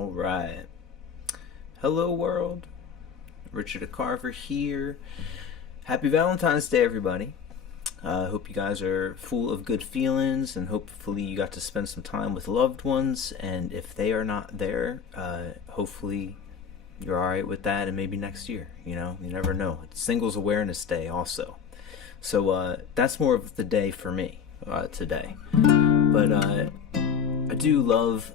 All right. Hello, world. Richard Carver here. Happy Valentine's Day, everybody. Hope you guys are full of good feelings, and hopefully you got to spend some time with loved ones. And if they are not there, hopefully you're all right with that, and maybe next year. You never know. It's Singles Awareness Day, also. So that's more of the day for me today. But I do love,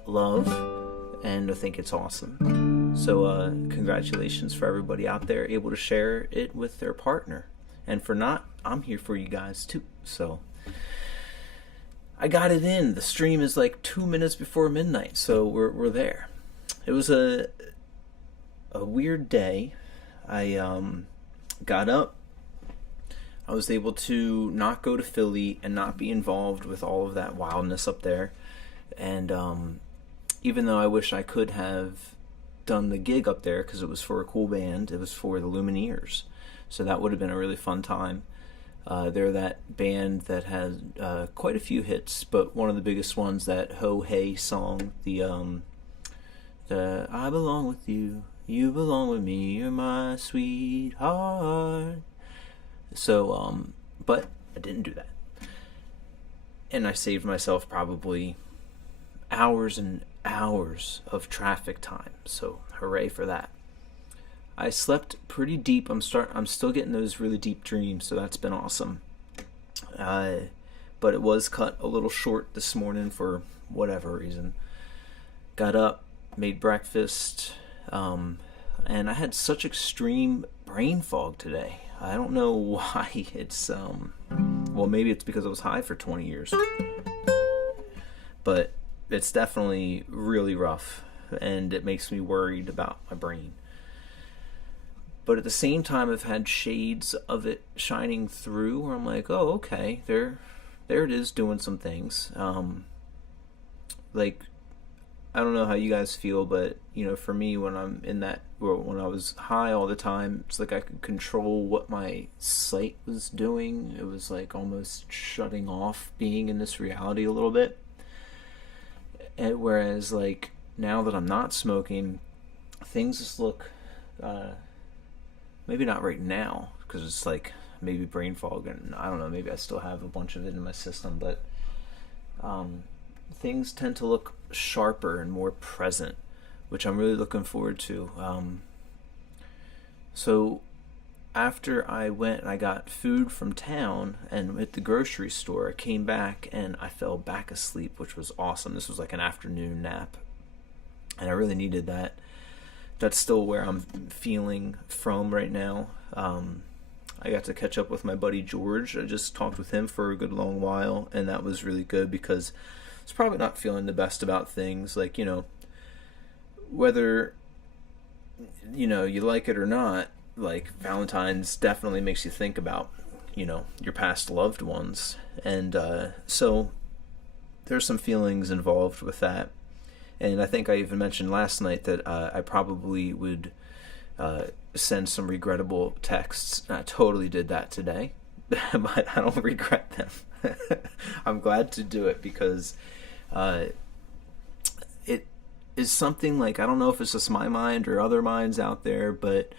and I think it's awesome. So congratulations for everybody out there able to share it with their partner. And for not, I'm here for you guys too. So I got it in. The stream is like 2 minutes before midnight, so we're there. It was a weird day. I got up. I was able to not go to Philly and not be involved with all of that wildness up there. And even though I wish I could have done the gig up there because it was for a cool band, it was for the Lumineers. So that would have been a really fun time. They're that band that has quite a few hits, but one of the biggest ones, that Ho Hey song, the I belong with you, you belong with me, you're my sweetheart. So, but I didn't do that. And I saved myself probably hours and hours of traffic time. So, hooray for that. I slept pretty deep. I'm still getting those really deep dreams, so that's been awesome. But it was cut a little short this morning for whatever reason. Got up, made breakfast, and I had such extreme brain fog today. I don't know why. It's well, maybe it's because I was high for 20 years. But it's definitely really rough, and it makes me worried about my brain. But at the same time, I've had shades of it shining through where I'm like, oh, okay, there it is doing some things. Like, I don't know how you guys feel, but, for me, when I'm in that, or when I was high all the time, it's like I could control what my sight was doing. It was like almost shutting off being in this reality a little bit. And whereas, like, now that I'm not smoking, things just look... maybe not right now, because it's like maybe brain fog, and I don't know, maybe I still have a bunch of it in my system, but things tend to look sharper and more present, which I'm really looking forward to. So after I went and I got food from town and at the grocery store, I came back and I fell back asleep, which was awesome. This was like an afternoon nap, and I really needed that. That's still where I'm feeling from right now. I got to catch up with my buddy George. I just talked with him for a good long while, and that was really good because I was probably not feeling the best about things. Like, whether, you like it or not, like, Valentine's definitely makes you think about, your past loved ones. And so there's some feelings involved with that. And I think I even mentioned last night that I probably would send some regrettable texts. And I totally did that today, but I don't regret them. I'm glad to do it because it is something like, I don't know if it's just my mind or other minds out there, but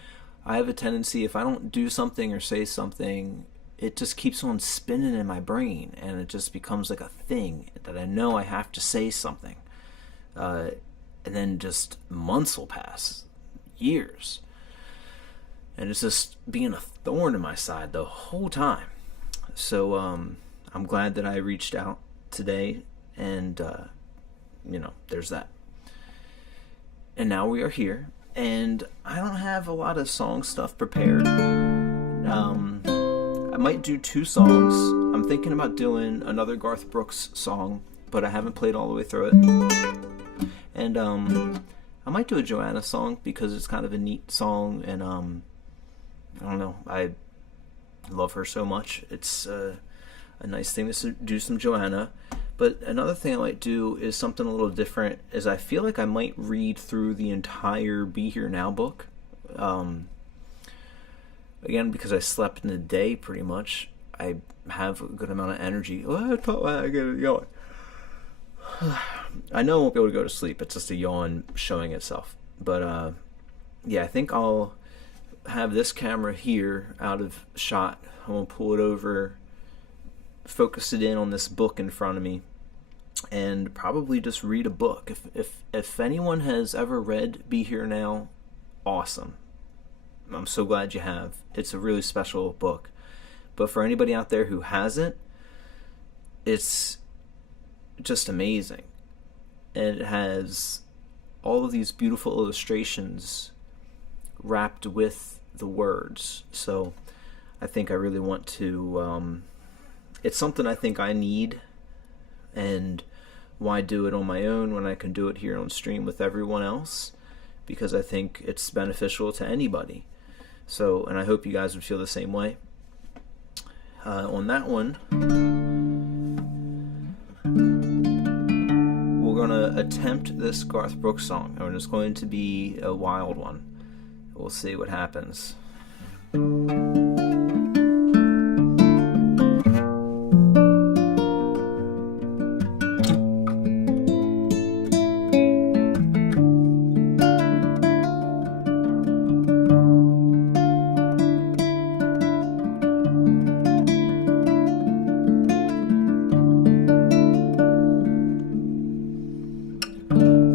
I have a tendency, if I don't do something or say something, it just keeps on spinning in my brain, and it just becomes like a thing that I know I have to say something. And then just months will pass, years, and it's just being a thorn in my side the whole time. So I'm glad that I reached out today, and there's that. And now we are here, and I don't have a lot of song stuff prepared. I might do 2 songs. I'm thinking about doing another Garth Brooks song, but I haven't played all the way through it. And I might do a Joanna song because it's kind of a neat song, and I don't know, I love her so much. It's a nice thing to do some Joanna. But another thing I might do is something a little different, is I feel like I might read through the entire Be Here Now book. Again, because I slept in the day pretty much, I have a good amount of energy. Oh, I get it going. I know I won't be able to go to sleep. It's just a yawn showing itself. But yeah, I think I'll have this camera here out of shot. I'm gonna pull it over, focus it in on this book in front of me, and probably just read a book. If anyone has ever read Be Here Now, awesome. I'm so glad you have. It's a really special book. But for anybody out there who hasn't, it's just amazing. And it has all of these beautiful illustrations wrapped with the words. So I think I really want to, it's something I think I need, and why do it on my own when I can do it here on stream with everyone else? Because I think it's beneficial to anybody. So, and I hope you guys would feel the same way. On that one, we're going to attempt this Garth Brooks song, and it's going to be a wild one. We'll see what happens.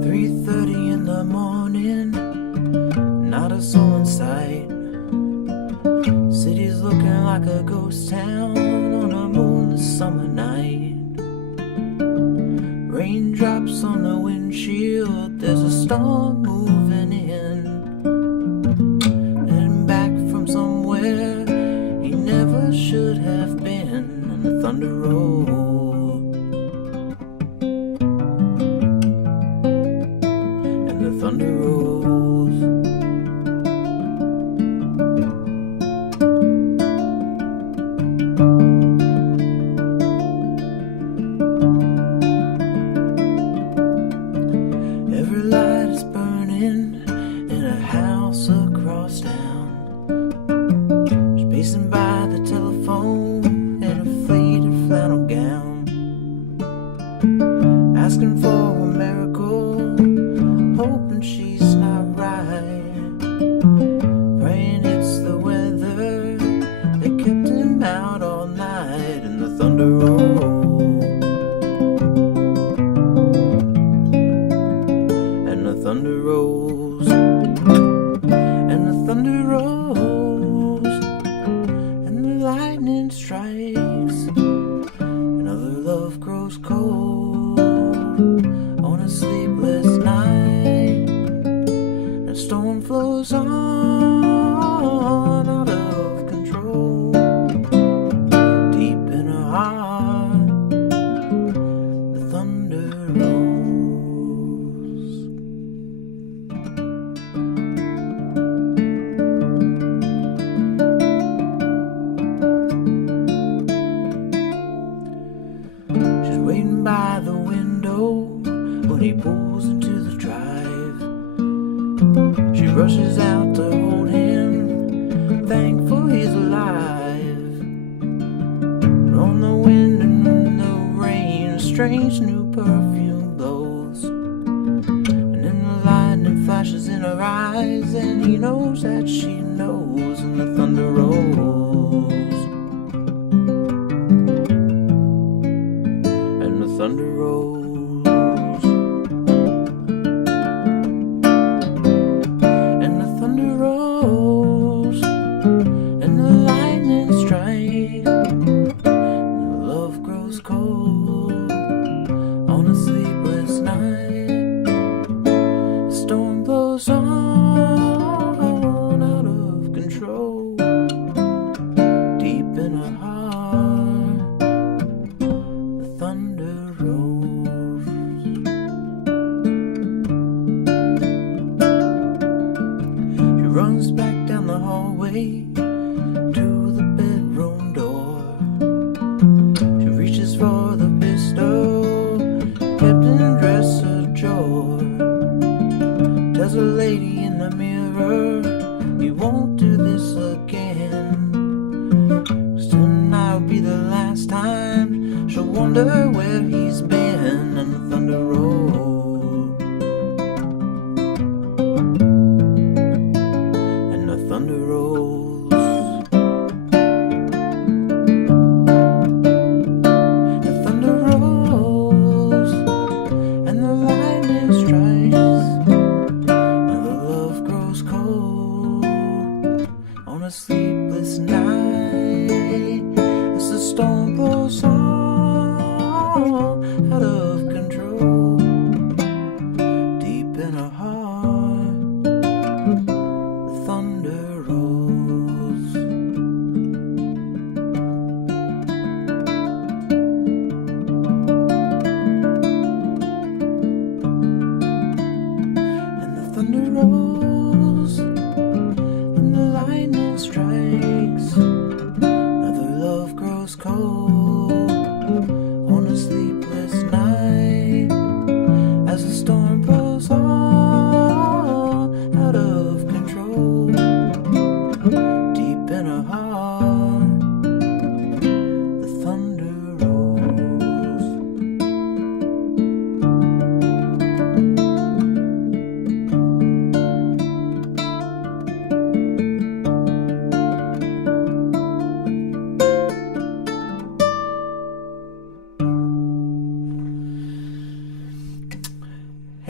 3:30 in the morning, not a soul in sight. City's looking like a ghost town on a moonless summer night. Raindrops on the windshield, there's a storm moving in, and back from somewhere he never should have been. And the thunder rolled, and the thunder rolls. Every light is burning in a house across town. She's pacing by the telephone in a faded flannel gown, asking for a miracle, hoping she's not right, praying it's the weather that kept him out all night. And the thunder rolled, and the thunder rolls, and the thunder rolls, and the lightning strikes. Another love grows cold on a sleepless night, and a storm flows on out of control. Deep in her heart, the thunder rolls. She's waiting by the window when he pulls into the drive. She rushes out to hold him, thankful he's alive. But on the wind and in the rain, a strange new perfume blows, and then the lightning flashes in her eyes, and he knows that she knows. And the thunder rolls, and the thunder rolls, and the thunder rolls, and the lightning strikes. And love grows cold on a sleepless night. The storm blows on out of control.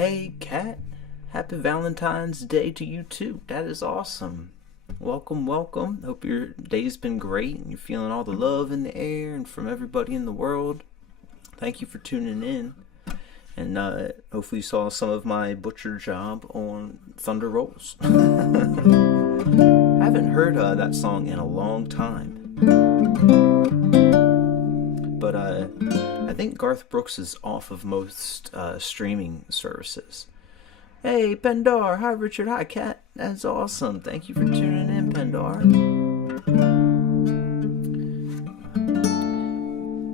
Hey, Kat. Happy Valentine's Day to you too. That is awesome. Welcome, welcome. Hope your day's been great and you're feeling all the love in the air and from everybody in the world. Thank you for tuning in. And hopefully you saw some of my butcher job on Thunder Rolls. I haven't heard that song in a long time. But I think Garth Brooks is off of most streaming services. Hey, Pendar. Hi, Richard. Hi, Kat. That's awesome. Thank you for tuning in, Pendar.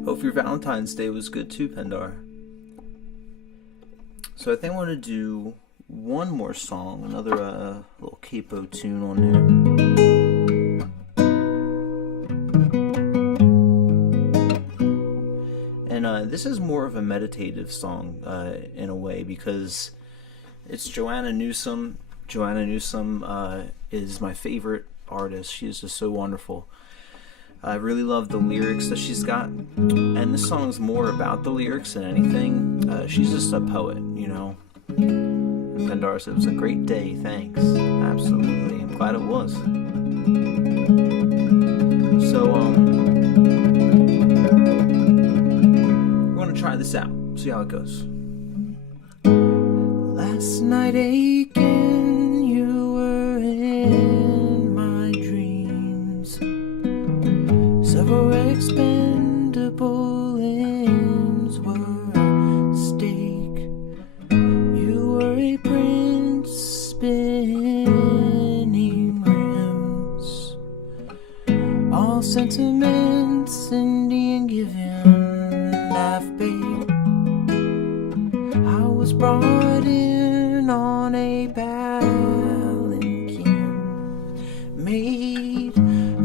Hope your Valentine's Day was good too, Pendar. So I think I want to do one more song, another little capo tune on there. And this is more of a meditative song in a way because it's Joanna Newsom. Joanna Newsom is my favorite artist. She is just so wonderful. I really love the lyrics that she's got. And this song's more about the lyrics than anything. She's just a poet, you know. Pendar said, it was a great day, thanks. Absolutely, I'm glad it was. So, we're going to try this out. See how it goes. Last night again, you were in my dreams. Several expendable limbs were at stake. You were a prince spinning rims. All sentiments Indian given half-baked. I was brought in on a palanquin made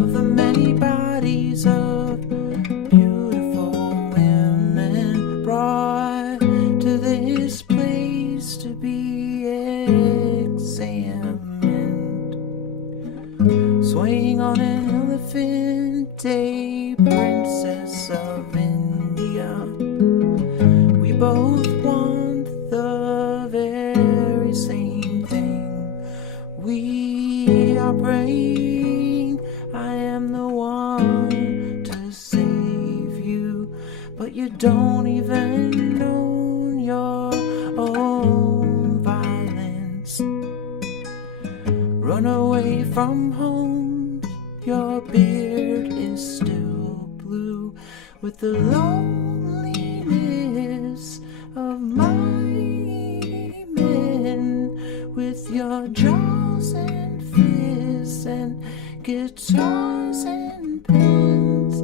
of the many bodies of beautiful women brought to this place to be examined. Swaying on an elephant, a princess of India. We both want the very same thing. We are praying I am the one to save you, but you don't even know your own violence. Run away from home, your beard is still blue with the loneliness of mighty men, with your jaws and fists and guitars and pens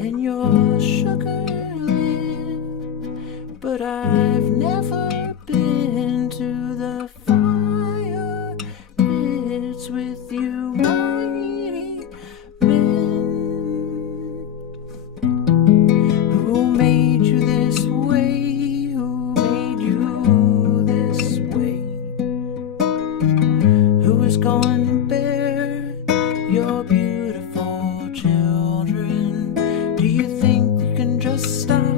and your sugar lip. But I've never been to the fire pits with you mighty men. Who made you this way? Who made you this way? Who is going to bear your beautiful children? Do you think you can just stop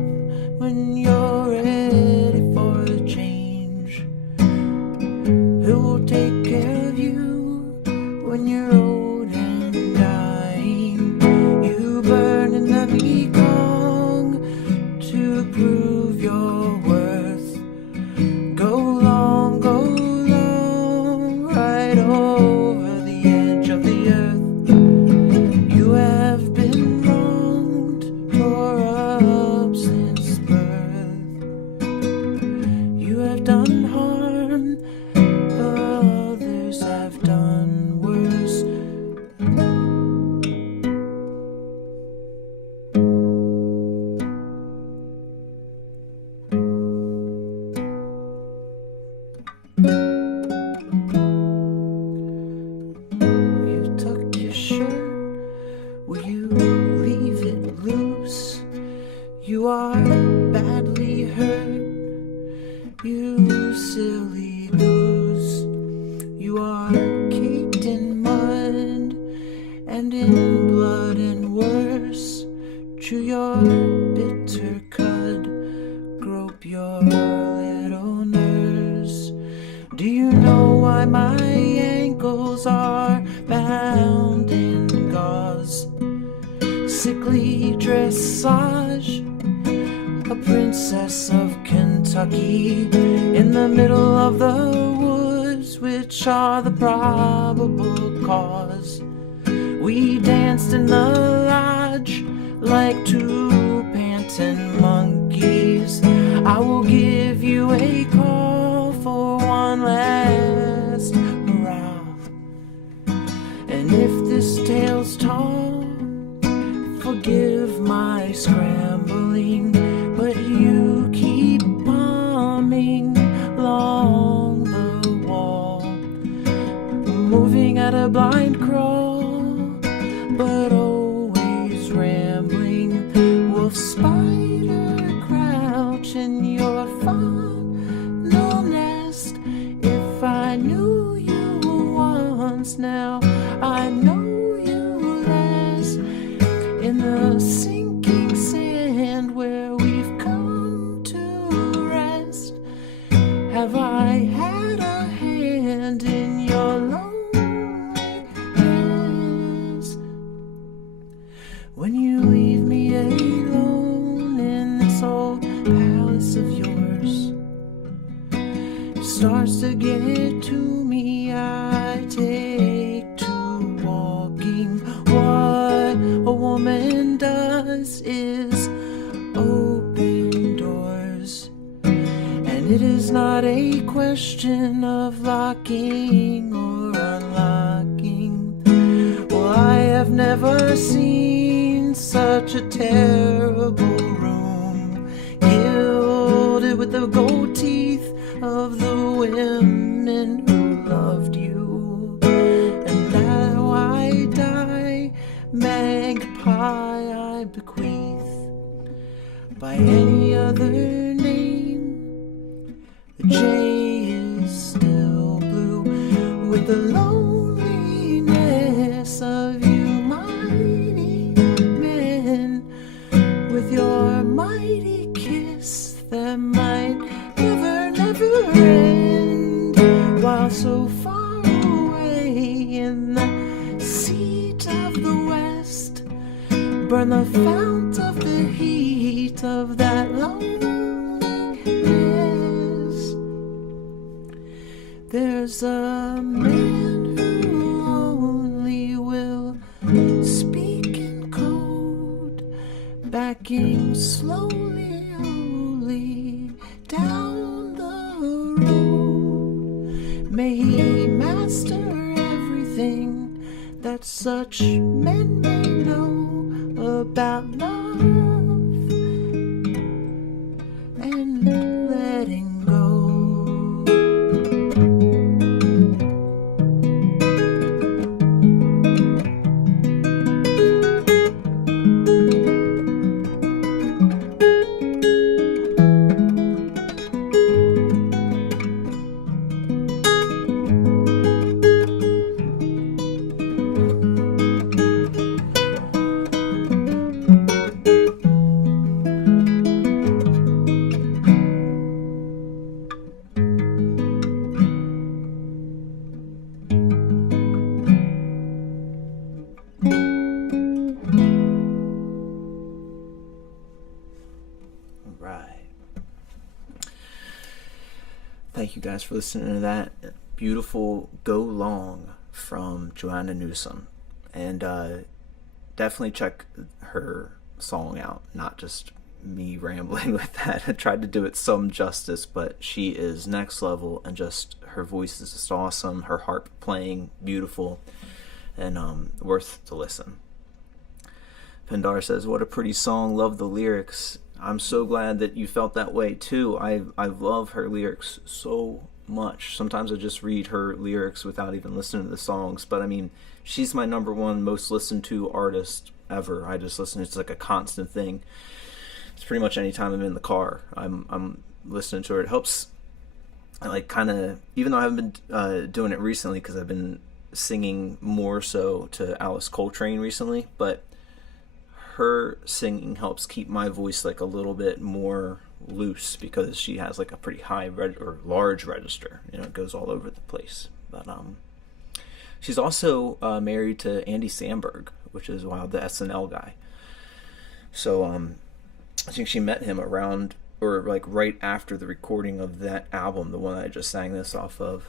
when you're ready for a change? Who will take care of you when you're old and dying? You burn in the Mekong to prove your worth. Go long, right over the edge of the earth. You have been wronged, tore up since birth. You have done harm, others have done worse. You tuck your shirt, will you leave it loose? You are badly hurt, you silly goose. You are caked in mud and in blood and worse. Chew your bitter cud, grope your little nurse. Do you know why my ankles are bound in gauze? Sickly dressage, a princess of Kentucky in the middle of the woods, which are the probable cause. We danced in the lodge like two panting monkeys. I will give you a call for one last hurrah. And if this tale's tall, forgive my scrambling, but you keep bombing along the wall, moving at a blind crawl, but always rambling. Wolf spider crouch in your funnel nest. If I knew you once, now I know you less. In the sinking sand where we've come to rest, have I had a hand in your loneliness? When you leave me alone in this old palace of yours, it starts to get to me. I take to walking. What a woman does is open doors, and it is not a question of locking or unlocking. Well, I have never seen such a terrible room, gilded with the gold teeth of the women who loved you. And now I die, magpie I bequeath. By any other name, the J is still blue with the loneliness of you mighty men, with your mighty kiss that might never, never end, while so far away in the seat of the west burn the fount of the heat of that loneliness. There's a man who only will speak in code, backing slowly, slowly down the road. May he master everything that such men may know about love and letting go. Thank you guys for listening to that beautiful Go Long from Joanna Newsom. And definitely check her song out, not just me rambling with that. I tried to do it some justice, but she is next level, and just her voice is just awesome, her harp playing beautiful, and worth to listen. Pendar says, what a pretty song, love the lyrics. I'm so glad that you felt that way too. I love her lyrics so much. Sometimes I just read her lyrics without even listening to the songs, but I mean, she's my number one most listened to artist ever. I just listen, it's like a constant thing. It's pretty much any time I'm in the car, I'm listening to her. It helps, I like kind of, even though I haven't been doing it recently because I've been singing more so to Alice Coltrane recently, but her singing helps keep my voice like a little bit more loose because she has like a pretty high or large register. It goes all over the place. But she's also married to Andy Samberg, which is the SNL guy. So I think she met him around or like right after the recording of that album, the one that I just sang this off of.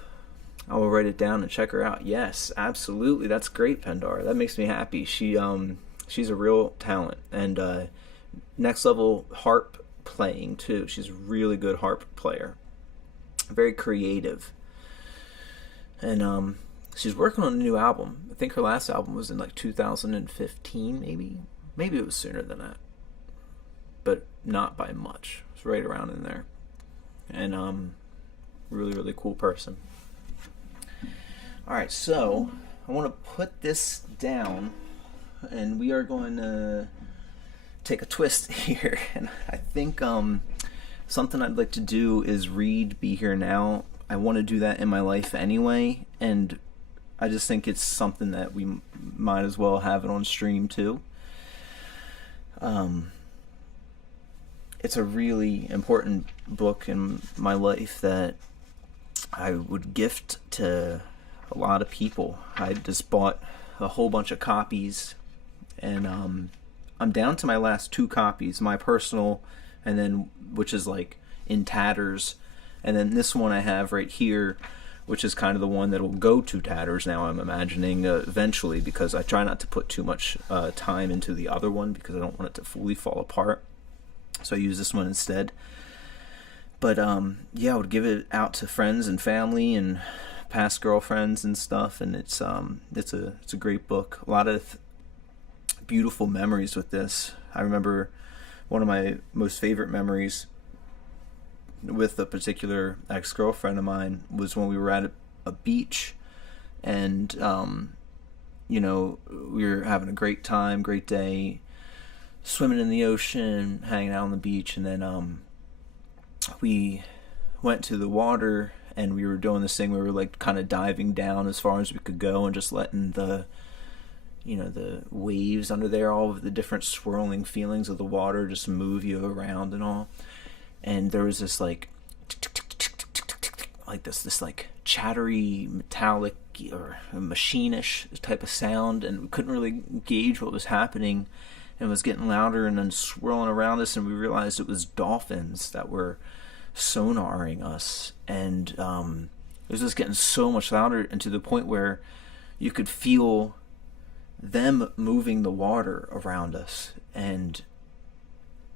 I will write it down and check her out. Yes, absolutely. That's great, Pendar. That makes me happy. She's a real talent, and next level harp playing too. She's a really good harp player. Very creative. And she's working on a new album. I think her last album was in like 2015, maybe. Maybe it was sooner than that. But not by much. It's right around in there. And really, really cool person. Alright, so I want to put this down, and we are going to take a twist here. And I think something I'd like to do is read Be Here Now. I want to do that in my life anyway, and I just think it's something that we might as well have it on stream too. It's a really important book in my life that I would gift to a lot of people. I just bought a whole bunch of copies, and I'm down to my last 2 copies, my personal, and then which is like in tatters, and then this one I have right here, which is kind of the one that will go to tatters now, I'm imagining, eventually, because I try not to put too much time into the other one because I don't want it to fully fall apart. So I use this one instead. But yeah, I would give it out to friends and family and past girlfriends and stuff, and it's a great book. A lot of beautiful memories with this. I remember one of my most favorite memories with a particular ex-girlfriend of mine was when we were at a beach, and we were having a great time, great day, swimming in the ocean, hanging out on the beach, and then we went to the water, and we were doing this thing where we were like kind of diving down as far as we could go and just letting the waves under there, all of the different swirling feelings of the water just move you around and all. And there was this like this like chattery metallic or machine-ish type of sound, and we couldn't really gauge what was happening, and it was getting louder and then swirling around us, and we realized it was dolphins that were sonaring us, and it was just getting so much louder, and to the point where you could feel them moving the water around us. And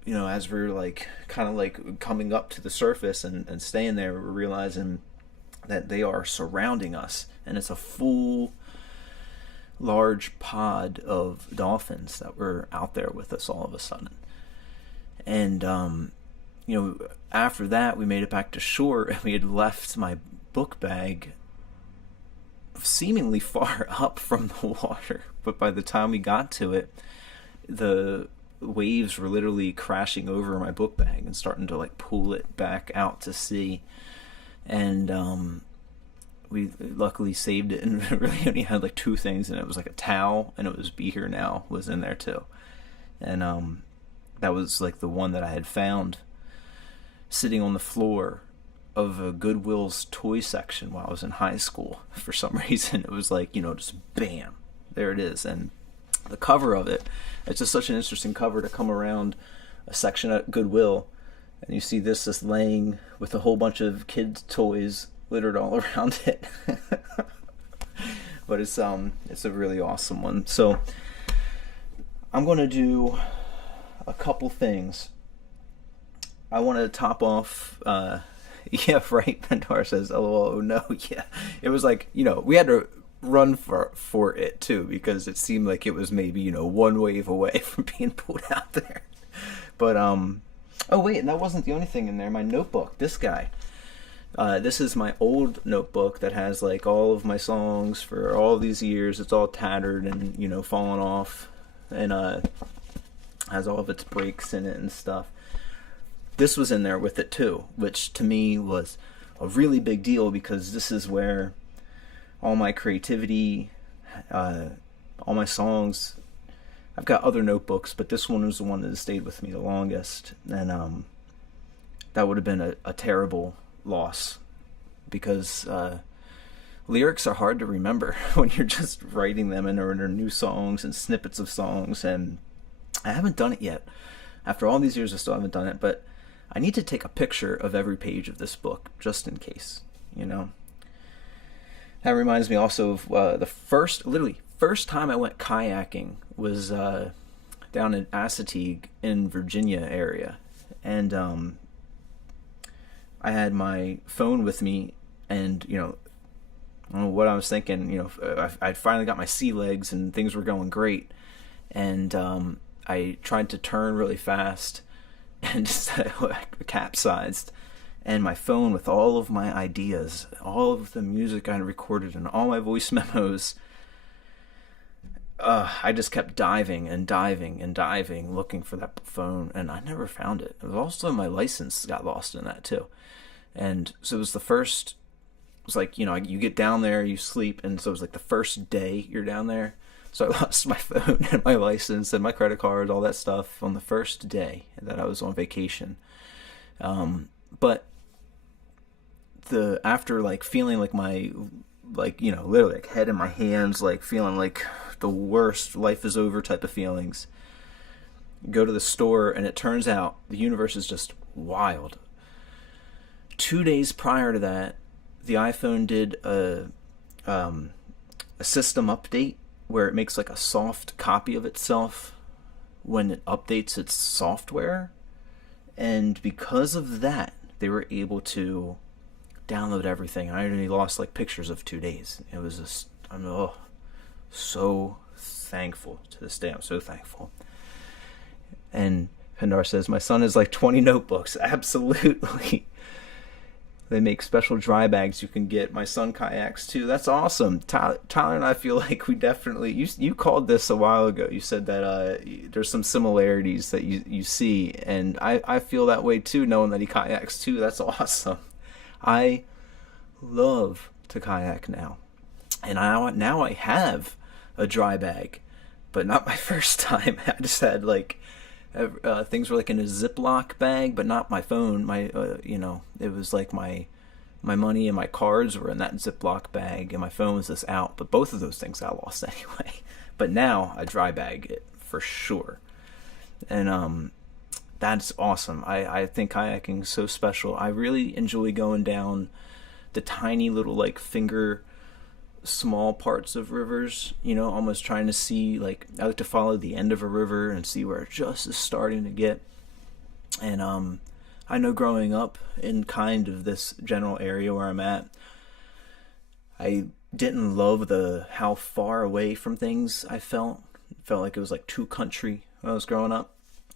as we were like kind of like coming up to the surface and staying there, we're realizing that they are surrounding us, and it's a full large pod of dolphins that were out there with us all of a sudden. And after that we made it back to shore, and we had left my book bag seemingly far up from the water, but by the time we got to it, the waves were literally crashing over my book bag and starting to like pull it back out to sea. And we luckily saved it, and really only had like 2 things, and it was like a towel, and it was Be Here Now was in there too. And that was like the one that I had found sitting on the floor of a Goodwill's toy section while I was in high school. For some reason it was like, just bam, there it is. And the cover of it, it's just such an interesting cover to come around a section at Goodwill, and you see this just laying with a whole bunch of kids' toys littered all around it. But it's a really awesome one. So I'm going to do a couple things. I want to top off yeah, right, Pendar says, oh no, yeah. It was like, we had to run for it too, because it seemed like it was maybe, one wave away from being pulled out there. But oh wait, and that wasn't the only thing in there. My notebook, this guy. This is my old notebook that has like all of my songs for all these years. It's all tattered and fallen off, and has all of its breaks in it and stuff. This was in there with it too, which to me was a really big deal, because this is where all my creativity, all my songs, I've got other notebooks, but this one was the one that stayed with me the longest. And that would have been a terrible loss, because lyrics are hard to remember when you're just writing them, and they're new songs and snippets of songs. And I haven't done it yet. After all these years, I still haven't done it, but I need to take a picture of every page of this book just in case, you know. That reminds me also of the first time I went kayaking was down in Assateague in Virginia area. And I had my phone with me, and, you know, I don't know what I was thinking. You know, I finally got my sea legs and things were going great. And I tried to turn really fast and just capsized. And my phone, with all of my ideas, all of the music I had recorded, and all my voice memos, I just kept diving and diving and diving, looking for that phone, and I never found it. It was also, my license got lost in that too. And so it was it was like, you know, you get down there, you sleep, and so it was like the first day you're down there. So I lost my phone and my license and my credit card, all that stuff, on the first day that I was on vacation. But after like feeling like my, like, you know, literally like head in my hands, like feeling like the worst, life is over type of feelings, go to the store, and it turns out the universe is just wild. 2 days prior to that, the iPhone did a system update where it makes like a soft copy of itself when it updates its software. And because of that, they were able to download everything. I only lost like pictures of 2 days. It was just, I'm so thankful to this day. I'm so thankful. And Pendar says, my son has like 20 notebooks. Absolutely. They make special dry bags you can get. My son kayaks too. That's awesome. Tyler and I feel like we definitely, you called this a while ago. You said that there's some similarities that you see, and I feel that way too, knowing that he kayaks too. That's awesome. I love to kayak now, and now I have a dry bag, but not my first time. I just had like things were like in a Ziploc bag, but not my phone. My you know, it was like my money and my cards were in that Ziploc bag, and my phone was just out. But both of those things got lost anyway. But now I dry bag it for sure, and that's awesome. I think kayaking is so special. I really enjoy going down the tiny little like finger small parts of rivers, you know, almost trying to see, like, I like to follow the end of a river and see where it just is starting to get. And I know growing up in kind of this general area where I'm at, I didn't love how far away from things I felt. It felt like it was like too country when I was growing up.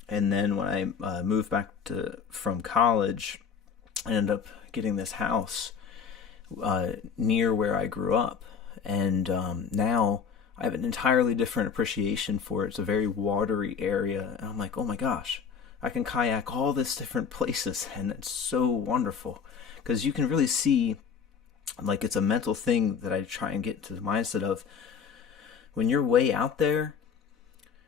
And then when I moved back from college, I ended up getting this house near where I grew up. And now I have an entirely different appreciation for it. It's a very watery area. And I'm like, oh my gosh, I can kayak all these different places. And it's so wonderful. Because you can really see, like, it's a mental thing that I try and get to the mindset of. When you're way out there,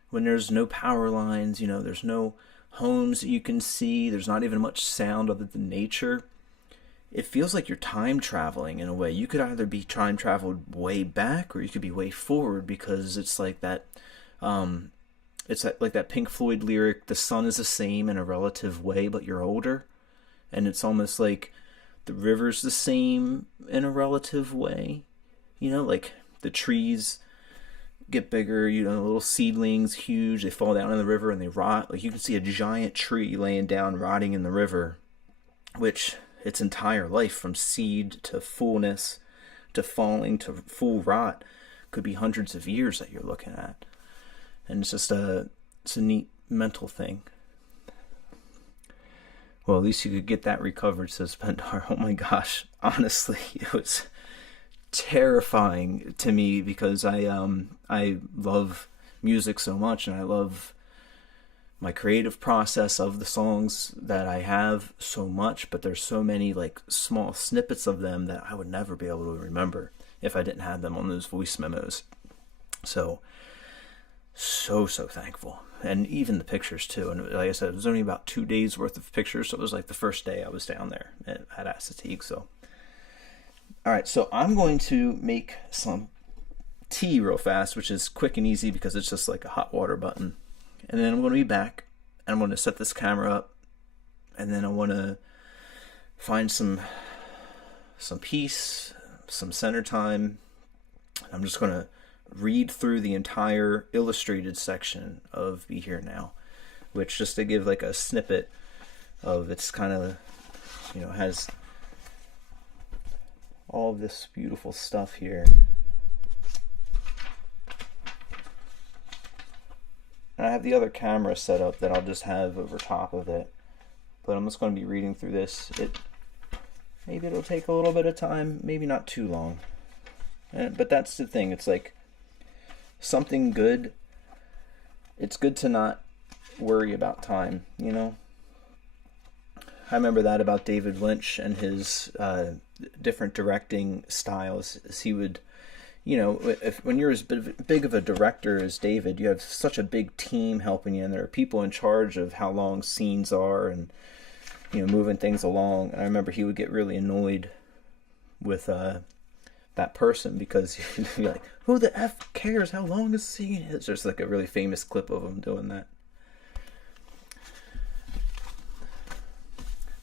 when there's no power lines, you know, there's no homes that you can see, there's not even much sound other than nature, it feels like you're time traveling in a way. You could either be time traveled way back, or you could be way forward, because it's like that, it's like that Pink Floyd lyric, the sun is the same in a relative way, but you're older. And it's almost like the river's the same in a relative way. You know, like the trees get bigger, you know, little seedlings, huge, they fall down in the river and they rot. Like, you can see a giant tree laying down, rotting in the river, which its entire life, from seed to fullness to falling to full rot, could be hundreds of years that you're looking at. And it's just it's a neat mental thing. Well, at least you could get that recovered, says Pendar. Oh my gosh, honestly, it was terrifying to me, because I love music so much, and I love my creative process of the songs that I have so much, but there's so many like small snippets of them that I would never be able to remember if I didn't have them on those voice memos. So thankful. and even the pictures too. And like I said, it was only about 2 days worth of pictures, so it was like the first day I was down there at Assateague. So, all right, so I'm going to make some tea real fast, which is quick and easy because it's just like a hot water button. And then I'm going to be back, and I'm going to set this camera up, and then I want to find some peace, some center time. I'm just going to read through the entire illustrated section of Be Here Now, which, just to give like a snippet of, it's kind of, has all of this beautiful stuff here. And I have the other camera set up that I'll just have over top of it, but I'm just going to be reading through this. Maybe it'll take a little bit of time, maybe not too long. But that's the thing, it's like something good, it's good to not worry about time, I remember that about David Lynch and his different directing styles. He would, when you're as big of a director as David, you have such a big team helping you, and there are people in charge of how long scenes are and, moving things along. And I remember he would get really annoyed with that person, because he'd be like, who the F cares how long a scene is? There's like a really famous clip of him doing that.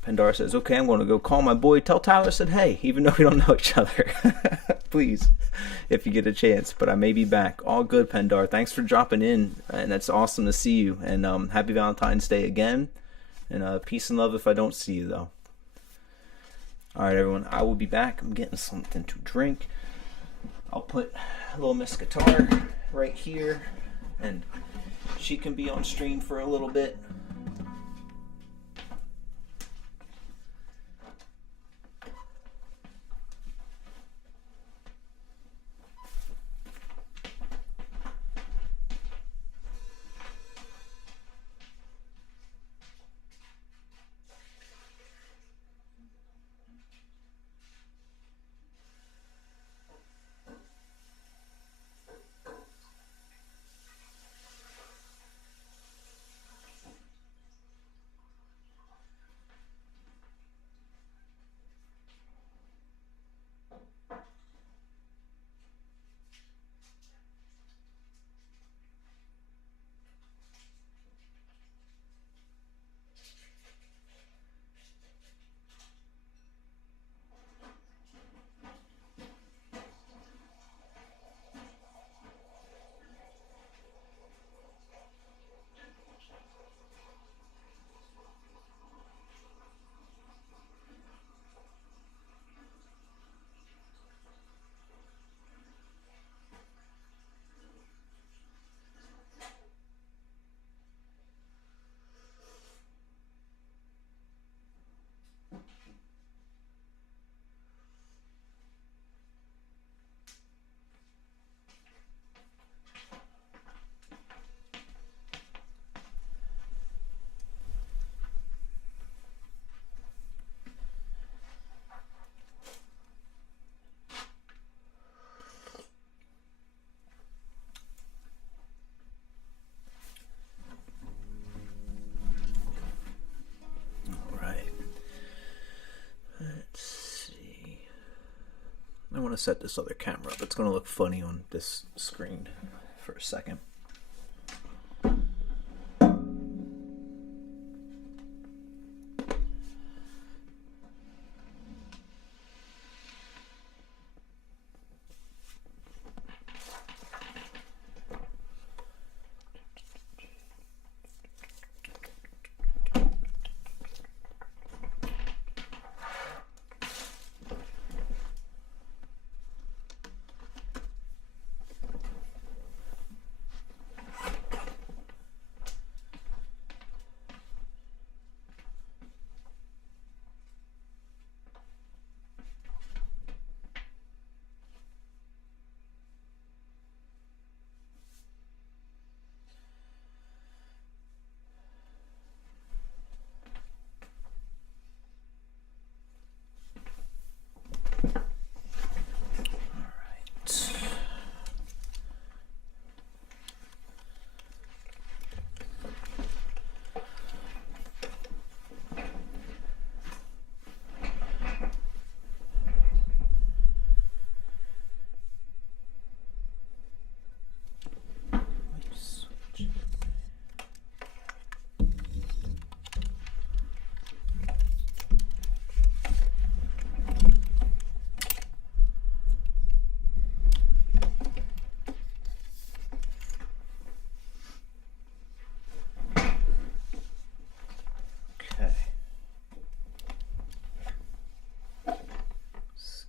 Pandar says, okay, I'm going to go call my boy. Tell Tyler I said hey, even though we don't know each other. Please, if you get a chance. But I may be back. All good, Pandar. Thanks for dropping in, and that's awesome to see you. And happy Valentine's Day again. And peace and love if I don't see you, though. All right, everyone. I will be back. I'm getting something to drink. I'll put little Miss Guitar right here, and she can be on stream for a little bit. I want to set this other camera up. It's going to look funny on this screen for a second.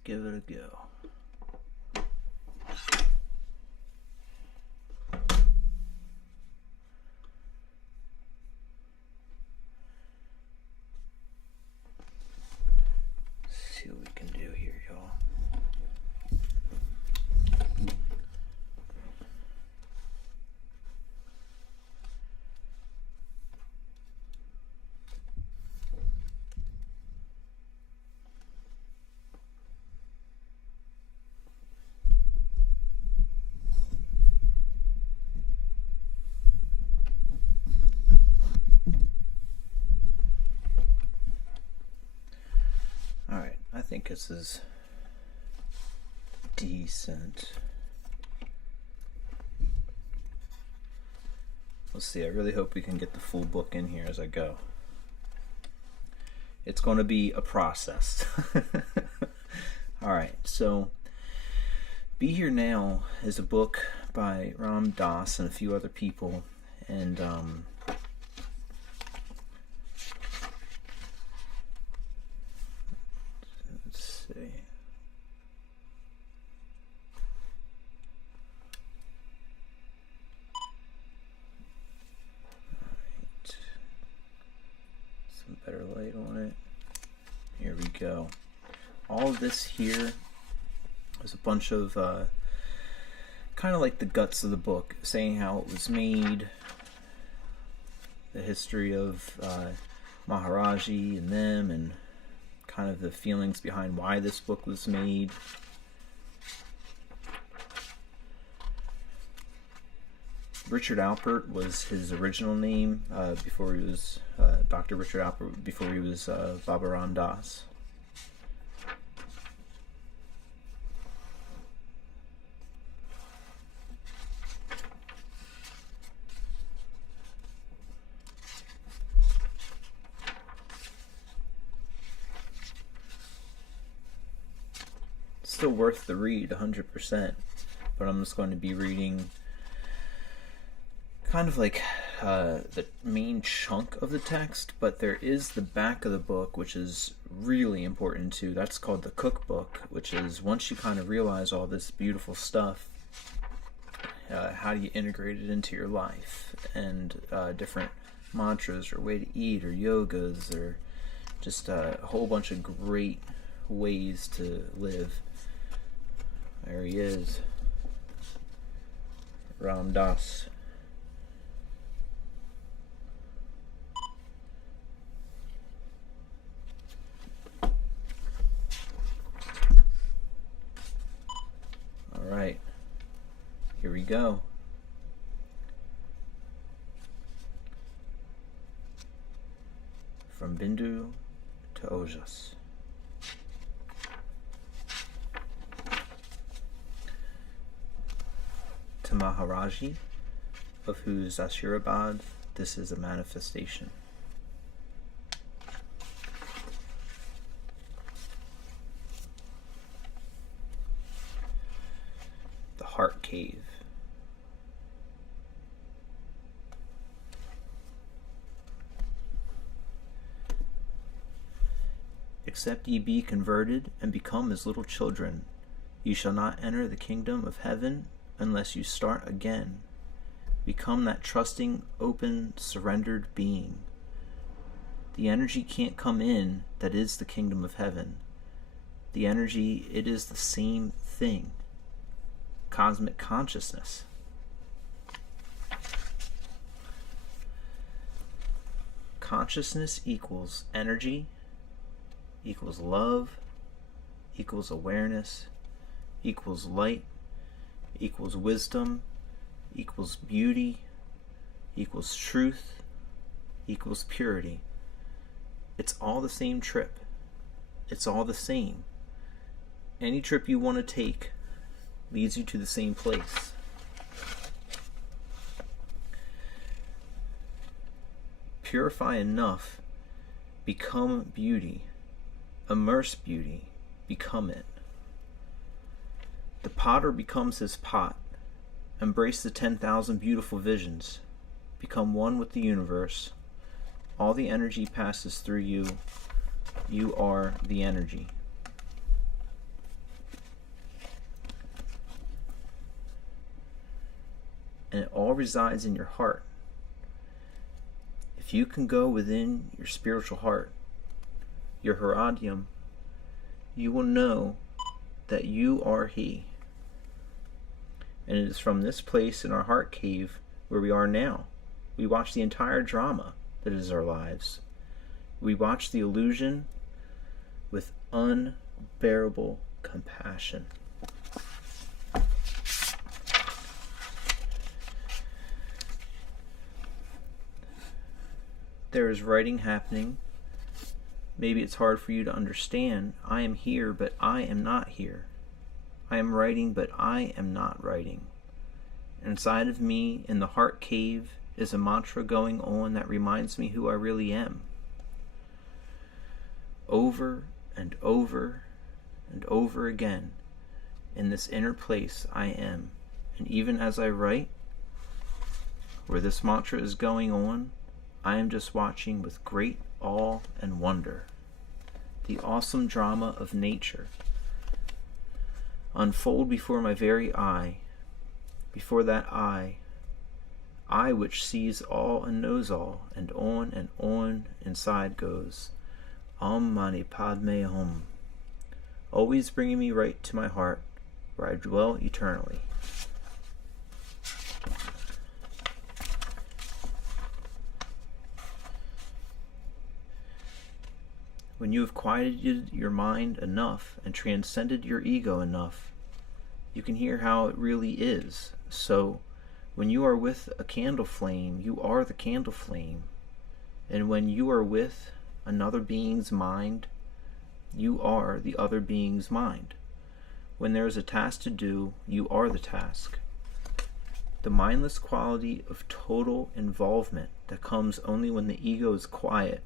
give it a go. See what we can do here, y'all. Alright, I think this is decent. Let's see, I really hope we can get the full book in here as I go. It's going to be a process. Alright, so Be Here Now is a book by Ram Dass and a few other people, and let's see. Alright. Some better light on it. Here we go. All of this here is a bunch of kind of like the guts of the book, saying how it was made, the history of Maharaji and them, and kind of the feelings behind why this book was made. Richard Alpert was his original name before he was Dr. Richard Alpert, before he was Baba Ram Dass. Still worth the read 100%, but I'm just going to be reading kind of like the main chunk of the text, but there is the back of the book, which is really important too. That's called the cookbook, which is once you kind of realize all this beautiful stuff, how do you integrate it into your life, and different mantras or way to eat or yogas or just a whole bunch of great ways to live. There he is, Ram Dass. Alright, here we go. From Bindu to Ojas. To Maharaji, of whose Ashirabad this is a manifestation. The Heart Cave. Except ye be converted and become as little children, ye shall not enter the kingdom of heaven unless you start again. Become that trusting, open, surrendered being. The energy can't come in that is the kingdom of heaven. The energy, it is the same thing. Cosmic consciousness. Consciousness equals energy, equals love, equals awareness, equals light, equals wisdom, equals beauty, equals truth, equals purity. It's all the same trip. It's all the same. Any trip you want to take leads you to the same place. Purify enough, become beauty, immerse beauty, become it. The potter becomes his pot. Embrace the 10,000 beautiful visions. Become one with the universe. All the energy passes through you. You are the energy. and it all resides in your heart. If you can go within your spiritual heart, your Herodium, you will know that you are He. And it is from this place in our heart cave where we are now. We watch the entire drama that is our lives. We watch the illusion with unbearable compassion. There is writing happening. Maybe it's hard for you to understand. I am here, but I am not here. I am writing, but I am not writing. Inside of me, in the heart cave, is a mantra going on that reminds me who I really am. Over and over and over again, in this inner place I am. And even as I write, where this mantra is going on, I am just watching with great awe and wonder the awesome drama of nature unfold before my very eye. Before that eye which sees all and knows all, and on inside goes Om Mani Padme Hum, always bringing me right to my heart, where I dwell eternally. When you have quieted your mind enough and transcended your ego enough, you can hear how it really is. So, when you are with a candle flame, you are the candle flame. And when you are with another being's mind, you are the other being's mind. When there is a task to do, you are the task. The mindless quality of total involvement that comes only when the ego is quiet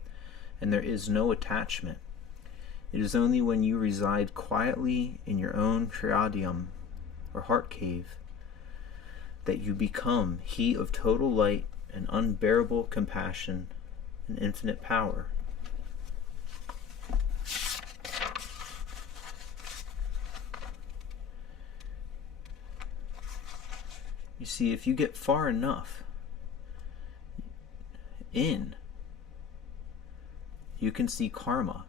and there is no attachment. It is only when you reside quietly in your own triadium, or heart cave, that you become He of total light and unbearable compassion and infinite power. You see, if you get far enough in, you can see karma.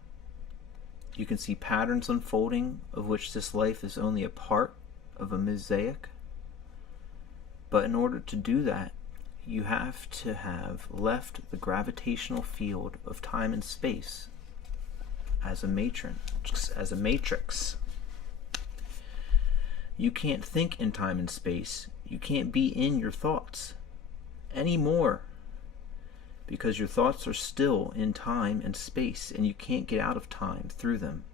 You can see patterns unfolding of which this life is only a part of a mosaic. But in order to do that, you have to have left the gravitational field of time and space as a matrix. You can't think in time and space. You can't be in your thoughts anymore, because your thoughts are still in time and space, and you can't get out of time through them.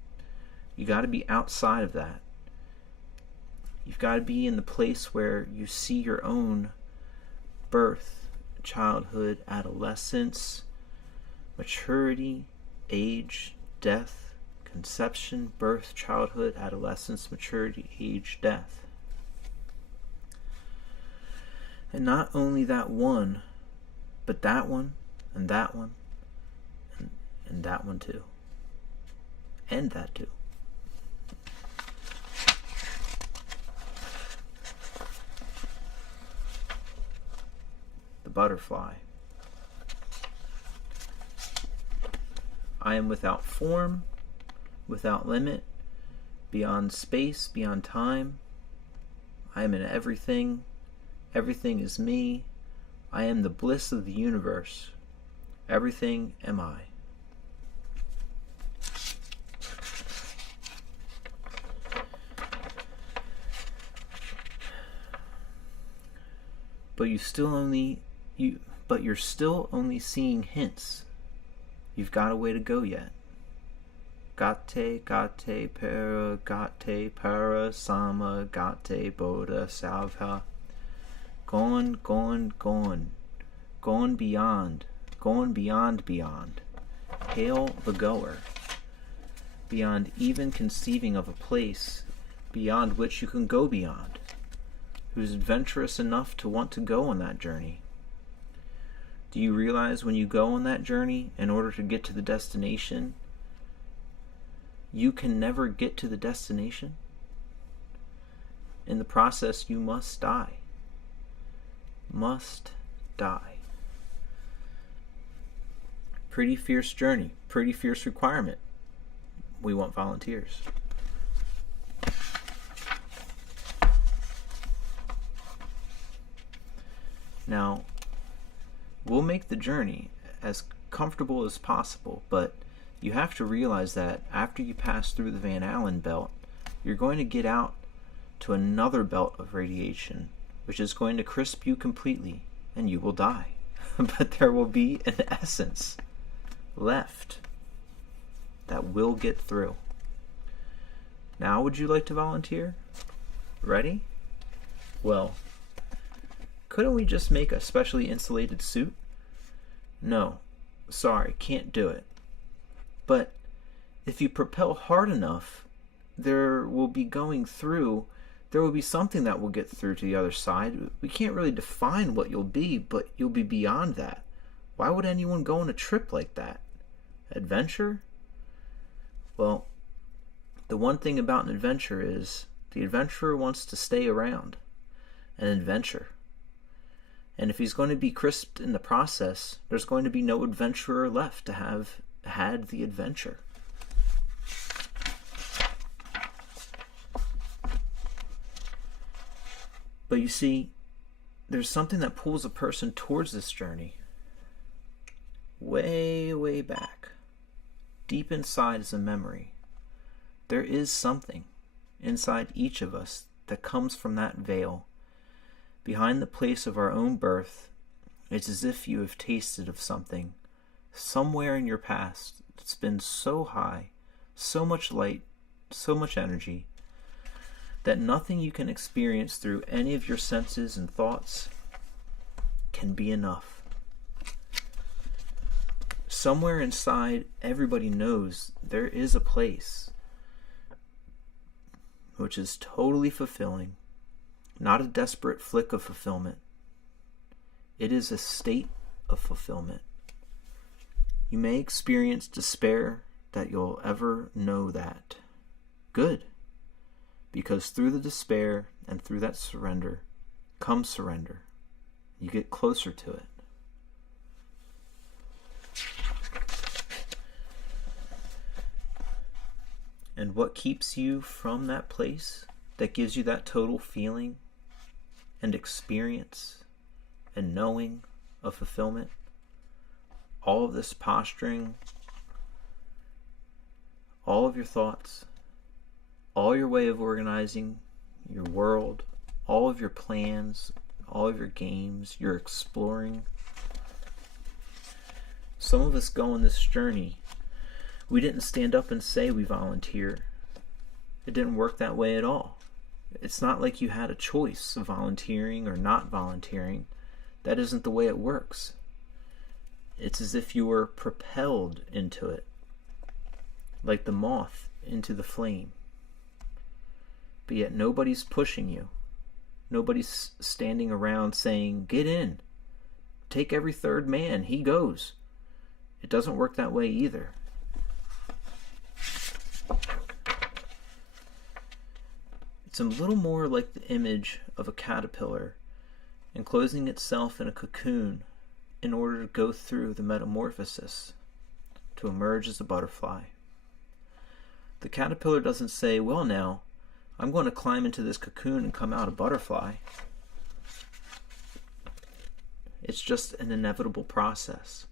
You got to be outside of that. You've got to be in the place where you see your own birth, childhood, adolescence, maturity, age, death, conception, birth, childhood, adolescence, maturity, age, death. And not only that one, but that one, and that one, and that one too. And that too. The butterfly. I am without form, without limit, beyond space, beyond time. I am in everything. Everything is me. I am the bliss of the universe. Everything am I. But you're still only seeing hints. You've got a way to go yet. Gate para sama gate boda salva. Gone beyond, beyond. Hail the goer, beyond even conceiving of a place beyond which you can go beyond, who's adventurous enough to want to go on that journey. Do you realize when you go on that journey, in order to get to the destination, you can never get to the destination? In the process, you must die. must die. Pretty fierce journey, pretty fierce requirement. We want volunteers. Now, we'll make the journey as comfortable as possible, but you have to realize that after you pass through the Van Allen belt, you're going to get out to another belt of radiation, which is going to crisp you completely, and you will die. But there will be an essence left that will get through. Now, would you like to volunteer? Ready? Well, couldn't we just make a specially insulated suit? No, sorry, can't do it. But if you propel hard enough, there will be something that will get through to the other side. We can't really define what you'll be, but you'll be beyond that. Why would anyone go on a trip like that? Adventure? Well, the one thing about an adventure is the adventurer wants to stay around. An adventure. And if he's going to be crisped in the process, there's going to be no adventurer left to have had the adventure. But you see, there's something that pulls a person towards this journey. Way, way back. Deep inside is a memory. There is something inside each of us that comes from that veil. Behind the place of our own birth, it's as if you have tasted of something somewhere in your past that's been so high, so much light, so much energy, that nothing you can experience through any of your senses and thoughts can be enough. Somewhere inside, everybody knows there is a place which is totally fulfilling, not a desperate flick of fulfillment. It is a state of fulfillment. You may experience despair that you'll ever know that. Good. Because through the despair and through that surrender comes surrender. You get closer to it. And what keeps you from that place that gives you that total feeling and experience and knowing of fulfillment? All of this posturing, all of your thoughts, all your way of organizing your world, all of your plans, all of your games, your exploring. Some of us go on this journey. We didn't stand up and say we volunteer. It didn't work that way at all. It's not like you had a choice of volunteering or not volunteering. That isn't the way it works. It's as if you were propelled into it, like the moth into the flame. But yet nobody's pushing you. Nobody's standing around saying, get in. Take every third man. He goes. It doesn't work that way either. It's a little more like the image of a caterpillar enclosing itself in a cocoon in order to go through the metamorphosis to emerge as a butterfly. The caterpillar doesn't say, well now, I'm going to climb into this cocoon and come out a butterfly. It's just an inevitable process.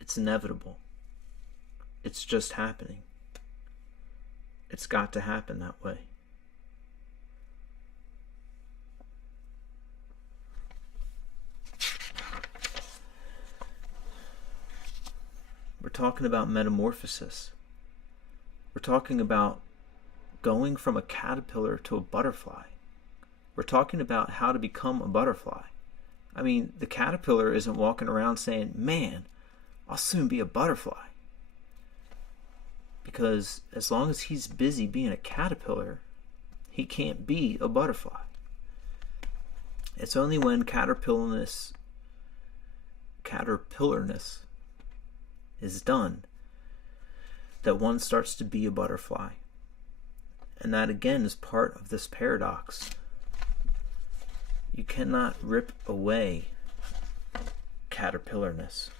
It's inevitable. It's just happening. It's got to happen that way. We're talking about metamorphosis. We're talking about going from a caterpillar to a butterfly. We're talking about how to become a butterfly. I mean, the caterpillar isn't walking around saying, man, I'll soon be a butterfly. Because as long as he's busy being a caterpillar, he can't be a butterfly. It's only when caterpillarness is done that one starts to be a butterfly. And that again is part of this paradox. you cannot rip away caterpillarness.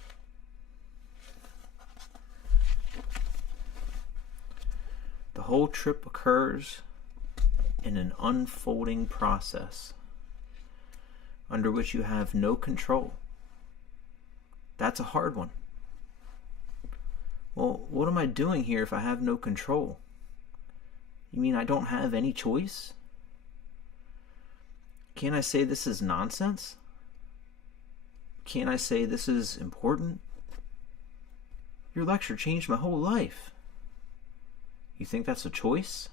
The whole trip occurs in an unfolding process under which you have no control. That's a hard one. Well, what am I doing here if I have no control? You mean I don't have any choice? Can't I say this is nonsense? Can't I say this is important? Your lecture changed my whole life. You think that's a choice?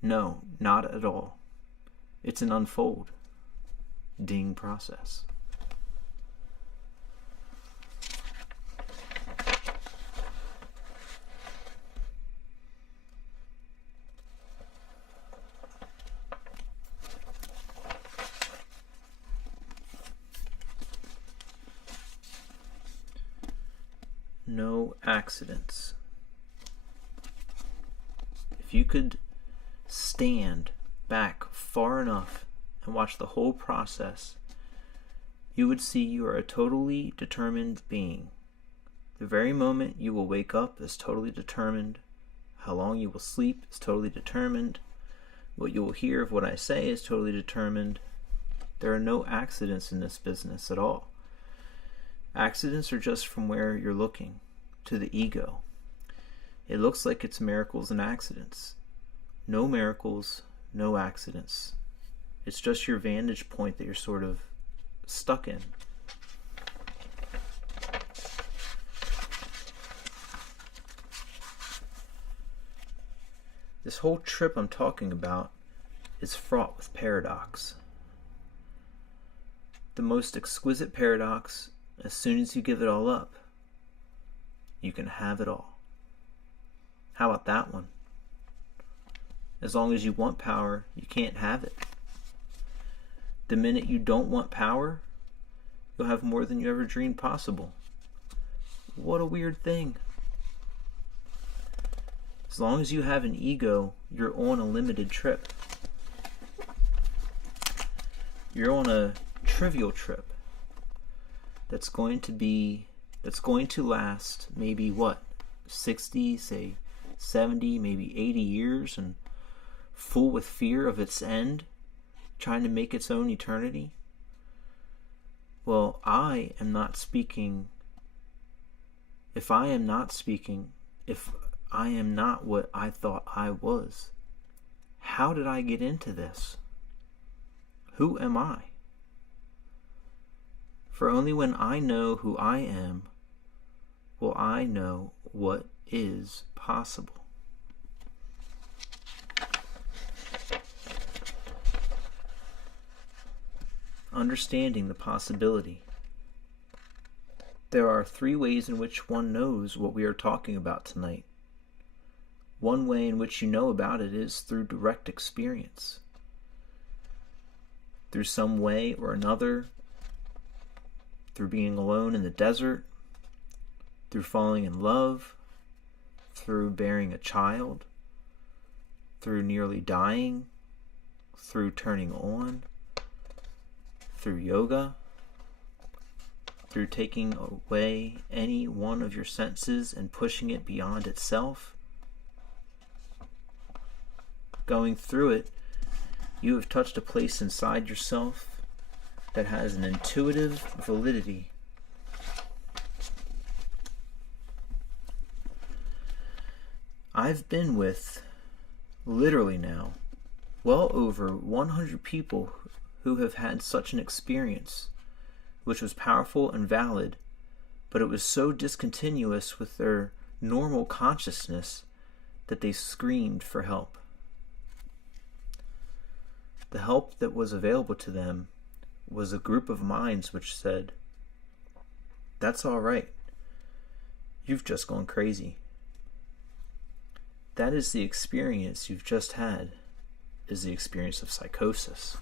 No, not at all. It's an unfolding process. No accidents. If you could stand back far enough and watch the whole process, you would see you are a totally determined being. The very moment you will wake up is totally determined. How long you will sleep is totally determined. What you will hear of what I say is totally determined. There are no accidents in this business at all. Accidents are just from where you're looking, to the ego. It looks like it's miracles and accidents. No miracles, no accidents. It's just your vantage point that you're sort of stuck in. This whole trip I'm talking about is fraught with paradox. The most exquisite paradox, as soon as you give it all up, you can have it all. How about that one? As long as you want power, you can't have it. The minute you don't want power, you'll have more than you ever dreamed possible. What a weird thing. As long as you have an ego, you're on a limited trip. You're on a trivial trip that's going to last maybe 60, say 70, maybe 80 years, and full with fear of its end, trying to make its own eternity. Well, I am not speaking. If I am not what I thought I was, how did I get into this? Who am I? For only when I know who I am will I know what is possible. Understanding the possibility. There are 3 ways in which one knows what we are talking about tonight. One way in which you know about it is through direct experience. Through some way or another, through being alone in the desert, through falling in love, through bearing a child, through nearly dying, through turning on, through yoga, through taking away any one of your senses and pushing it beyond itself. Going through it, you have touched a place inside yourself that has an intuitive validity. I've been with, literally now, well over 100 people who have had such an experience, which was powerful and valid, but it was so discontinuous with their normal consciousness that they screamed for help. The help that was available to them was a group of minds which said, "That's all right. You've just gone crazy." That is the experience you've just had, is the experience of psychosis.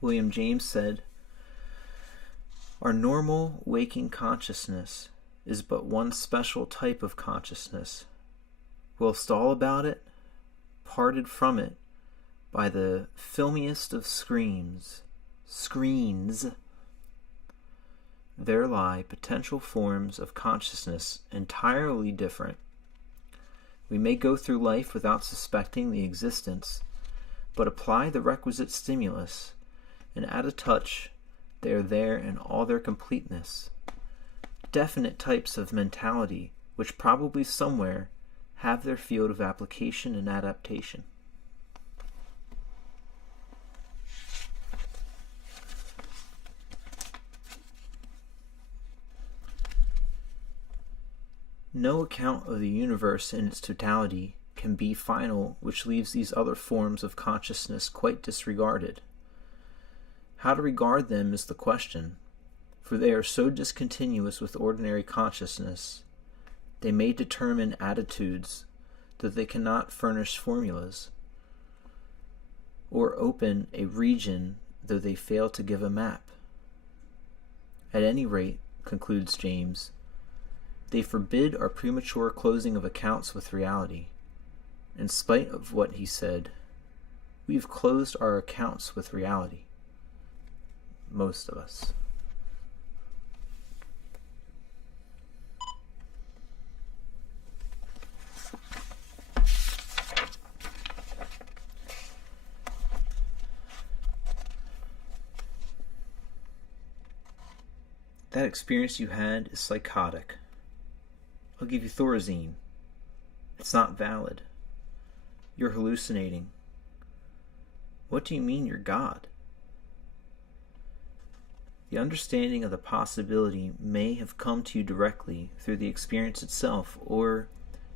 William James said, "Our normal waking consciousness is but one special type of consciousness, whilst all about it, parted from it by the filmiest of screens, there lie potential forms of consciousness entirely different. We may go through life without suspecting the existence, but apply the requisite stimulus, and at a touch, they are there in all their completeness. Definite types of mentality which probably somewhere have their field of application and adaptation. No account of the universe in its totality can be final which leaves these other forms of consciousness quite disregarded. How to regard them is the question, for they are so discontinuous with ordinary consciousness. They may determine attitudes, though they cannot furnish formulas, or open a region, though they fail to give a map. At any rate, concludes James, they forbid our premature closing of accounts with reality. In spite of what he said, we've closed our accounts with reality. Most of us. That experience you had is psychotic. I'll give you Thorazine. It's not valid. You're hallucinating. What do you mean you're God? The understanding of the possibility may have come to you directly through the experience itself, or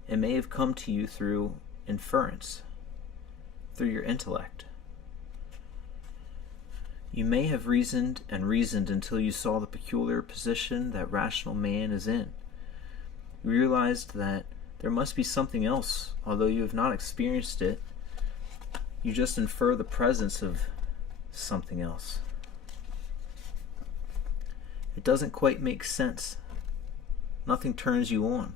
it may have come to you through inference, through your intellect. You may have reasoned and reasoned until you saw the peculiar position that rational man is in. You realized that there must be something else, although you have not experienced it. You just infer the presence of something else. It doesn't quite make sense. Nothing turns you on.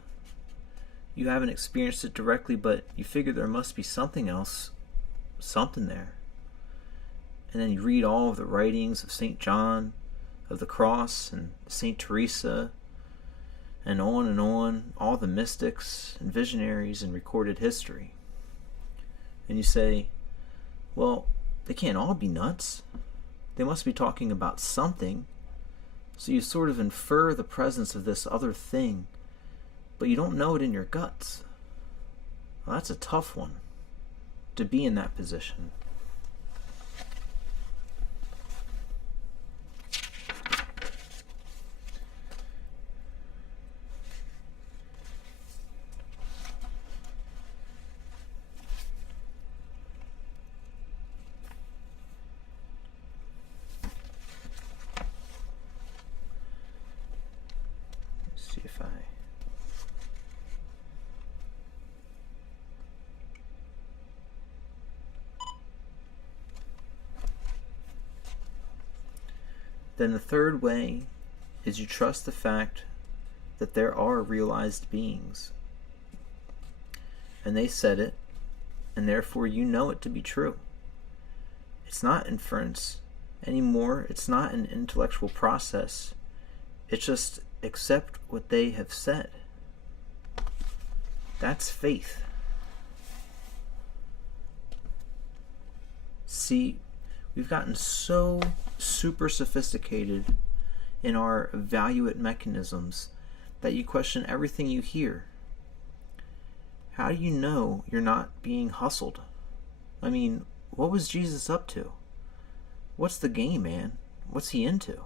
You haven't experienced it directly, but you figure there must be something else, something there. And then you read all of the writings of St. John, of the Cross, and St. Teresa, and on, all the mystics and visionaries in recorded history. And you say, well, they can't all be nuts. They must be talking about something. So you sort of infer the presence of this other thing, but you don't know it in your guts. Well, that's a tough one, to be in that position. Then the third way is you trust the fact that there are realized beings. And they said it, and therefore you know it to be true. It's not inference anymore. It's not an intellectual process. It's just accept what they have said. That's faith. See, we've gotten so super sophisticated in our evaluate mechanisms that you question everything you hear. How do you know you're not being hustled? I mean, what was Jesus up to? What's the game, man? What's he into?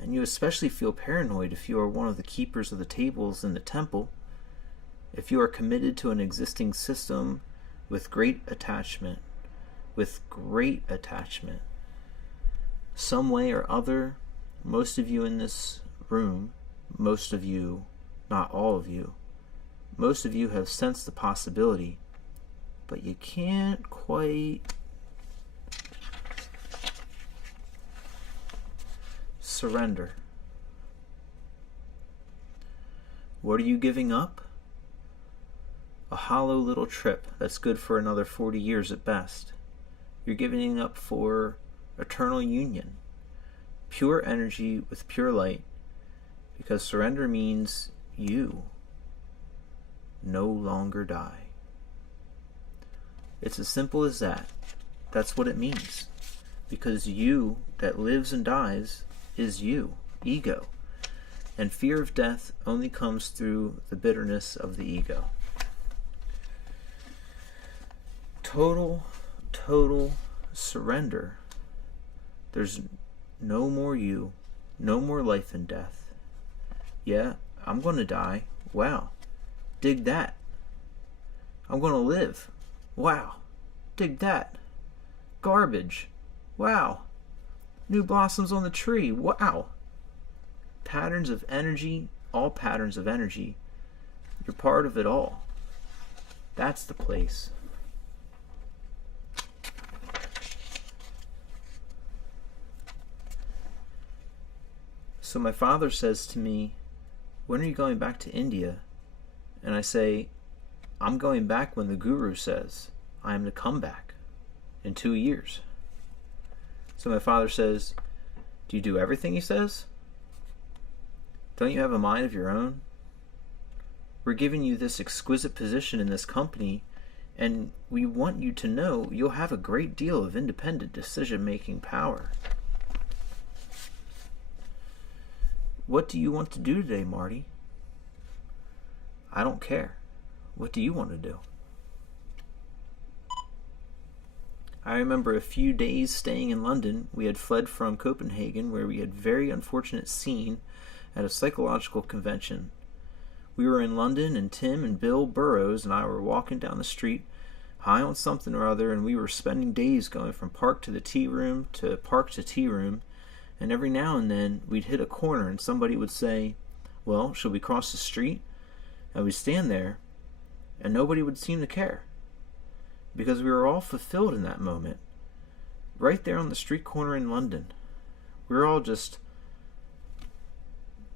And you especially feel paranoid if you are one of the keepers of the tables in the temple, if you are committed to an existing system with great attachment, some way or other. Most of you in this room, most of you, not all of you, most of you have sensed the possibility, but you can't quite surrender. What are you giving up? a hollow little trip that's good for another 40 years at best. You're giving up for eternal union, pure energy with pure light, because surrender means you no longer die. It's as simple as that. That's what it means. Because you that lives and dies is you, ego. And fear of death only comes through the bitterness of the ego. Total surrender. There's no more you, no more life and death. Yeah, I'm going to die. Wow. Dig that. I'm going to live. Wow. Dig that. Garbage. Wow. New blossoms on the tree. Wow. Patterns of energy, all patterns of energy. You're part of it all. That's the place. So my father says to me, when are you going back to India? And I say, I'm going back when the guru says I am to come back in 2 years. So my father says, do you do everything he says? Don't you have a mind of your own? We're giving you this exquisite position in this company, and we want you to know you'll have a great deal of independent decision-making power. What do you want to do today, Marty? I don't care. What do you want to do? I remember a few days staying in London. We had fled from Copenhagen, where we had a very unfortunate scene at a psychological convention. We were in London, and Tim and Bill Burrows and I were walking down the street, high on something or other, and we were spending days going from park to the tea room to park to tea room, and every now and then we'd hit a corner and somebody would say, well, shall we cross the street? And we'd stand there, and nobody would seem to care, because we were all fulfilled in that moment, right there on the street corner in London. We were all just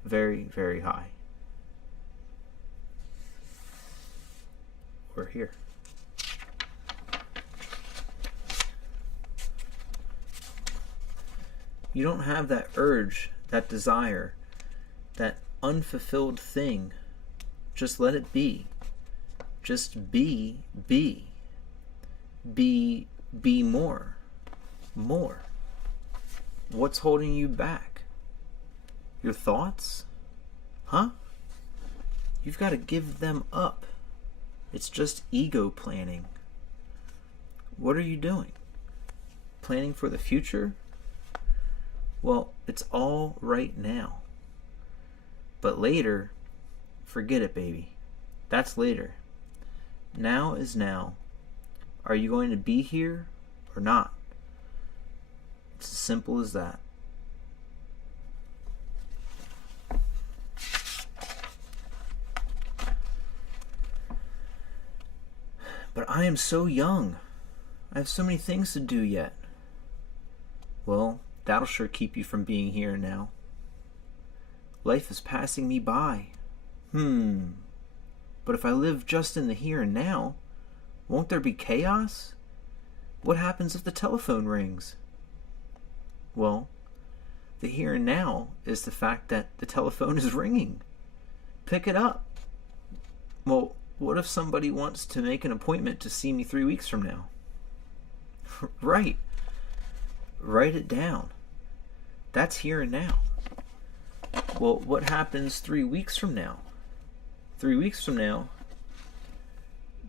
very, very high. We're here. You don't have that urge, that desire, that unfulfilled thing. Just let it be. Just be. Be more. More. What's holding you back? Your thoughts? Huh? You've got to give them up. It's just ego planning. What are you doing? Planning for the future? Well, it's all right now. But later, forget it, baby. That's later. Now is now. Are you going to be here or not? It's as simple as that. But I am so young. I have so many things to do yet. Well, that'll sure keep you from being here now. Life is passing me by. But if I live just in the here and now, won't there be chaos? What happens if the telephone rings? Well, the here and now is the fact that the telephone is ringing. Pick it up. Well, what if somebody wants to make an appointment to see me 3 weeks from now? Right. Write it down. That's here and now. Well, what happens 3 weeks from now? 3 weeks from now,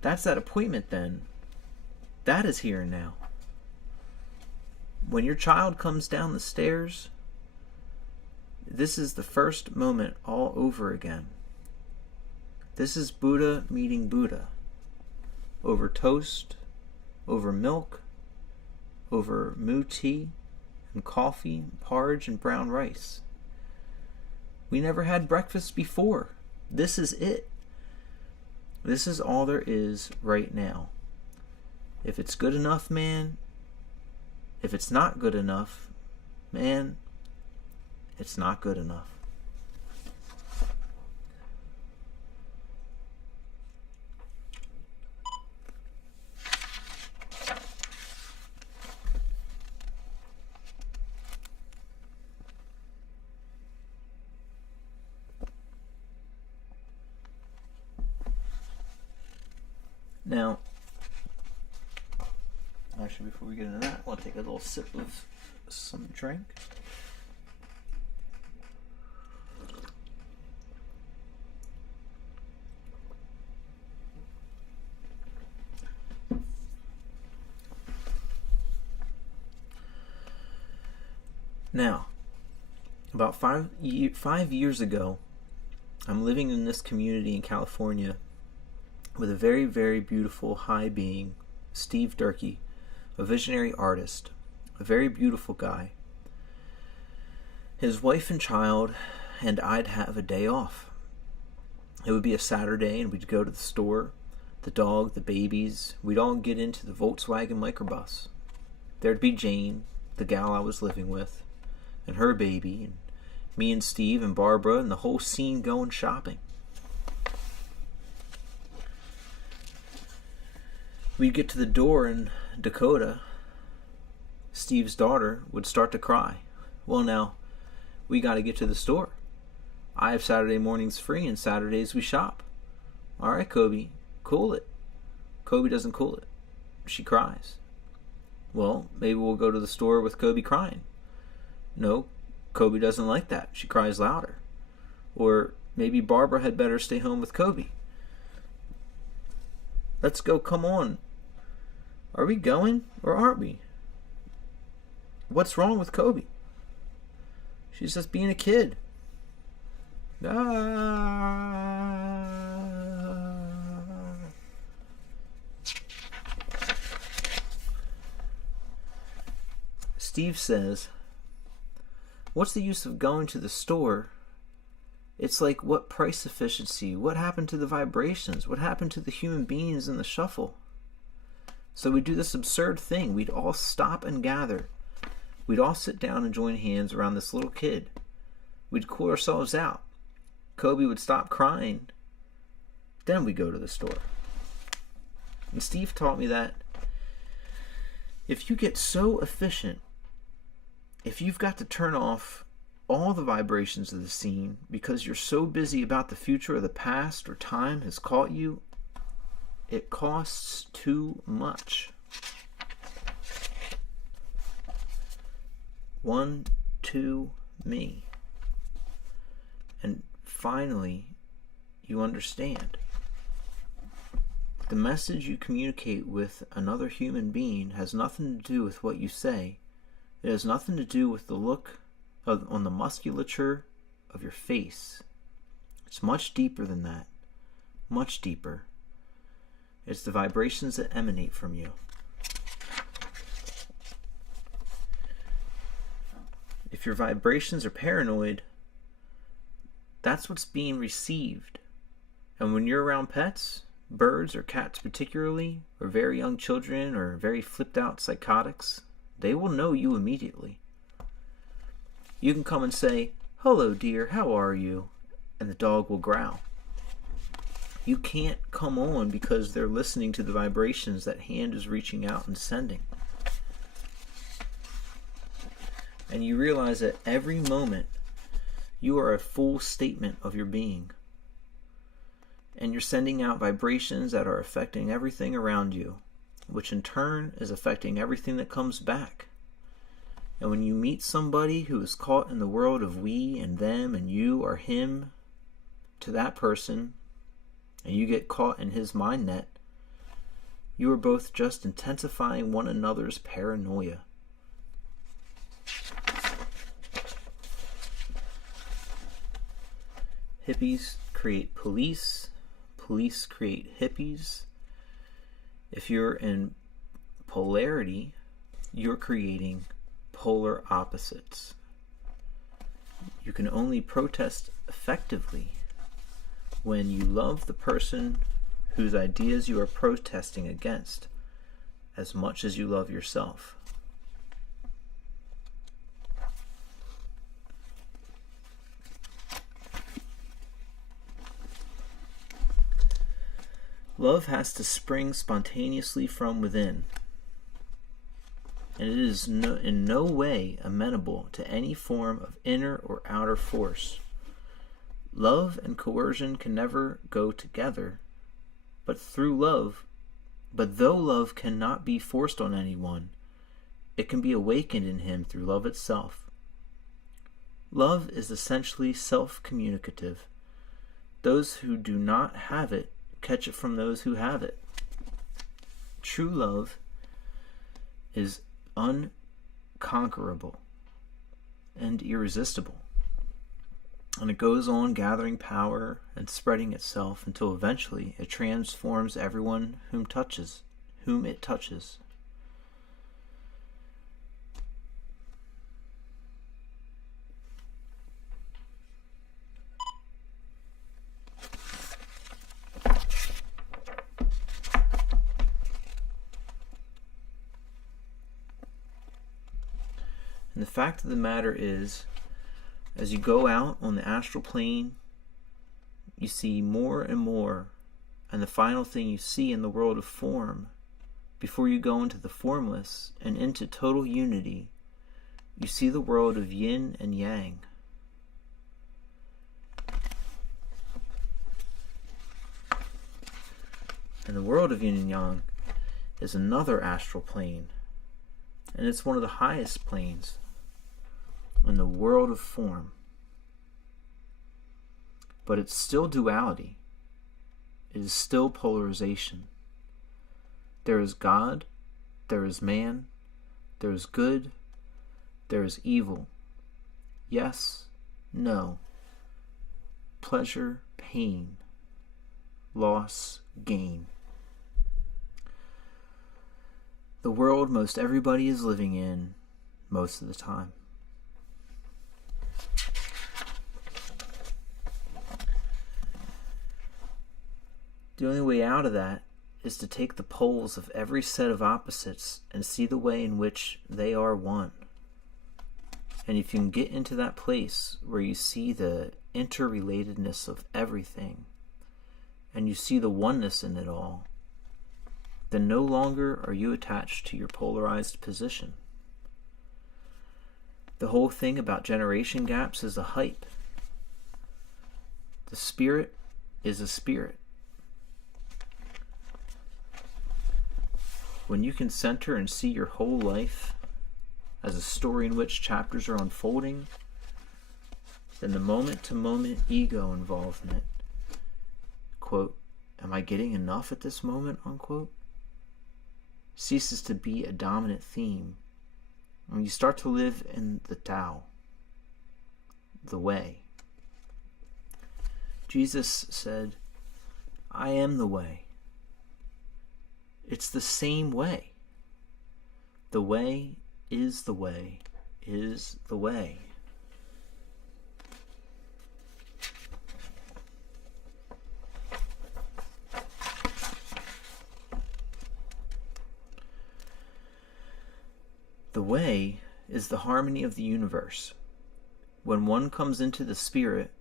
that's that appointment then. That is here and now. When your child comes down the stairs, this is the first moment all over again. This is Buddha meeting Buddha. Over toast, over milk, over moo tea, and coffee, and porridge, and brown rice. We never had breakfast before. This is it. This is all there is right now. If it's good enough, man, if it's not good enough, man, it's not good enough. Now, actually, before we get into that, I'll take a little sip of some drink. Now, about 5 years ago, I'm living in this community in California with a very, very beautiful high being, Steve Durkee, a visionary artist, a very beautiful guy. His wife and child and I'd have a day off. It would be a Saturday and we'd go to the store, the dog, the babies, we'd all get into the Volkswagen microbus. There'd be Jane, the gal I was living with, and her baby, and me and Steve and Barbara and the whole scene going shopping. We'd get to the door and Dakota, Steve's daughter, would start to cry. Well, now, we got to get to the store. I have Saturday mornings free and Saturdays we shop. All right, Kobe, cool it. Kobe doesn't cool it. She cries. Well, maybe we'll go to the store with Kobe crying. No, Kobe doesn't like that. She cries louder. Or maybe Barbara had better stay home with Kobe. Let's go, come on. Are we going or aren't we? What's wrong with Kobe? She's just being a kid. Steve says, what's the use of going to the store? It's like, what price efficiency? What happened to the vibrations? What happened to the human beings in the shuffle? So we do this absurd thing. We'd all stop and gather. We'd all sit down and join hands around this little kid. We'd cool ourselves out. Kobe would stop crying. Then we'd go to the store. And Steve taught me that if you get so efficient, if you've got to turn off all the vibrations of the scene because you're so busy about the future or the past or time has caught you, it costs too much. 1, 2, me. And finally, you understand. The message you communicate with another human being has nothing to do with what you say. It has nothing to do with the look on the musculature of your face. It's much deeper than that. Much deeper. It's the vibrations that emanate from you. If your vibrations are paranoid, that's what's being received. And when you're around pets, birds or cats particularly, or very young children or very flipped out psychotics, they will know you immediately. You can come and say, hello dear, how are you? And the dog will growl. You can't come on because they're listening to the vibrations that hand is reaching out and sending. And you realize that every moment you are a full statement of your being. And you're sending out vibrations that are affecting everything around you, which in turn is affecting everything that comes back. And when you meet somebody who is caught in the world of we and them and you or him to that person, and you get caught in his mind net, you are both just intensifying one another's paranoia. Hippies create police. Police create hippies. If you're in polarity, you're creating polar opposites. You can only protest effectively when you love the person whose ideas you are protesting against as much as you love yourself. Love has to spring spontaneously from within, and it is in no way amenable to any form of inner or outer force. Love and coercion can never go together, but through love, But though love cannot be forced on anyone, it can be awakened in him through love itself. Love is essentially self-communicative. Those who do not have it catch it from those who have it. True love is unconquerable and irresistible. And it goes on gathering power and spreading itself until eventually it transforms everyone whom it touches. And the fact of the matter is, as you go out on the astral plane, you see more and more, and the final thing you see in the world of form, before you go into the formless and into total unity, you see the world of yin and yang. And the world of yin and yang is another astral plane, and it's one of the highest planes in the world of form. But it's still duality. It is still polarization. There is God, there is man, there is good, there is evil. Yes, no. Pleasure, pain, loss, gain. The world most everybody is living in most of the time. The only way out of that is to take the poles of every set of opposites and see the way in which they are one. And if you can get into that place where you see the interrelatedness of everything, and you see the oneness in it all, then no longer are you attached to your polarized position. The whole thing about generation gaps is a hype. The spirit is a spirit. When you can center and see your whole life as a story in which chapters are unfolding, then the moment-to-moment ego involvement, quote, am I getting enough at this moment, unquote, ceases to be a dominant theme when you start to live in the Tao, the way. Jesus said, I am the way. It's the same way. The way is the way is the way. The way is the harmony of the universe. When one comes into the spirit,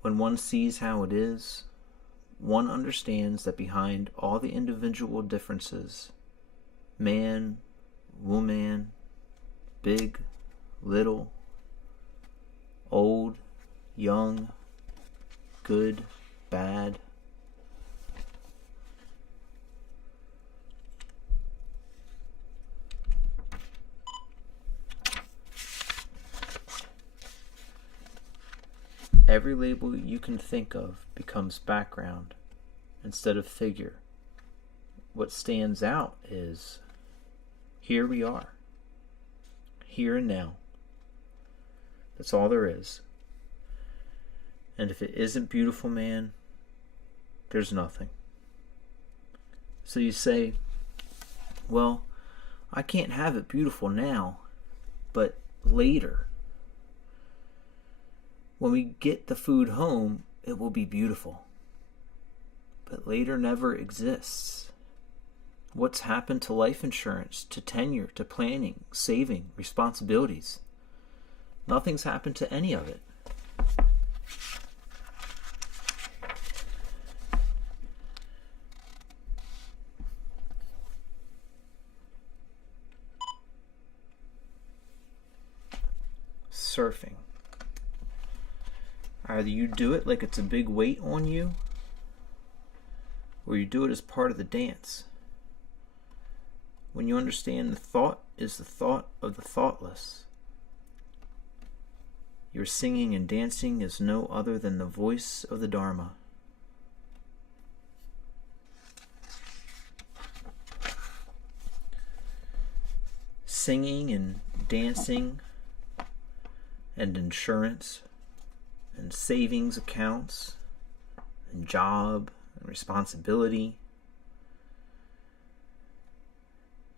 when one sees how it is, one understands that behind all the individual differences, man, woman, big, little, old, young, good, bad, every label you can think of becomes background instead of figure. What stands out is, here we are, here and now. That's all there is. And if it isn't beautiful, man, there's nothing. So you say, well, I can't have it beautiful now, but later. When we get the food home, it will be beautiful. But later never exists. What's happened to life insurance, to tenure, to planning, saving, responsibilities? Nothing's happened to any of it. Surfing. Either you do it like it's a big weight on you, or you do it as part of the dance. when you understand the thought is the thought of the thoughtless. Your singing and dancing is no other than the voice of the Dharma. Singing and dancing and insurance and savings accounts and job and responsibility.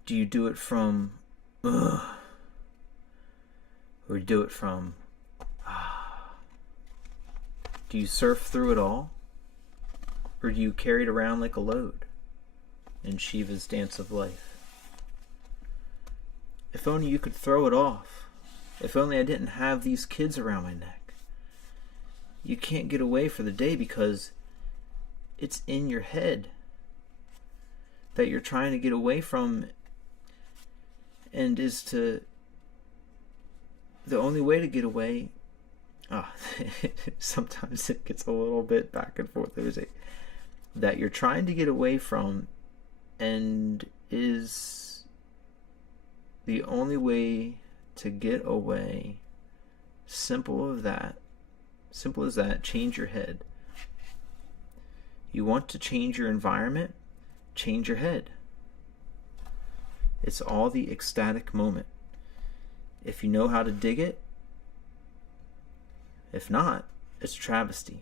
Do you do it from ugh, or do it from ah? Do you surf through it all, or do you carry it around like a load in Shiva's dance of life? If only you could throw it off. If only I didn't have these kids around my neck. You can't get away for the day because it's in your head that you're trying to get away from, and is to the only way to get away. Sometimes it gets a little bit back and forth. There's a that you're trying to get away from, and is the only way to get away. Simple as that. Change your head. You want to change your environment? Change your head. It's all the ecstatic moment. If you know how to dig it, if not, it's travesty.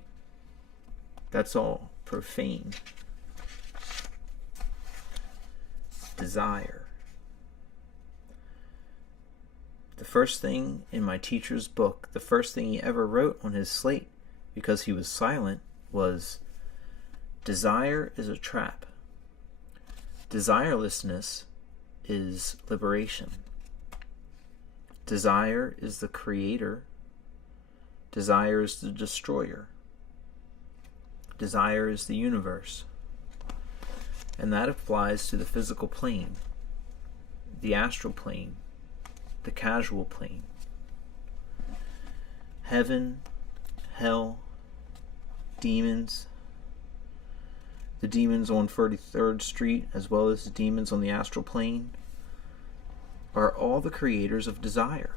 That's all profane. Desire. The first thing in my teacher's book, the first thing he ever wrote on his slate, because he was silent, was, desire is a trap. Desirelessness is liberation. Desire is the creator. Desire is the destroyer. Desire is the universe. And that applies to the physical plane, the astral plane, the casual plane. Heaven, hell, demons, the demons on 43rd Street, as well as the demons on the astral plane, are all the creators of desire.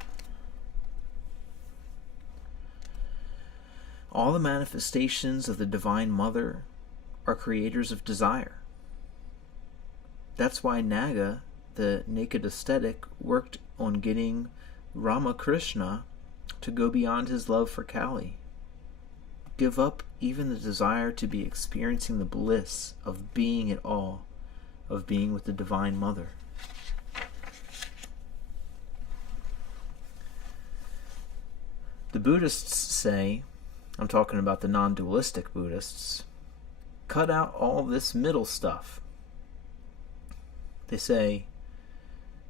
All the manifestations of the Divine Mother are creators of desire. That's why Naga, the naked ascetic, worked on getting Ramakrishna to go beyond his love for Kali. Give up even the desire to be experiencing the bliss of being at all, of being with the Divine Mother. The Buddhists say, I'm talking about the non-dualistic Buddhists, cut out all this middle stuff. They say,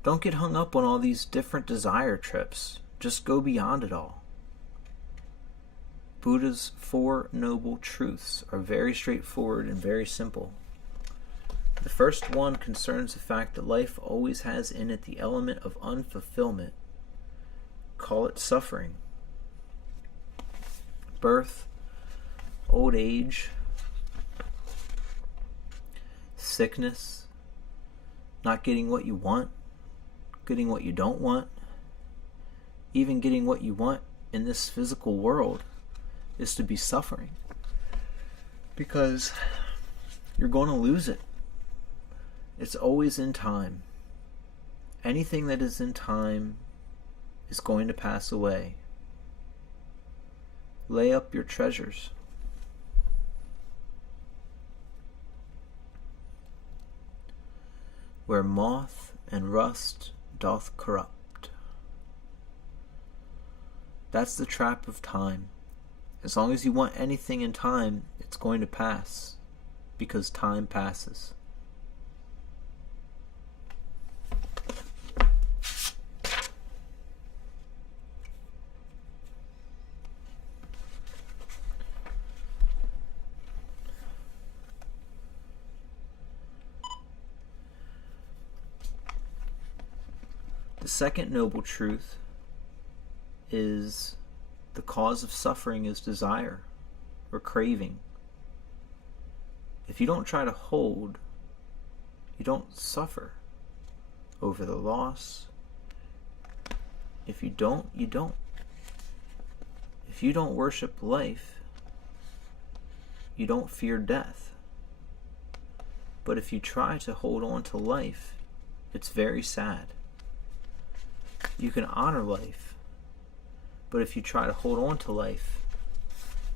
don't get hung up on all these different desire trips. Just go beyond it all. Buddha's 4 noble truths are very straightforward and very simple. The first one concerns the fact that life always has in it the element of unfulfillment. Call it suffering. Birth, old age, sickness, not getting what you want, getting what you don't want, even getting what you want in this physical world is to be suffering, because you're going to lose it. It's always in time. Anything that is in time is going to pass away. Lay up your treasures. Where moth and rust doth corrupt. That's the trap of time. As long as you want anything in time, it's going to pass, because time passes. The second noble truth is the cause of suffering is desire or craving. If you don't try to hold, you don't suffer. over the loss. If you don't, you don't. If you don't worship life, you don't fear death. But if you try to hold on to life, it's very sad. You can honor life, but if you try to hold on to life,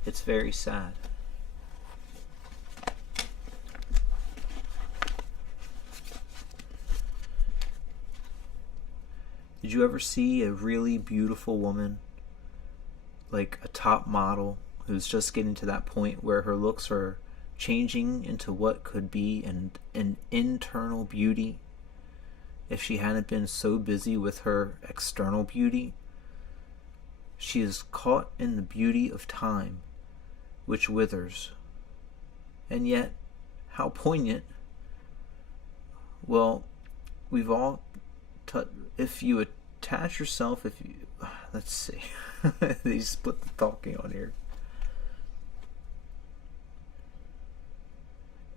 it's very sad. Did you ever see a really beautiful woman, like a top model, who's just getting to that point where her looks are changing into what could be an internal beauty if she hadn't been so busy with her external beauty? She is caught in the beauty of time, which withers. And yet, how poignant. Well, we've all if you attach yourself, let's see. They split the talking on here.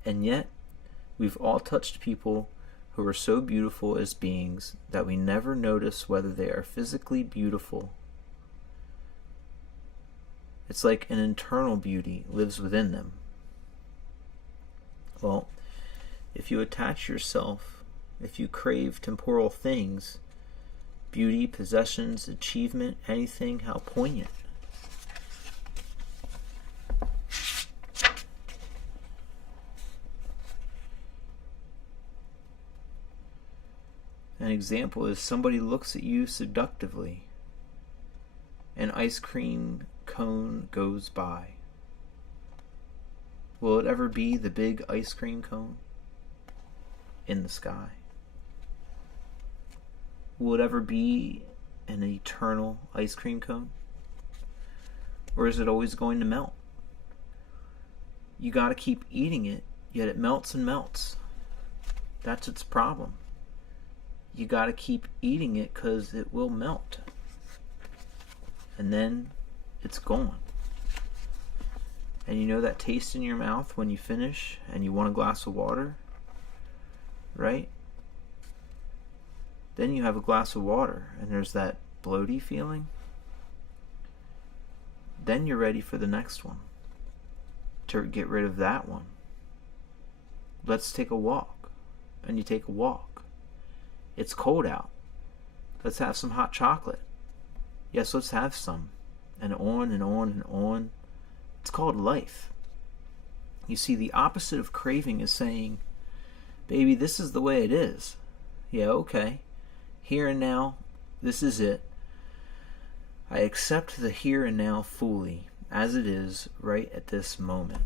And yet, we've all touched people who are so beautiful as beings that we never notice whether they are physically beautiful. It's like an internal beauty lives within them. Well, if you attach yourself, if you crave temporal things, beauty, possessions, achievement, anything, how poignant. An example is somebody looks at you seductively. An ice cream cone goes by. Will it ever be the big ice cream cone in the sky? Will it ever be an eternal ice cream cone? Or is it always going to melt? You gotta keep eating it, yet it melts and melts. That's its problem. You gotta keep eating it because it will melt. And then it's gone. And you know that taste in your mouth when you finish and you want a glass of water? Right? Then you have a glass of water and there's that bloaty feeling. Then you're ready for the next one, to get rid of that one. Let's take a walk. And you take a walk. It's cold out. Let's have some hot chocolate. Yes, let's have some. And on and on and on. It's called life. You see, the opposite of craving is saying, baby, this is the way it is. Yeah, okay. Here and now, this is it. I accept the here and now fully, as it is, right at this moment.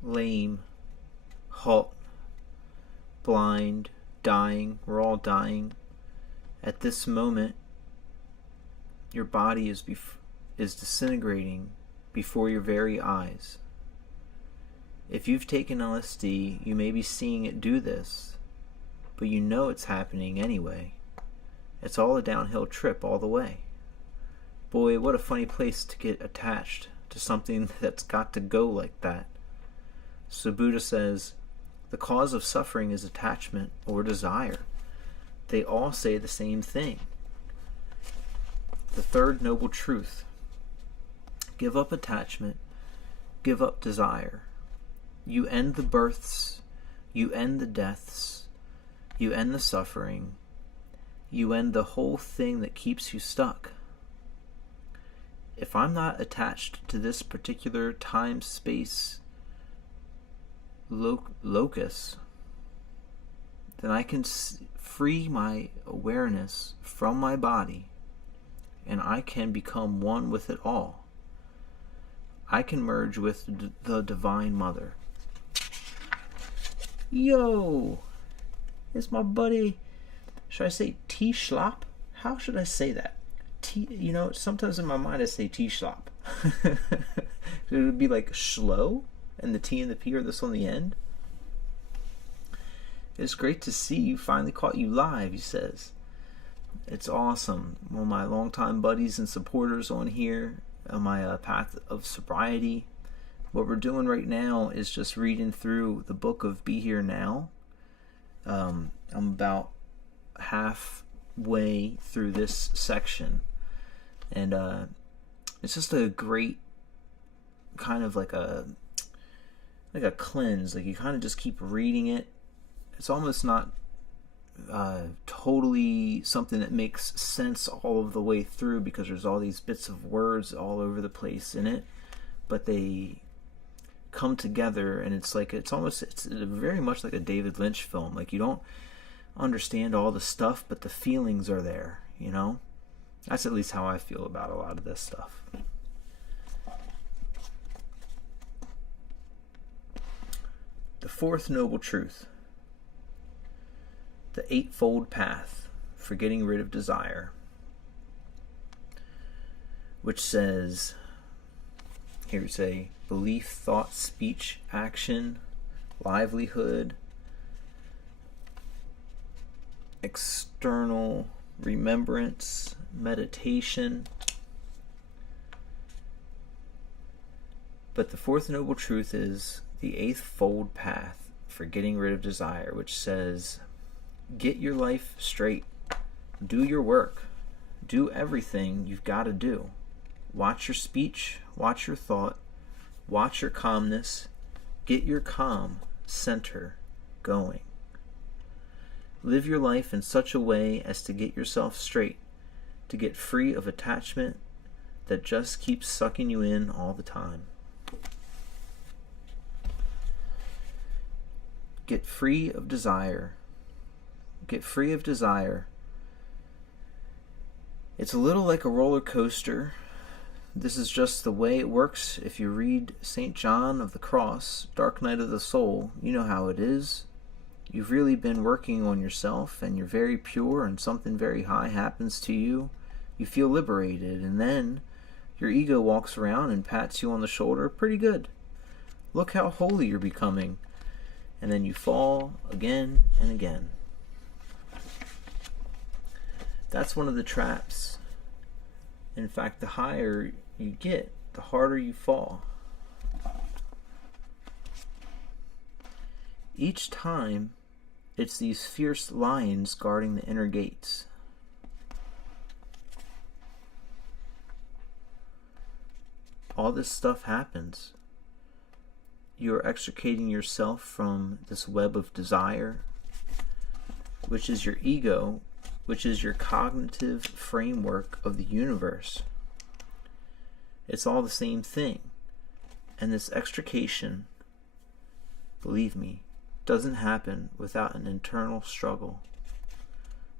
Lame, halt, blind, dying. We're all dying. At this moment, your body is disintegrating before your very eyes. If you've taken LSD, you may be seeing it do this, but you know it's happening anyway. It's all a downhill trip all the way. Boy, what a funny place to get attached to something that's got to go like that. So Buddha says, the cause of suffering is attachment or desire. They all say the same thing. The third noble truth. Give up attachment. Give up desire. You end the births. You end the deaths. You end the suffering. You end the whole thing that keeps you stuck. If I'm not attached to this particular time-space locus, then I can free my awareness from my body and I can become one with it all. I can merge with the Divine Mother. Yo! It's my buddy. Should I say T-Schlop? How should I say that? sometimes in my mind I say tea slop. It would be like slow, and the T and the P are this on the end. It's great to see you. Finally caught you live, he says. It's awesome. One of my longtime buddies and supporters on here on my path of sobriety. What we're doing right now is just reading through the book of Be Here Now. I'm about halfway through this section, and it's just a great kind of like a cleanse. Like, you kind of just keep reading it. It's almost not totally something that makes sense all of the way through, because there's all these bits of words all over the place in it, but they come together, and it's very much like a David Lynch film. Like, you don't understand all the stuff, but the feelings are there, That's at least how I feel about a lot of this stuff. The fourth noble truth. The eightfold path for getting rid of desire, which says, here we say, belief, thought, speech, action, livelihood, external remembrance, meditation. But the fourth noble truth is the eightfold path for getting rid of desire, which says, get your life straight. Do your work. Do everything you've got to do. Watch your speech. Watch your thought. Watch your calmness. Get your calm center going. Live your life in such a way as to get yourself straight, to get free of attachment that just keeps sucking you in all the time. Get free of desire. Get free of desire. It's a little like a roller coaster. This is just the way it works. If you read St. John of the Cross, Dark Night of the Soul, you know how it is. You've really been working on yourself, and you're very pure, and something very high happens to you. You feel liberated, and then your ego walks around and pats you on the shoulder. Pretty good. Look how holy you're becoming. And then you fall again and again. That's one of the traps. In fact, the higher you get, the harder you fall. Each time, it's these fierce lions guarding the inner gates. All this stuff happens. You're extricating yourself from this web of desire, which is your ego, which is your cognitive framework of the universe. It's all the same thing. And this extrication, believe me, doesn't happen without an internal struggle.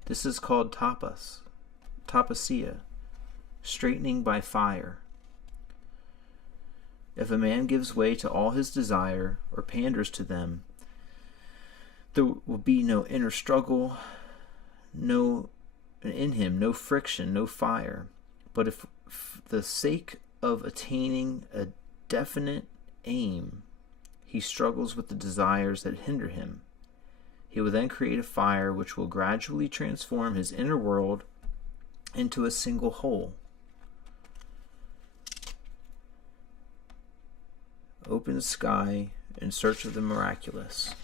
This is called tapasia, straightening by fire. If a man gives way to all his desire or panders to them, there will be no inner struggle, no friction, no fire. But if for the sake of attaining a definite aim, he struggles with the desires that hinder him, he will then create a fire which will gradually transform his inner world into a single whole. Open sky in search of the miraculous.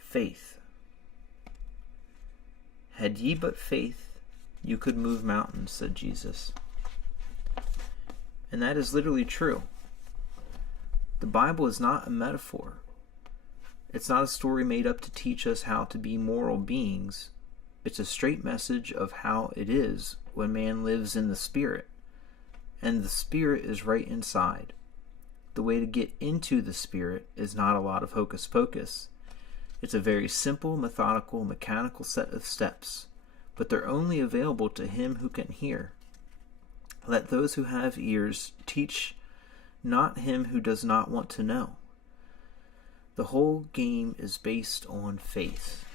Faith. Had ye but faith, you could move mountains, said Jesus. And that is literally true. The Bible is not a metaphor. It's not a story made up to teach us how to be moral beings. It's a straight message of how it is when man lives in the Spirit. And the Spirit is right inside. The way to get into the Spirit is not a lot of hocus pocus. It's a very simple, methodical, mechanical set of steps, but they're only available to him who can hear. Let those who have ears teach not him who does not want to know. The whole game is based on faith.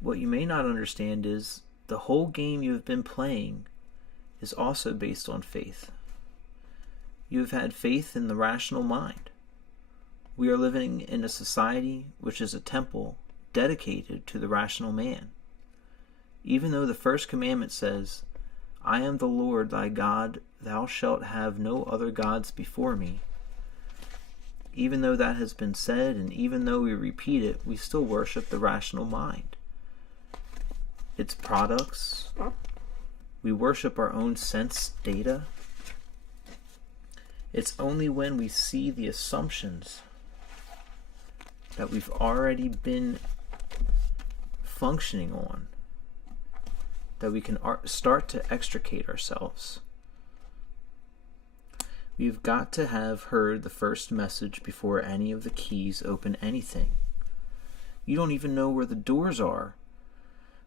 What you may not understand is the whole game you have been playing is also based on faith. You have had faith in the rational mind. We are living in a society which is a temple dedicated to the rational man. Even though the first commandment says, I am the Lord thy God, thou shalt have no other gods before me. Even though that has been said, and even though we repeat it, we still worship the rational mind. Its products. We worship our own sense data. It's only when we see the assumptions that we've already been functioning on that we can start to extricate ourselves. We've got to have heard the first message before any of the keys open anything. You don't even know where the doors are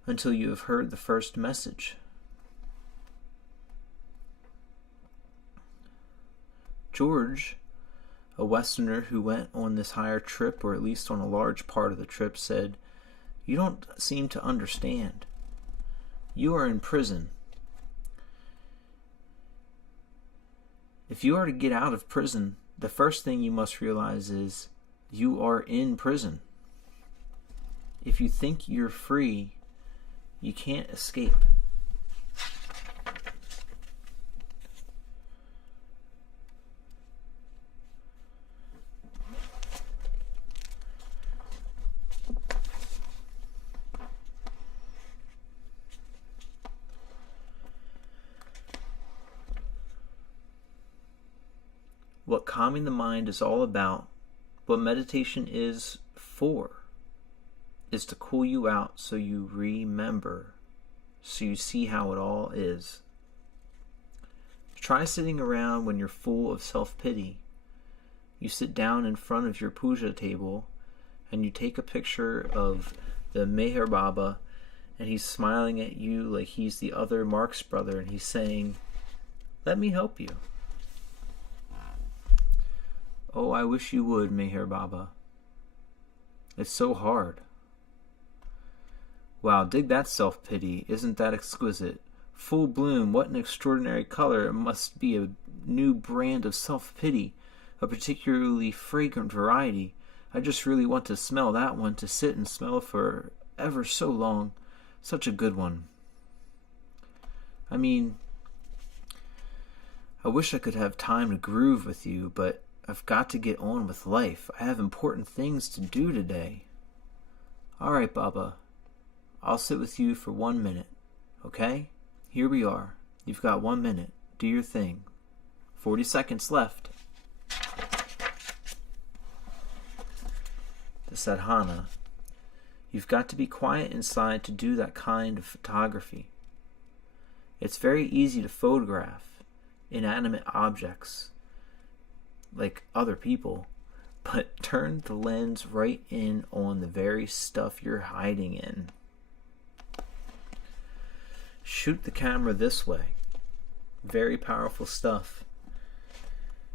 until you have heard the first message. George, a Westerner who went on this higher trip, or at least on a large part of the trip, said, "You don't seem to understand. You are in prison. If you are to get out of prison, the first thing you must realize is you are in prison. If you think you're free, you can't escape." What calming the mind is all about, what meditation is for, is to cool you out so you remember, so you see how it all is. Try sitting around when you're full of self-pity. You sit down in front of your puja table and you take a picture of the Meher Baba, and he's smiling at you like he's the other Marx brother, and he's saying, "Let me help you." Oh, I wish you would, Meher Baba. It's so hard. Wow, dig that self-pity. Isn't that exquisite? Full bloom, what an extraordinary color. It must be a new brand of self-pity, a particularly fragrant variety. I just really want to smell that one, to sit and smell for ever so long. Such a good one. I mean, I wish I could have time to groove with you, but I've got to get on with life. I have important things to do today. All right, Baba. I'll sit with you for 1 minute, okay? Here we are. You've got 1 minute. Do your thing. 40 seconds left. The sadhana. You've got to be quiet inside to do that kind of photography. It's very easy to photograph inanimate objects like other people, but turn the lens right in on the very stuff you're hiding in. Shoot the camera this way. Very powerful stuff.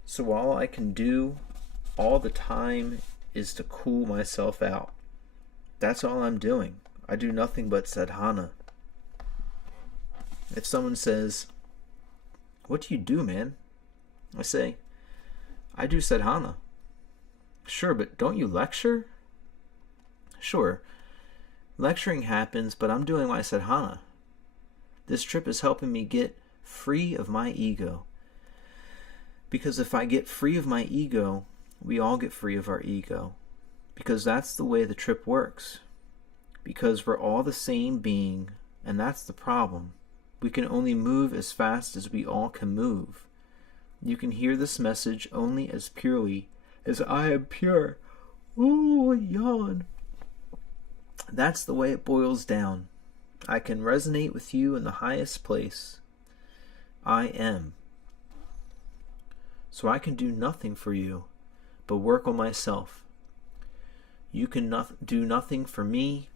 So all I can do all the time is to cool myself out. That's all I'm doing. I do nothing but sadhana. If someone says, "What do you do, man?" I say, "I do sadhana." "Sure, but don't you lecture?" "Sure, lecturing happens, but I'm doing my sadhana. This trip is helping me get free of my ego. Because if I get free of my ego, we all get free of our ego. Because that's the way the trip works. Because we're all the same being, and that's the problem. We can only move as fast as we all can move. You can hear this message only as purely as I am pure." Ooh, yawn. That's the way it boils down. I can resonate with you in the highest place. I am. So I can do nothing for you but work on myself. You can do nothing for me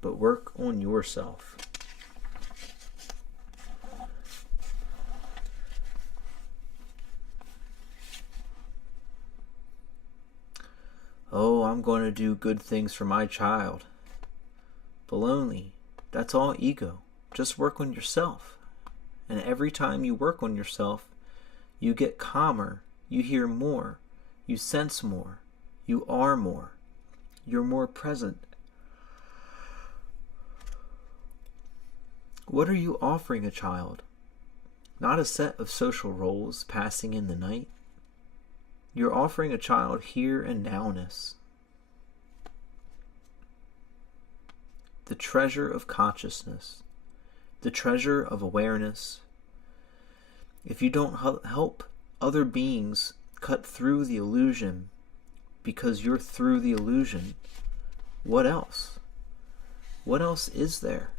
but work on yourself. Oh, I'm going to do good things for my child. Baloney. That's all ego. Just work on yourself. And every time you work on yourself, you get calmer, you hear more, you sense more, you are more, you're more present. What are you offering a child? Not a set of social roles passing in the night. You're offering a child here and nowness. The treasure of consciousness, the treasure of awareness. If you don't help other beings cut through the illusion because you're through the illusion, what else? What else is there?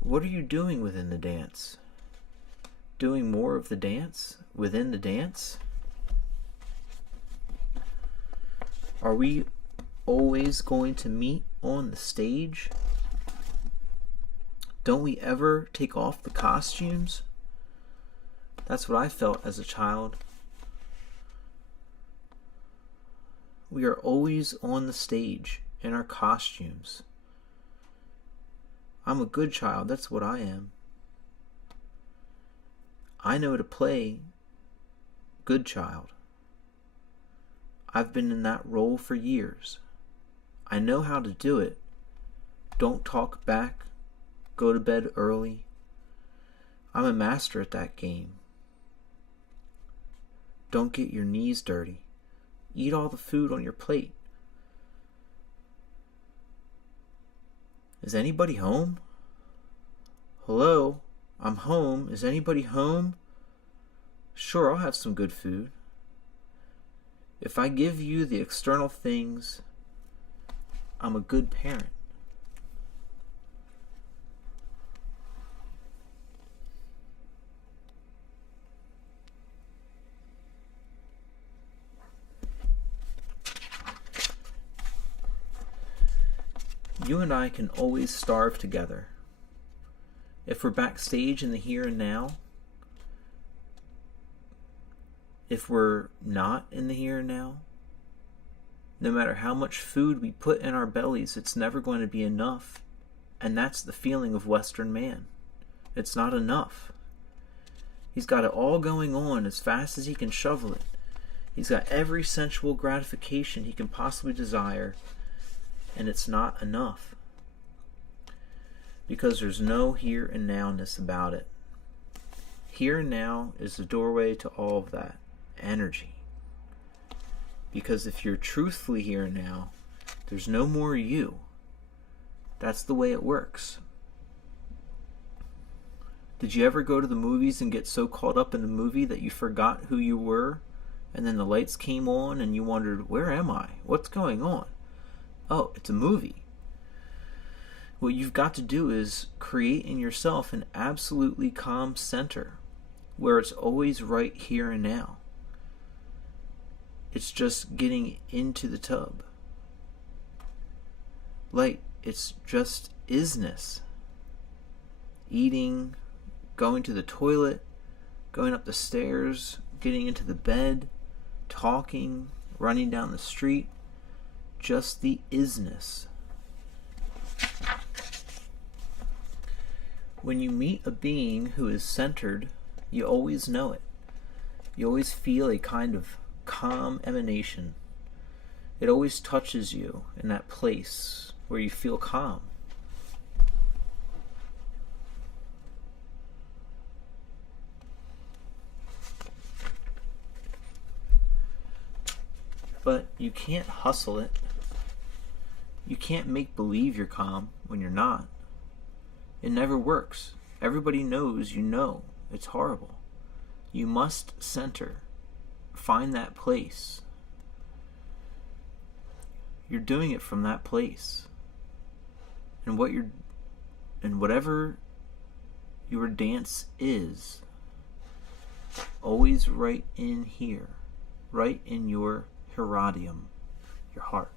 What are you doing within the dance? Doing more of the dance within the dance? Are we always going to meet on the stage? Don't we ever take off the costumes? That's what I felt as a child. We are always on the stage in our costumes. I'm a good child, that's what I am. I know to play good child. I've been in that role for years. I know how to do it. Don't talk back. Go to bed early. I'm a master at that game. Don't get your knees dirty. Eat all the food on your plate. Is anybody home? Hello? I'm home. Is anybody home? Sure, I'll have some good food. If I give you the external things, I'm a good parent. You and I can always starve together. If we're backstage in the here and now, if we're not in the here and now, no matter how much food we put in our bellies, it's never going to be enough. And that's the feeling of Western man. It's not enough. He's got it all going on as fast as he can shovel it. He's got every sensual gratification he can possibly desire, and it's not enough. Because there's no here and nowness about it. Here and now is the doorway to all of that energy. Because if you're truthfully here and now, there's no more you. That's the way it works. Did you ever go to the movies and get so caught up in the movie that you forgot who you were? And then the lights came on and you wondered, where am I? What's going on? Oh, it's a movie. What you've got to do is create in yourself an absolutely calm center where it's always right here and now. It's just getting into the tub. Like, it's just isness. Eating, going to the toilet, going up the stairs, getting into the bed, talking, running down the street. Just the isness. When you meet a being who is centered, you always know it. You always feel a kind of calm emanation. It always touches you in that place where you feel calm. But you can't hustle it. You can't make believe you're calm when you're not. It never works. Everybody knows you know. It's horrible. You must center. Find that place. You're doing it from that place. And whatever your dance is, always right in here, right in your Herodium. your heart.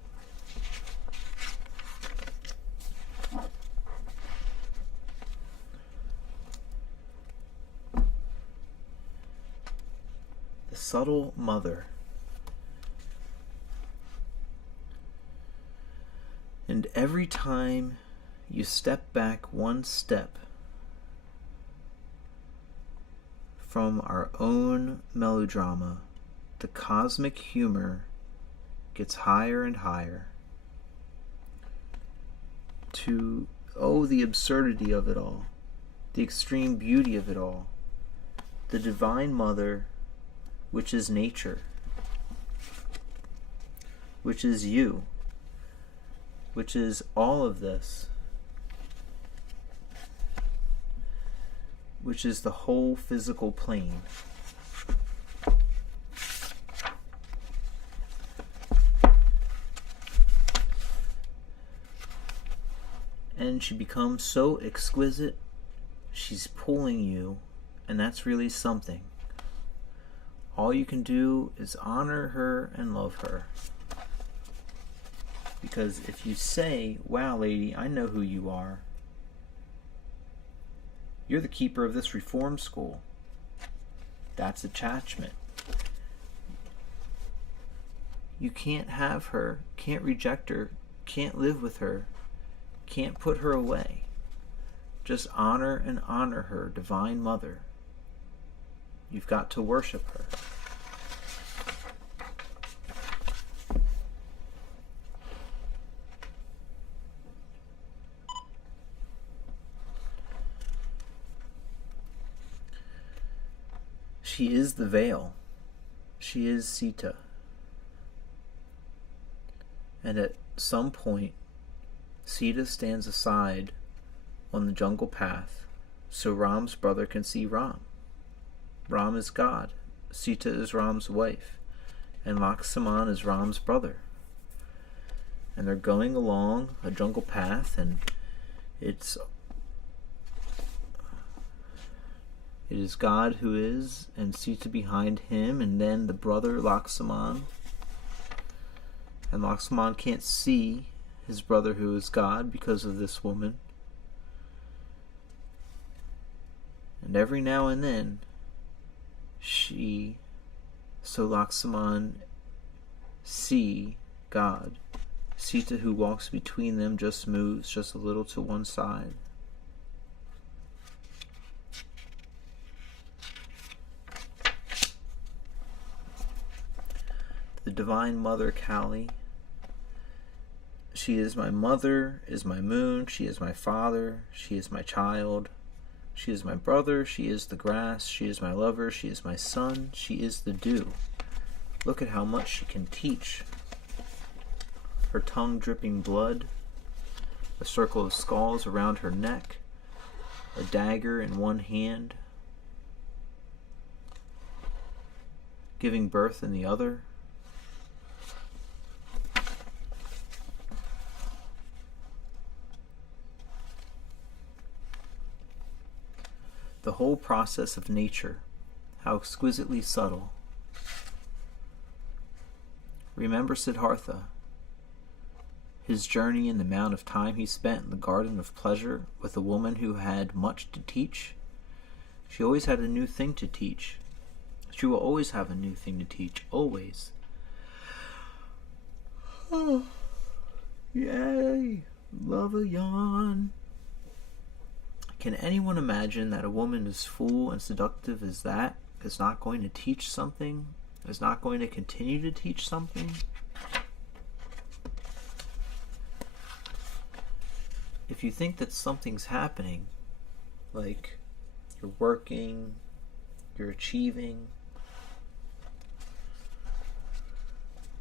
The subtle mother. And every time you step back one step from our own melodrama, the cosmic humor gets higher and higher to, oh, the absurdity of it all, the extreme beauty of it all, the Divine Mother, which is nature, which is you, which is all of this, which is the whole physical plane. And she becomes so exquisite, she's pulling you, and that's really something. All you can do is honor her and love her. Because if you say, wow, lady, I know who you are. You're the keeper of this reform school. That's attachment. You can't have her, can't reject her, can't live with her, can't put her away. Just honor and honor her, Divine Mother. You've got to worship her. She is the veil. She is Sita. And at some point, Sita stands aside on the jungle path so Ram's brother can see Ram. Ram is God. Sita is Ram's wife. And Lakshman is Ram's brother. And they're going along a jungle path, and it is God who is, and Sita behind him, and then the brother Lakshman. And Lakshman can't see his brother who is God because of this woman. And every now and then, Lakshman see God. Sita, who walks between them, just moves just a little to one side. The Divine Mother Kali. She is my mother, is my moon, she is my father, she is my child, she is my brother, she is the grass, she is my lover, she is my sun, she is the dew. Look at how much she can teach. Her tongue dripping blood, a circle of skulls around her neck, a dagger in one hand, giving birth in the other. The whole process of nature, how exquisitely subtle. Remember Siddhartha, his journey and the amount of time he spent in the garden of pleasure with a woman who had much to teach. She always had a new thing to teach. She will always have a new thing to teach, always. Oh, yay, love a yawn. Can anyone imagine that a woman as fool and seductive as that is not going to teach something? Is not going to continue to teach something? If you think that something's happening, like you're working, you're achieving,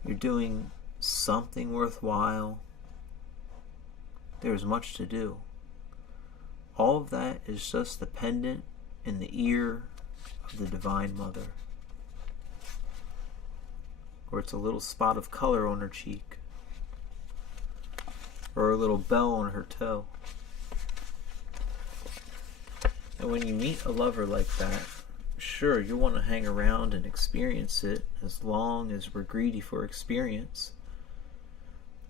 you're doing something worthwhile, there's much to do. All of that is just the pendant in the ear of the Divine Mother. Or it's a little spot of color on her cheek. Or a little bell on her toe. And when you meet a lover like that, sure, you'll want to hang around and experience it as long as we're greedy for experience.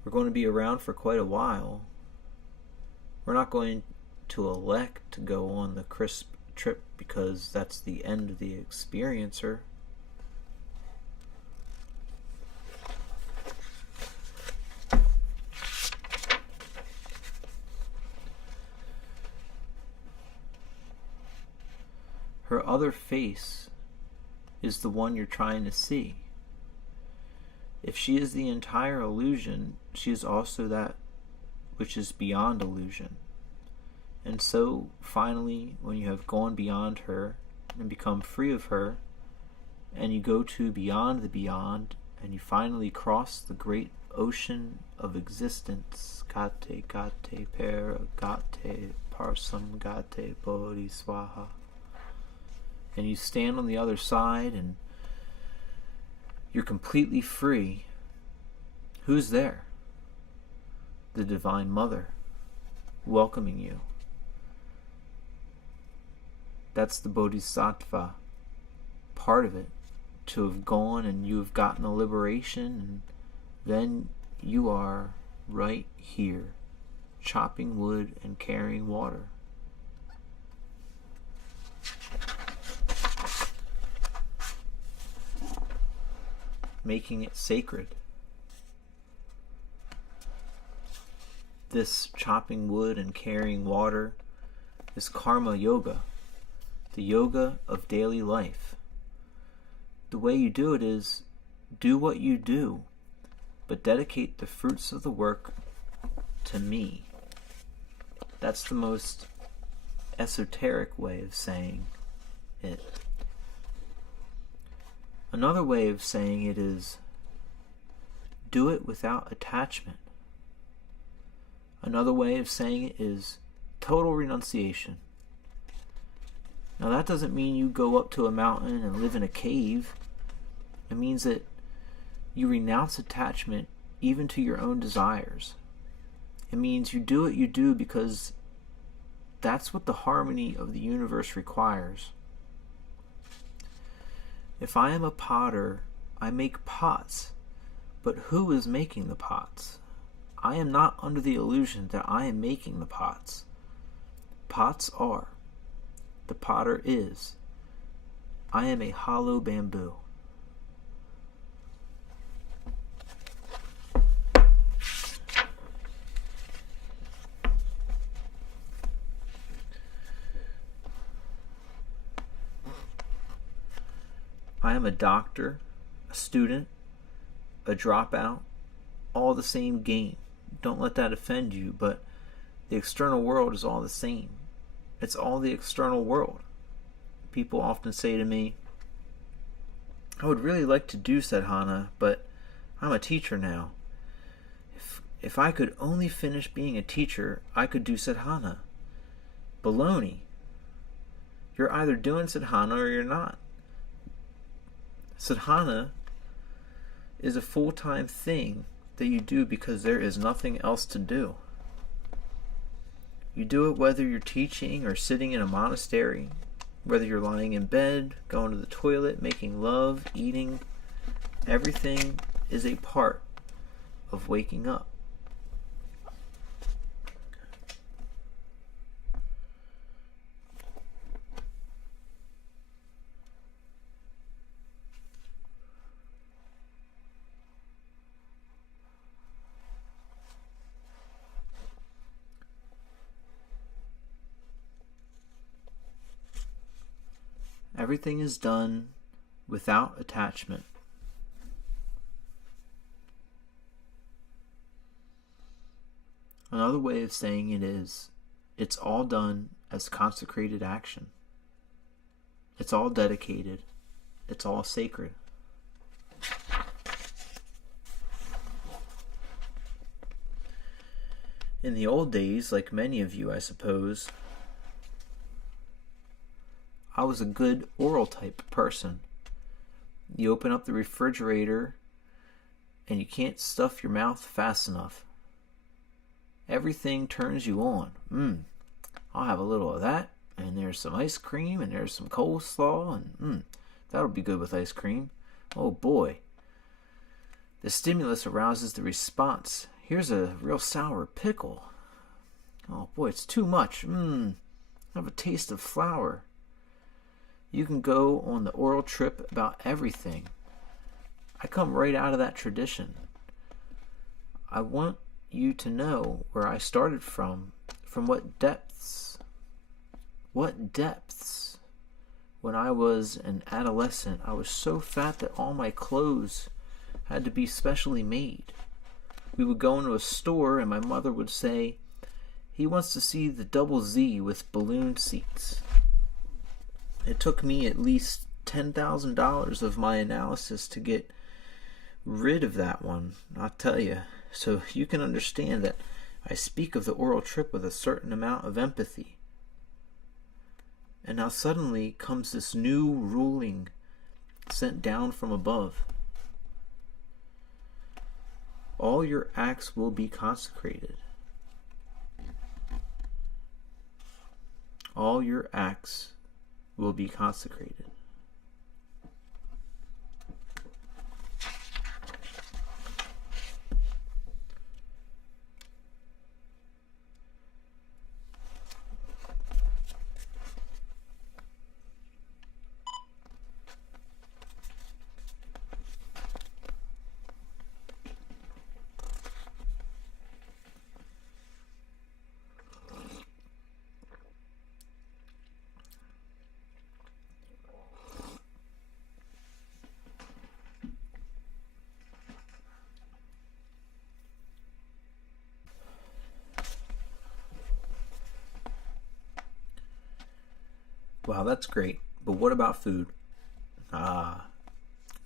We're going to be around for quite a while. We're not going to elect to go on the crisp trip because that's the end of the experiencer. Her other face is the one you're trying to see. If she is the entire illusion, she is also that which is beyond illusion. And so, finally, when you have gone beyond her and become free of her, and you go to beyond the beyond, and you finally cross the great ocean of existence, gate gate per gate parsam gate bodhi swaha, and you stand on the other side and you're completely free, who's there? The Divine Mother welcoming you. That's the Bodhisattva part of it, to have gone and you have gotten a liberation, and then you are right here, chopping wood and carrying water. Making it sacred. This chopping wood and carrying water is karma yoga, the yoga of daily life. The way you do it is do what you do, but dedicate the fruits of the work to me. That's the most esoteric way of saying it. Another way of saying it is do it without attachment. Another way of saying it is total renunciation. Now that doesn't mean you go up to a mountain and live in a cave. It means that you renounce attachment even to your own desires. It means you do what you do because that's what the harmony of the universe requires. If I am a potter, I make pots, but who is making the pots? I am not under the illusion that I am making the pots. Pots are. The potter is. I am a hollow bamboo. I am a doctor, a student, a dropout, all the same game. Don't let that offend you, but the external world is all the same. It's all the external world. People often say to me, I would really like to do sadhana, but I'm a teacher now. If I could only finish being a teacher, I could do sadhana. Baloney. You're either doing sadhana or you're not. Sadhana is a full-time thing that you do because there is nothing else to do. You do it whether you're teaching or sitting in a monastery, whether you're lying in bed, going to the toilet, making love, eating. Everything is a part of waking up. Everything is done without attachment. Another way of saying it is, it's all done as consecrated action. It's all dedicated. It's all sacred. In the old days, like many of you, I suppose, I was a good oral type person. You open up the refrigerator and you can't stuff your mouth fast enough. Everything turns you on. I'll have a little of that, and there's some ice cream, and there's some coleslaw, and that'll be good with ice cream. Oh boy. The stimulus arouses the response. Here's a real sour pickle. Oh boy, it's too much. I have a taste of flour. You can go on the oral trip about everything. I come right out of that tradition. I want you to know where I started from what depths. What depths? When I was an adolescent, I was so fat that all my clothes had to be specially made. We would go into a store and my mother would say, "He wants to see the double Z with balloon seats." It took me at least $10,000 of my analysis to get rid of that one, I'll tell you. So you can understand that I speak of the oral trip with a certain amount of empathy. And now suddenly comes this new ruling sent down from above. All your acts will be consecrated. All your acts will be consecrated. Wow, that's great. But what about food? Now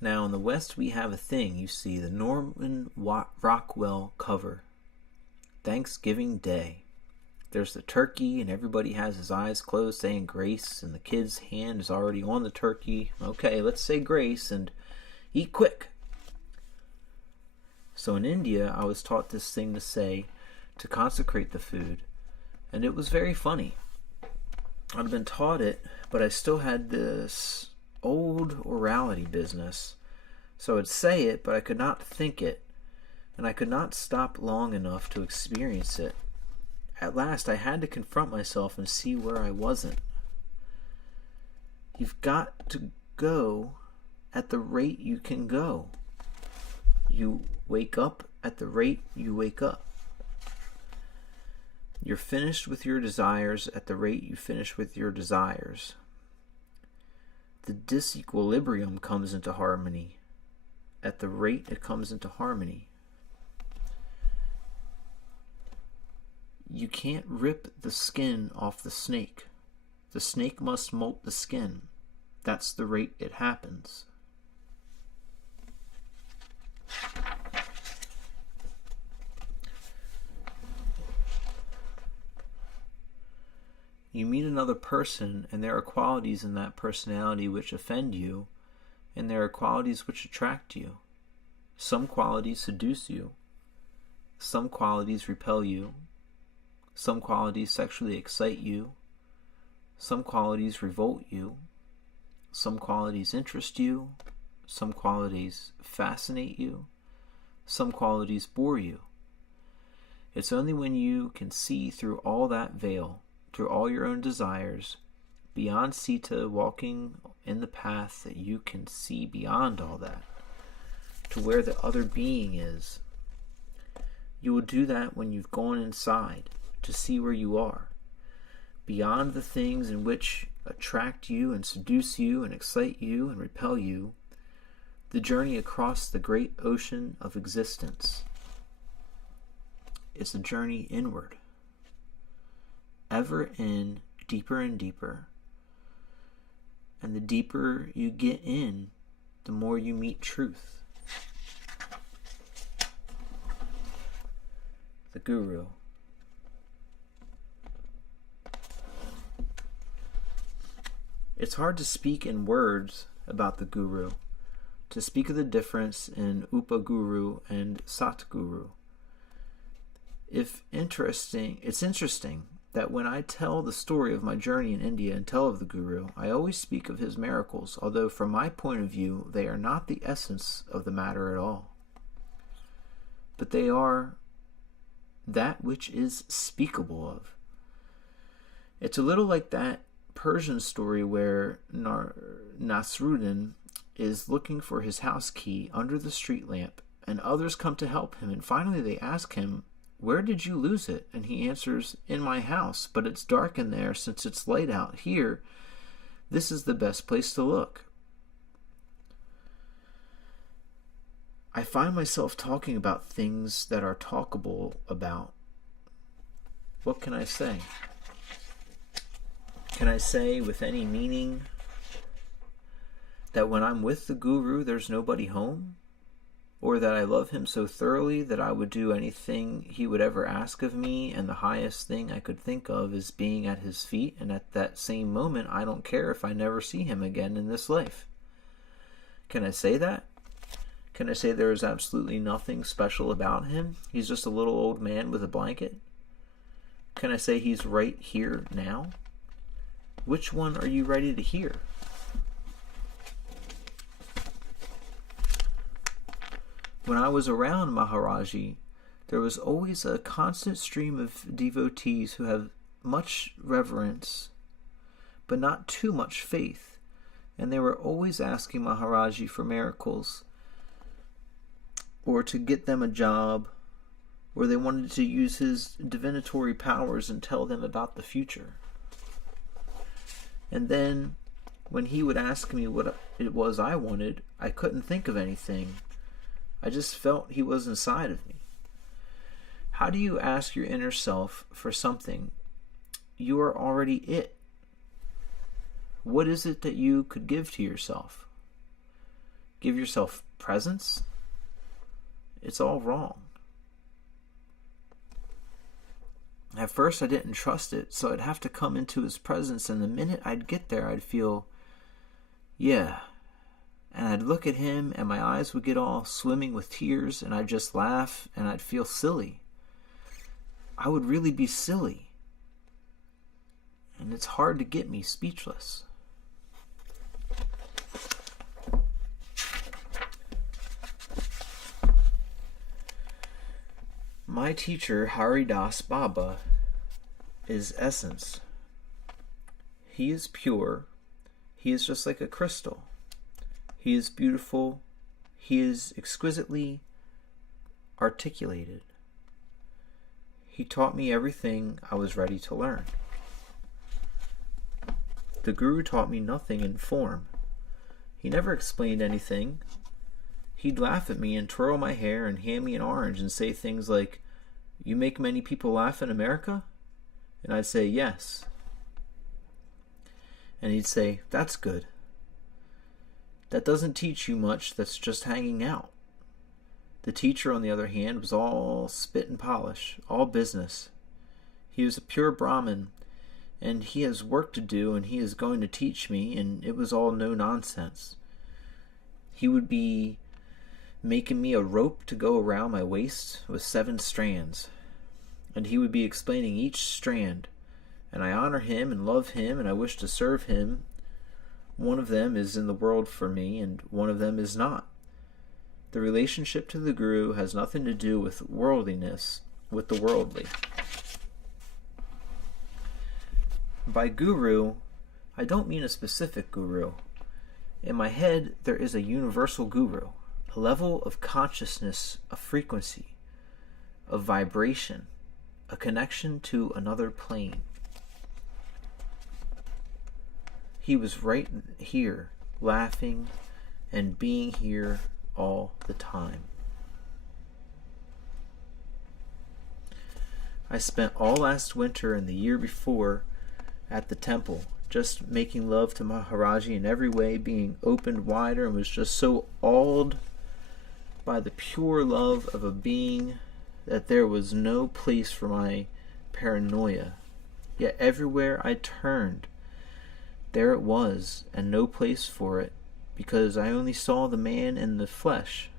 in the West we have a thing, you see, the Norman Rockwell cover. Thanksgiving Day. There's the turkey and everybody has his eyes closed saying grace and the kid's hand is already on the turkey. Okay, let's say grace and eat quick. So in India I was taught this thing to say to consecrate the food, and it was very funny. I'd been taught it, but I still had this old orality business. So I'd say it, but I could not think it, and I could not stop long enough to experience it. At last I had to confront myself and see where I wasn't. You've got to go at the rate you can go. You wake up at the rate you wake up. You're finished with your desires at the rate you finish with your desires. The disequilibrium comes into harmony at the rate it comes into harmony. You can't rip the skin off the snake. The snake must molt the skin. That's the rate it happens. You meet another person, and there are qualities in that personality which offend you, and there are qualities which attract you. Some qualities seduce you. Some qualities repel you. Some qualities sexually excite you. Some qualities revolt you. Some qualities interest you. Some qualities fascinate you. Some qualities bore you. It's only when you can see through all that veil, through all your own desires, beyond Sita walking in the path, that you can see beyond all that, to where the other being is. You will do that when you've gone inside, to see where you are, beyond the things in which attract you and seduce you and excite you and repel you, the journey across the great ocean of existence. It's a journey inward. Ever in, deeper and deeper. And the deeper you get in, the more you meet truth. The Guru. It's hard to speak in words about the Guru, to speak of the difference in Upaguru and Satguru. It's interesting that when I tell the story of my journey in India and tell of the Guru, I always speak of his miracles, although from my point of view, they are not the essence of the matter at all. But they are that which is speakable of. It's a little like that Persian story where Nasruddin is looking for his house key under the street lamp, and others come to help him, and finally they ask him, "Where did you lose it?" And he answers, "In my house, but it's dark in there since it's light out here. This is the best place to look." I find myself talking about things that are talkable about. What can I say? Can I say with any meaning that when I'm with the Guru, there's nobody home? Or that I love him so thoroughly that I would do anything he would ever ask of me, and the highest thing I could think of is being at his feet, and at that same moment I don't care if I never see him again in this life? Can I say that? Can I say there is absolutely nothing special about him? He's just a little old man with a blanket? Can I say he's right here now? Which one are you ready to hear? When I was around Maharaji, there was always a constant stream of devotees who have much reverence, but not too much faith, and they were always asking Maharaji for miracles, or to get them a job, or they wanted to use his divinatory powers and tell them about the future. And then, when he would ask me what it was I wanted, I couldn't think of anything. I just felt he was inside of me. How do you ask your inner self for something? You are already it. What is it that you could give to yourself? Give yourself presents? It's all wrong. At first I didn't trust it, so I'd have to come into his presence, and the minute I'd get there I'd feel, yeah. And I'd look at him and my eyes would get all swimming with tears, and I'd just laugh and I'd feel silly. I would really be silly. And it's hard to get me speechless. My teacher, Haridas Baba, is essence. He is pure. He is just like a crystal. He is beautiful. He is exquisitely articulated. He taught me everything I was ready to learn. The Guru taught me nothing in form. He never explained anything. He'd laugh at me and twirl my hair and hand me an orange and say things like, "You make many people laugh in America?" And I'd say, "Yes." And he'd say, "That's good. That doesn't teach you much, that's just hanging out." The teacher, on the other hand, was all spit and polish, all business. He was a pure Brahmin, and he has work to do, and he is going to teach me, and it was all no nonsense. He would be making me a rope to go around my waist with 7 strands, and he would be explaining each strand, and I honor him and love him, and I wish to serve him. One of them is in the world for me, and one of them is not. The relationship to the Guru has nothing to do with worldliness, with the worldly. By Guru, I don't mean a specific Guru. In my head, there is a universal Guru, a level of consciousness, a frequency, of vibration, a connection to another plane. He was right here, laughing and being here all the time. I spent all last winter and the year before at the temple, just making love to Maharaji in every way, being opened wider, and was just so awed by the pure love of a being that there was no place for my paranoia. Yet everywhere I turned, there it was, and no place for it, because I only saw the man in the flesh,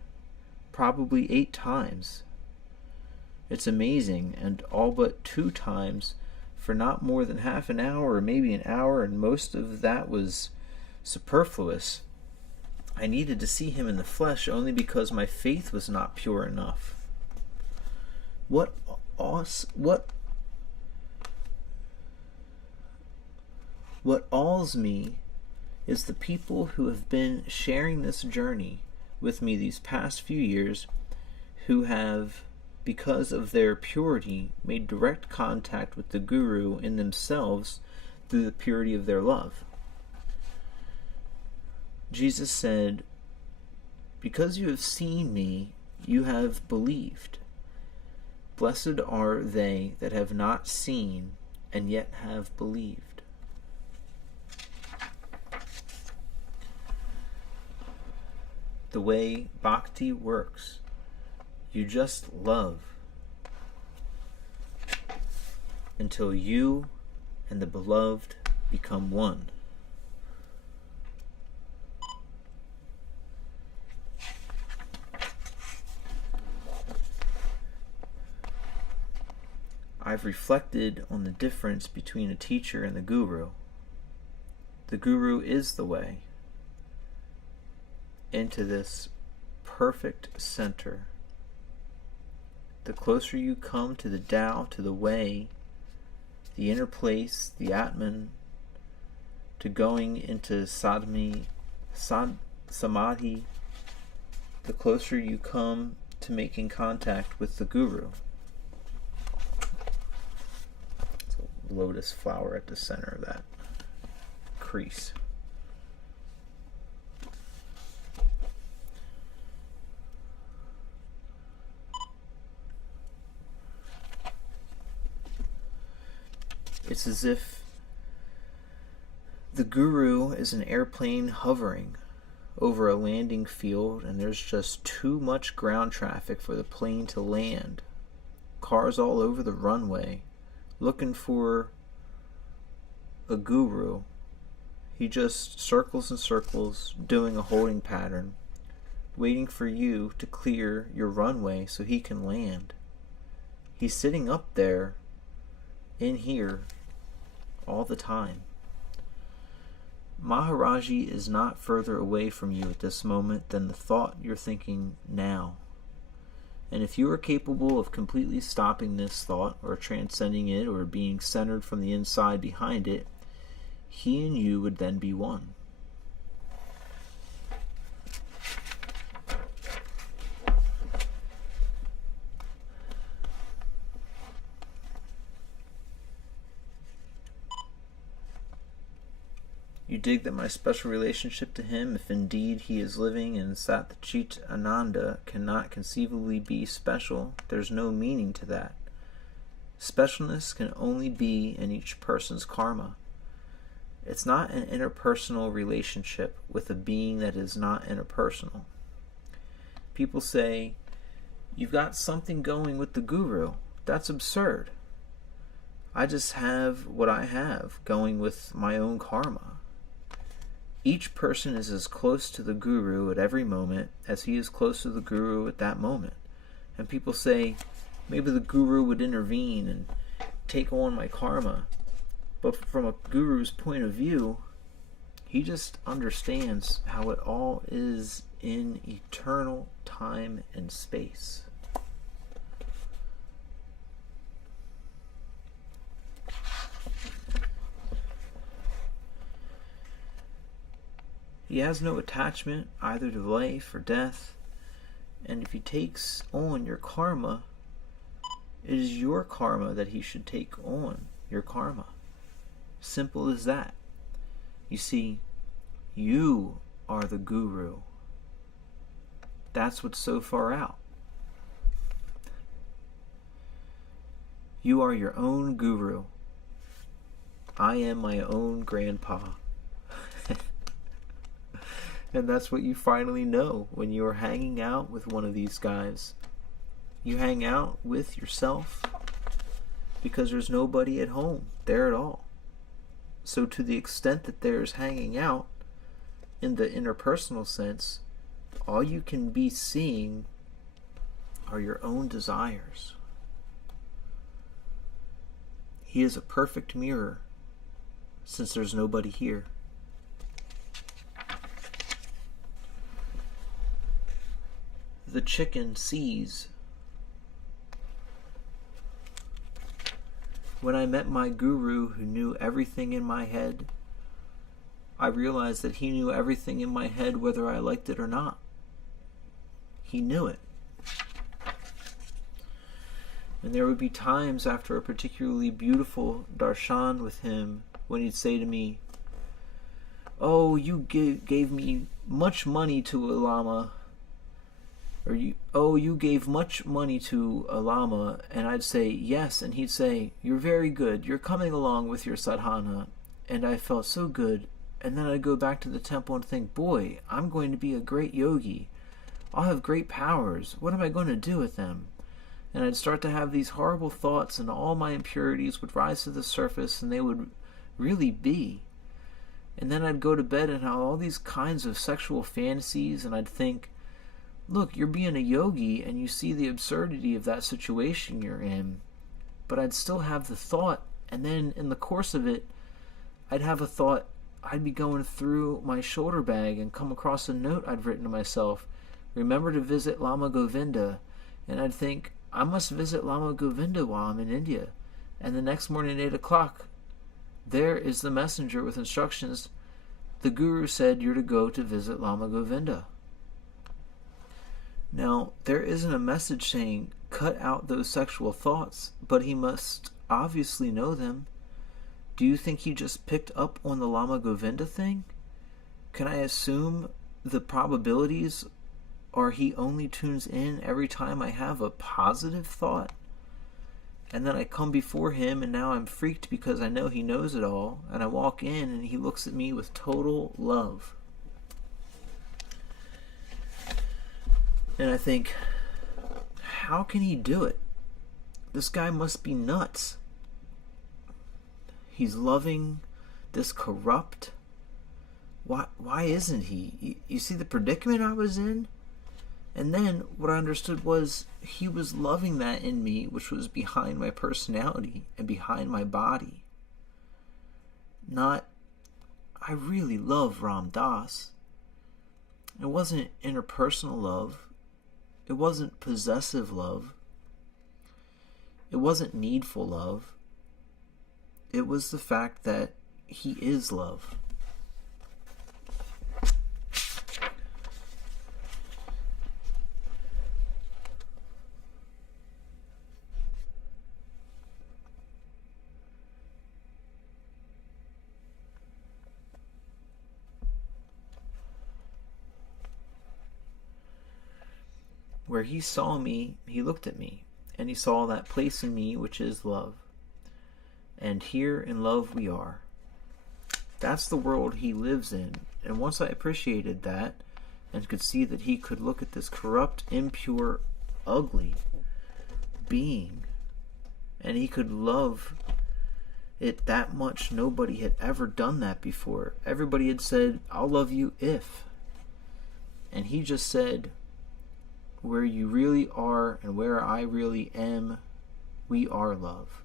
probably 8 times. It's amazing, and all but 2 times for not more than half an hour, or maybe an hour, and most of that was superfluous. I needed to see him in the flesh only because my faith was not pure enough. What awes me is the people who have been sharing this journey with me these past few years, who have, because of their purity, made direct contact with the Guru in themselves through the purity of their love. Jesus said, "Because you have seen me, you have believed. Blessed are they that have not seen and yet have believed." The way bhakti works, you just love until you and the beloved become one. I've reflected on the difference between a teacher and the guru. The guru is the way into this perfect center. The closer you come to the Tao, to the way, the inner place, the Atman, to going into samadhi, the closer you come to making contact with the Guru. It's a lotus flower at the center of that crease. It's as if the Guru is an airplane hovering over a landing field and there's just too much ground traffic for the plane to land. Cars all over the runway looking for a Guru. He just circles and circles, doing a holding pattern, waiting for you to clear your runway so he can land. He's sitting up there in here all the time. Maharaji is not further away from you at this moment than the thought you're thinking now. And if you are capable of completely stopping this thought, or transcending it, or being centered from the inside behind it, he and you would then be one. You dig that my special relationship to him, if indeed he is living in Satchit Ananda, cannot conceivably be special. There's no meaning to that. Specialness can only be in each person's karma. It's not an interpersonal relationship with a being that is not interpersonal. People say, "You've got something going with the Guru." That's absurd. I just have what I have going with my own karma. Each person is as close to the Guru at every moment as he is close to the Guru at that moment. And people say, maybe the Guru would intervene and take on my karma. But from a Guru's point of view, he just understands how it all is in eternal time and space. He has no attachment either to life or death, and if he takes on your karma, it is your karma that he should take on your karma. Simple as that. You see, you are the Guru. That's what's so far out. You are your own Guru. I am my own grandpa. And that's what you finally know when you are hanging out with one of these guys. You hang out with yourself because there's nobody at home there at all. So to the extent that there's hanging out in the interpersonal sense, all you can be seeing are your own desires. He is a perfect mirror since there's nobody here. The chicken sees When I met my guru who knew everything in my head, I realized that he knew everything in my head whether I liked it or not. He knew it. And there would be times after a particularly beautiful darshan with him when he'd say to me, "Oh, you gave me much money to a lama," or you gave much money to a lama," and I'd say, "Yes," and he'd say, "You're very good, you're coming along with your sadhana," and I felt so good, and then I'd go back to the temple and think, boy, I'm going to be a great yogi, I'll have great powers, what am I going to do with them? And I'd start to have these horrible thoughts, and all my impurities would rise to the surface, and they would really be. And then I'd go to bed and have all these kinds of sexual fantasies, and I'd think, look, you're being a yogi, and you see the absurdity of that situation you're in. But I'd still have the thought, and then in the course of it, I'd have a thought, I'd be going through my shoulder bag and come across a note I'd written to myself, "Remember to visit Lama Govinda," and I'd think, I must visit Lama Govinda while I'm in India. And the next morning at 8 o'clock, there is the messenger with instructions. The guru said you're to go to visit Lama Govinda. Now, there isn't a message saying, cut out those sexual thoughts, but he must obviously know them. Do you think he just picked up on the Lama Govinda thing? Can I assume the probabilities, or he only tunes in every time I have a positive thought? And then I come before him, and now I'm freaked because I know he knows it all, and I walk in and he looks at me with total love. And I think, how can he do it? This guy must be nuts. He's loving this corrupt. Why isn't he? You see the predicament I was in? And then what I understood was he was loving that in me, which was behind my personality and behind my body. Not, I really love Ram Dass. It wasn't interpersonal love. It wasn't possessive love. It wasn't needful love. It was the fact that he is love. Where he saw me, he looked at me, and he saw that place in me which is love. And here in love we are. That's the world he lives in. And once I appreciated that, and could see that he could look at this corrupt, impure, ugly being, and he could love it that much, nobody had ever done that before. Everybody had said, I'll love you if. And he just said, where you really are and where I really am, we are love.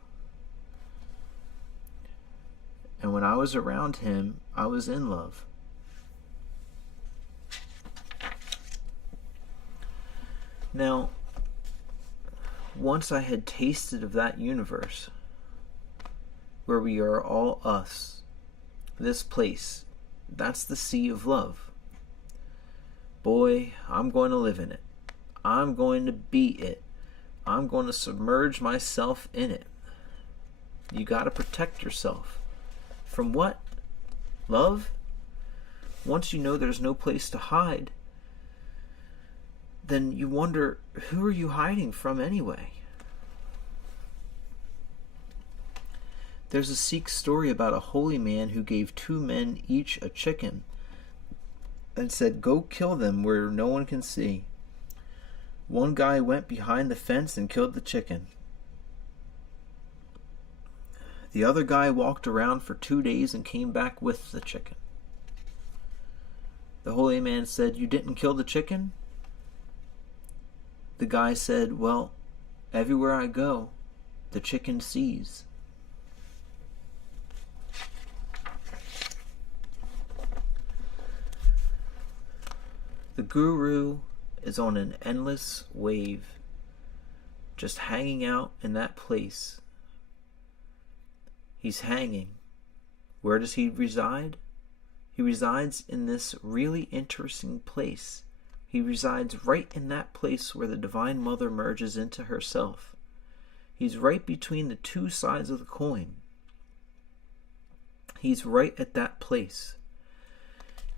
And when I was around him, I was in love. Now, once I had tasted of that universe, where we are all us, this place, that's the sea of love. Boy, I'm going to live in it. I'm going to be it. I'm going to submerge myself in it. You got to protect yourself. From what? Love? Once you know there's no place to hide, then you wonder, who are you hiding from anyway? There's a Sikh story about a holy man who gave 2 men each a chicken and said, go kill them where no one can see. One guy went behind the fence and killed the chicken. The other guy walked around for 2 days and came back with the chicken. The holy man said, you didn't kill the chicken? The guy said, well, everywhere I go, the chicken sees. The guru is on an endless wave, just hanging out in that place He's hanging. Where does he reside? He resides in this really interesting place. He resides right in that place where the Divine Mother merges into herself. He's right between the two sides of the coin. He's right at that place.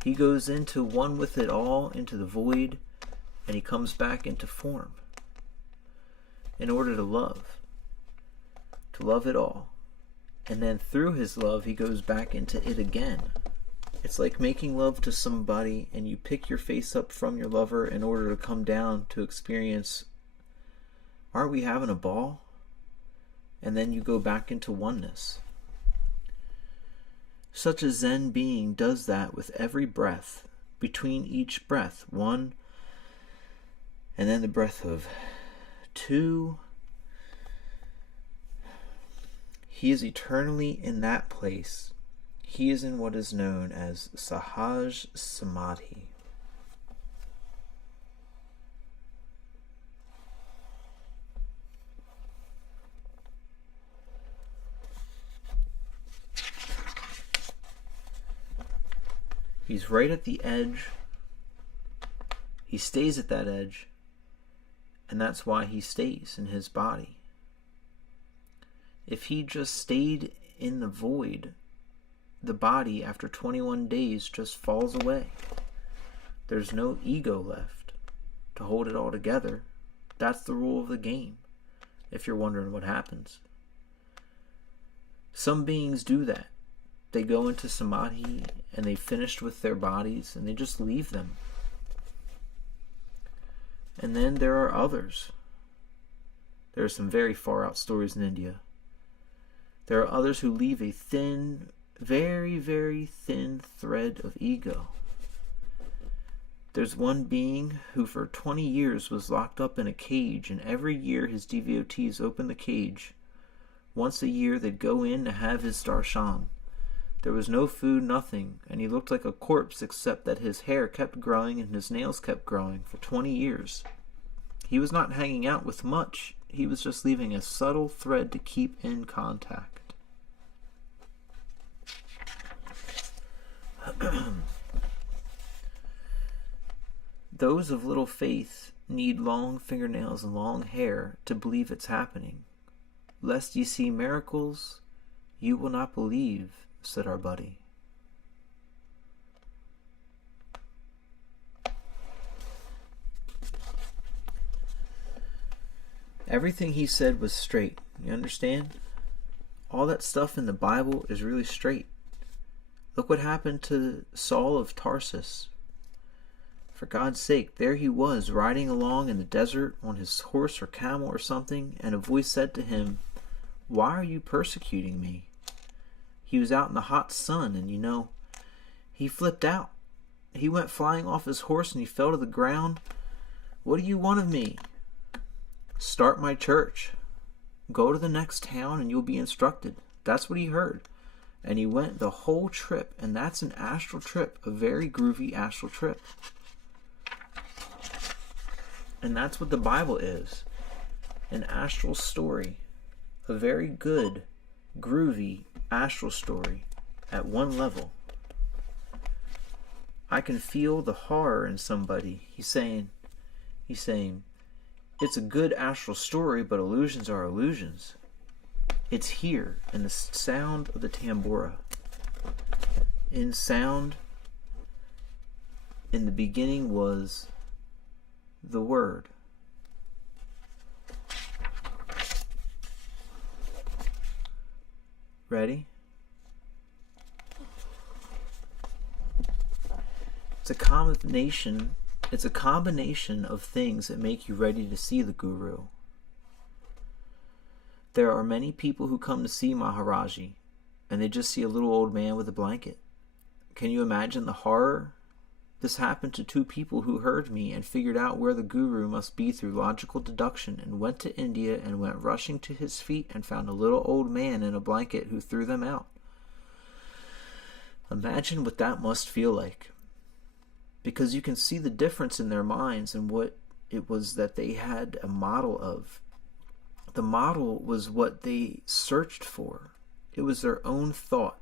He goes into one with it all, into the void, and he comes back into form in order to love it all. And then through his love, he goes back into it again. It's like making love to somebody and you pick your face up from your lover in order to come down to experience, aren't we having a ball? And then you go back into oneness. Such a Zen being does that with every breath. Between each breath, one, and then the breath of two. He is eternally in that place. He is in what is known as Sahaj Samadhi. He's right at the edge. He stays at that edge, and that's why he stays in his body. If he just stayed in the void, the body after 21 days just falls away. There's no ego left to hold it all together. That's the rule of the game, if you're wondering what happens. Some beings do that. They go into samadhi and they finished with their bodies and they just leave them. And then there are others. There are some very far out stories in India. There are others who leave a thin, very, very thin thread of ego. There's one being who for 20 years was locked up in a cage, and every year his devotees opened the cage. Once a year they'd go in to have his darshan. There was no food, nothing, and he looked like a corpse except that his hair kept growing and his nails kept growing for 20 years. He was not hanging out with much. He was just leaving a subtle thread to keep in contact. Those of little faith need long fingernails and long hair to believe it's happening. Lest ye see miracles, you will not believe, said our buddy. Everything he said was straight. You understand? All that stuff in the Bible is really straight. Look what happened to Saul of Tarsus. For God's sake, there he was, riding along in the desert on his horse or camel or something, and a voice said to him, "Why are you persecuting me?" He was out in the hot sun, and he flipped out. He went flying off his horse and he fell to the ground. "What do you want of me?" "Start my church. Go to the next town and you'll be instructed." That's what he heard. And he went the whole trip, and that's an astral trip, a very groovy astral trip. And that's what the Bible is, an astral story, a very good, groovy astral story at one level. I can feel the horror in somebody. He's saying, it's a good astral story, but illusions are illusions. It's here in the sound of the tambura. In sound, in the beginning was the Word. Ready? It's a combination of things that make you ready to see the Guru. There are many people who come to see Maharaji, and they just see a little old man with a blanket. Can you imagine the horror? This happened to two people who heard me and figured out where the Guru must be through logical deduction, and went to India and went rushing to his feet and found a little old man in a blanket who threw them out. Imagine what that must feel like. Because you can see the difference in their minds and what it was that they had a model of. The model was what they searched for. It was their own thought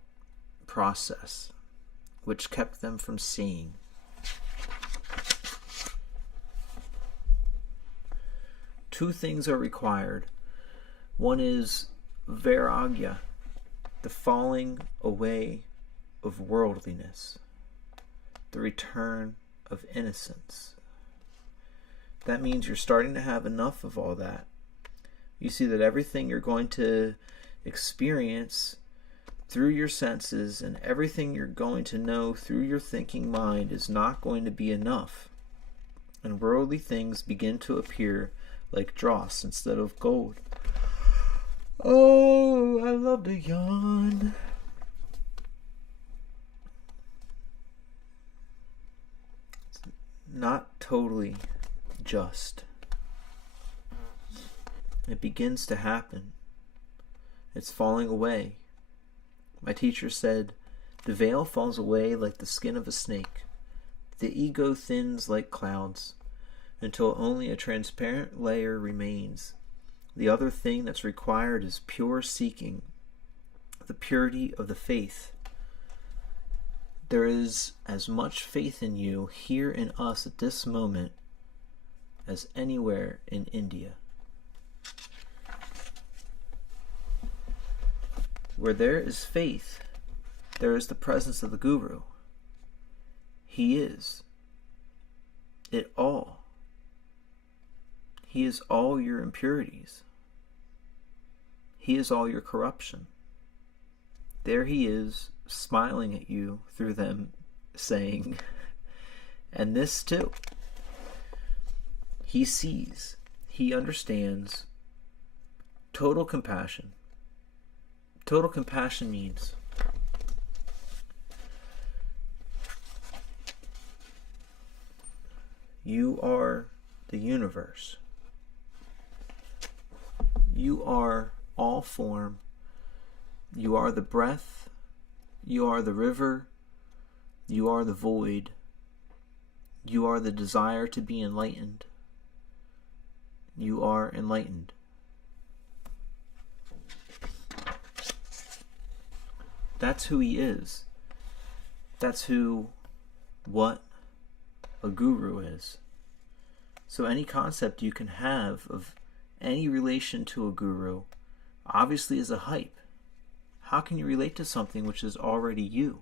process which kept them from seeing. Two things are required. One is vairagya, the falling away of worldliness, the return of innocence. That means you're starting to have enough of all that. You see that everything you're going to experience through your senses and everything you're going to know through your thinking mind is not going to be enough. And worldly things begin to appear like dross instead of gold. Oh, I love to yawn. It's not totally just. It begins to happen. It's falling away. My teacher said, the veil falls away like the skin of a snake. The ego thins like clouds until only a transparent layer remains. The other thing that's required is pure seeking, the purity of the faith. There is as much faith in you here in us at this moment as anywhere in India. Where there is faith, there is the presence of the Guru. He is it all. He is all your impurities. He is all your corruption. There he is, smiling at you through them, saying, and this too. He sees, he understands. Total compassion. Total compassion means you are the universe. You are all form. You are the breath. You are the river. You are the void. You are the desire to be enlightened. You are enlightened. That's who he is. That's what a guru is. So any concept you can have of any relation to a guru obviously is a hype. How can you relate to something which is already you?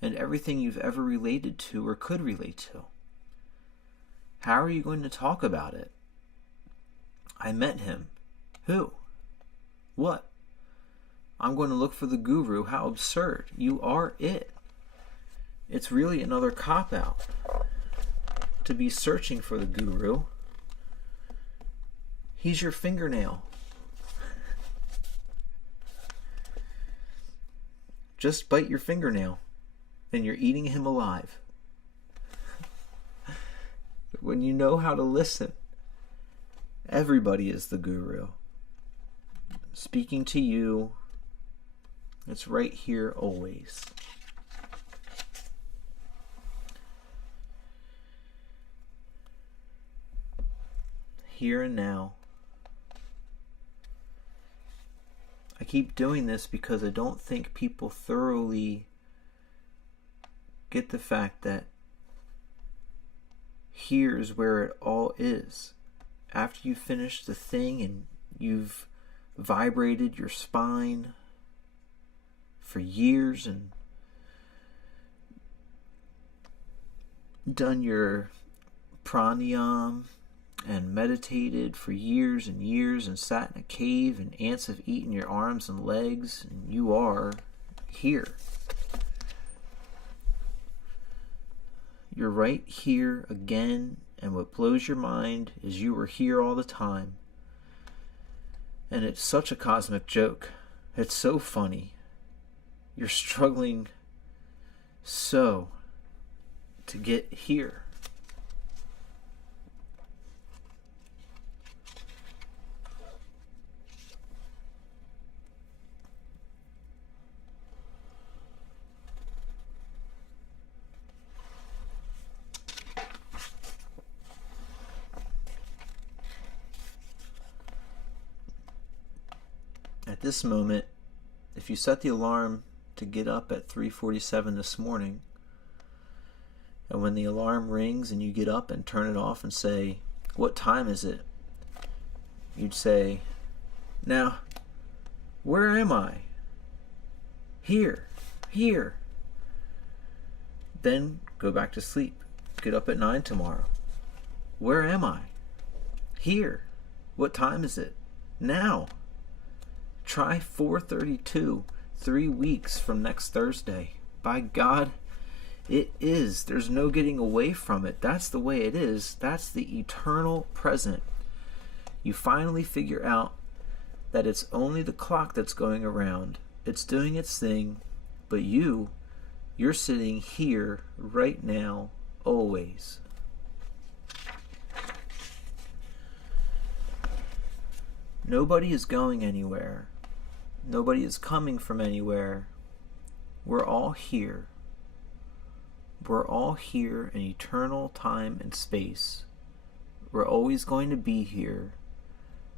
And everything you've ever related to or could relate to. How are you going to talk about it? I met him. Who? What? I'm going to look for the guru. How absurd. You are it. It's really another cop-out to be searching for the guru. He's your fingernail. Just bite your fingernail and you're eating him alive. When you know how to listen, everybody is the guru. Speaking to you, it's right here always. Here and now. I keep doing this because I don't think people thoroughly get the fact that here's where it all is. After you finish the thing and you've vibrated your spine for years and done your pranayam and meditated for years and years and sat in a cave and ants have eaten your arms and legs and you are here. You're right here again, and what blows your mind is you were here all the time. And it's such a cosmic joke. It's so funny. You're struggling so to get here. At this moment, if you set the alarm to get up at 3:47 this morning, and when the alarm rings and you get up and turn it off and say, "What time is it?" You'd say, "Now, where am I? Here. Then go back to sleep. Get up at 9 tomorrow. Where am I? Here. What time is it? Now. Try 4:32, 3 weeks from next Thursday. By God, it is. There's no getting away from it. That's the way it is. That's the eternal present. You finally figure out that it's only the clock that's going around. It's doing its thing, but you're sitting here right now, always. Nobody is going anywhere. Nobody is coming from anywhere. We're all here. We're all here in eternal time and space. We're always going to be here.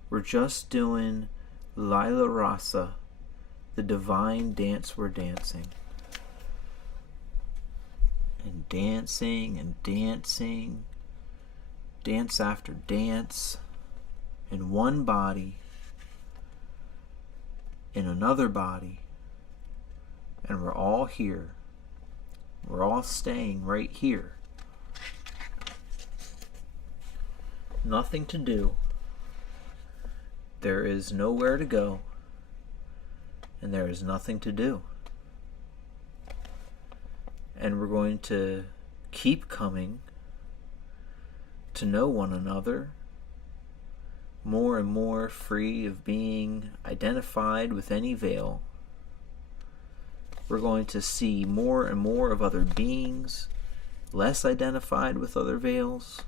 We're just doing Lila Rasa, the divine dance we're dancing. And dancing and dancing, dance after dance, in one body, in another body, and we're all here. We're all staying right here. Nothing to do. There is nowhere to go, and there is nothing to do. And we're going to keep coming to know one another, more and more free of being identified with any veil. We're going to see more and more of other beings, less identified with other veils.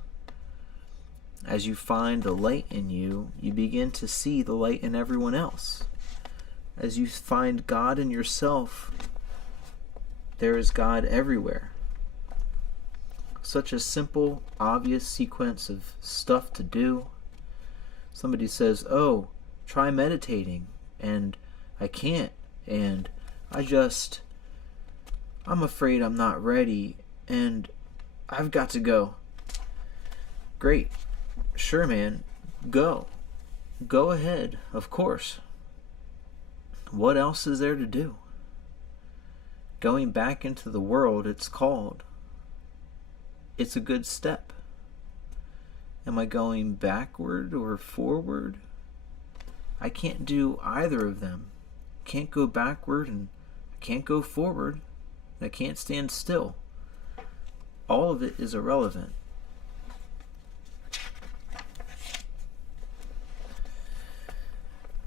As you find the light in you, you begin to see the light in everyone else. As you find God in yourself, there is God everywhere. Such a simple, obvious sequence of stuff to do. Somebody says, "Oh, try meditating," and I can't, and I'm afraid I'm not ready, and I've got to go. Great. Sure, man. Go. Go ahead, of course. What else is there to do? Going back into the world, it's called. It's a good step. Am I going backward or forward? I can't do either of them. Can't go backward and I can't go forward. I can't stand still. All of it is irrelevant.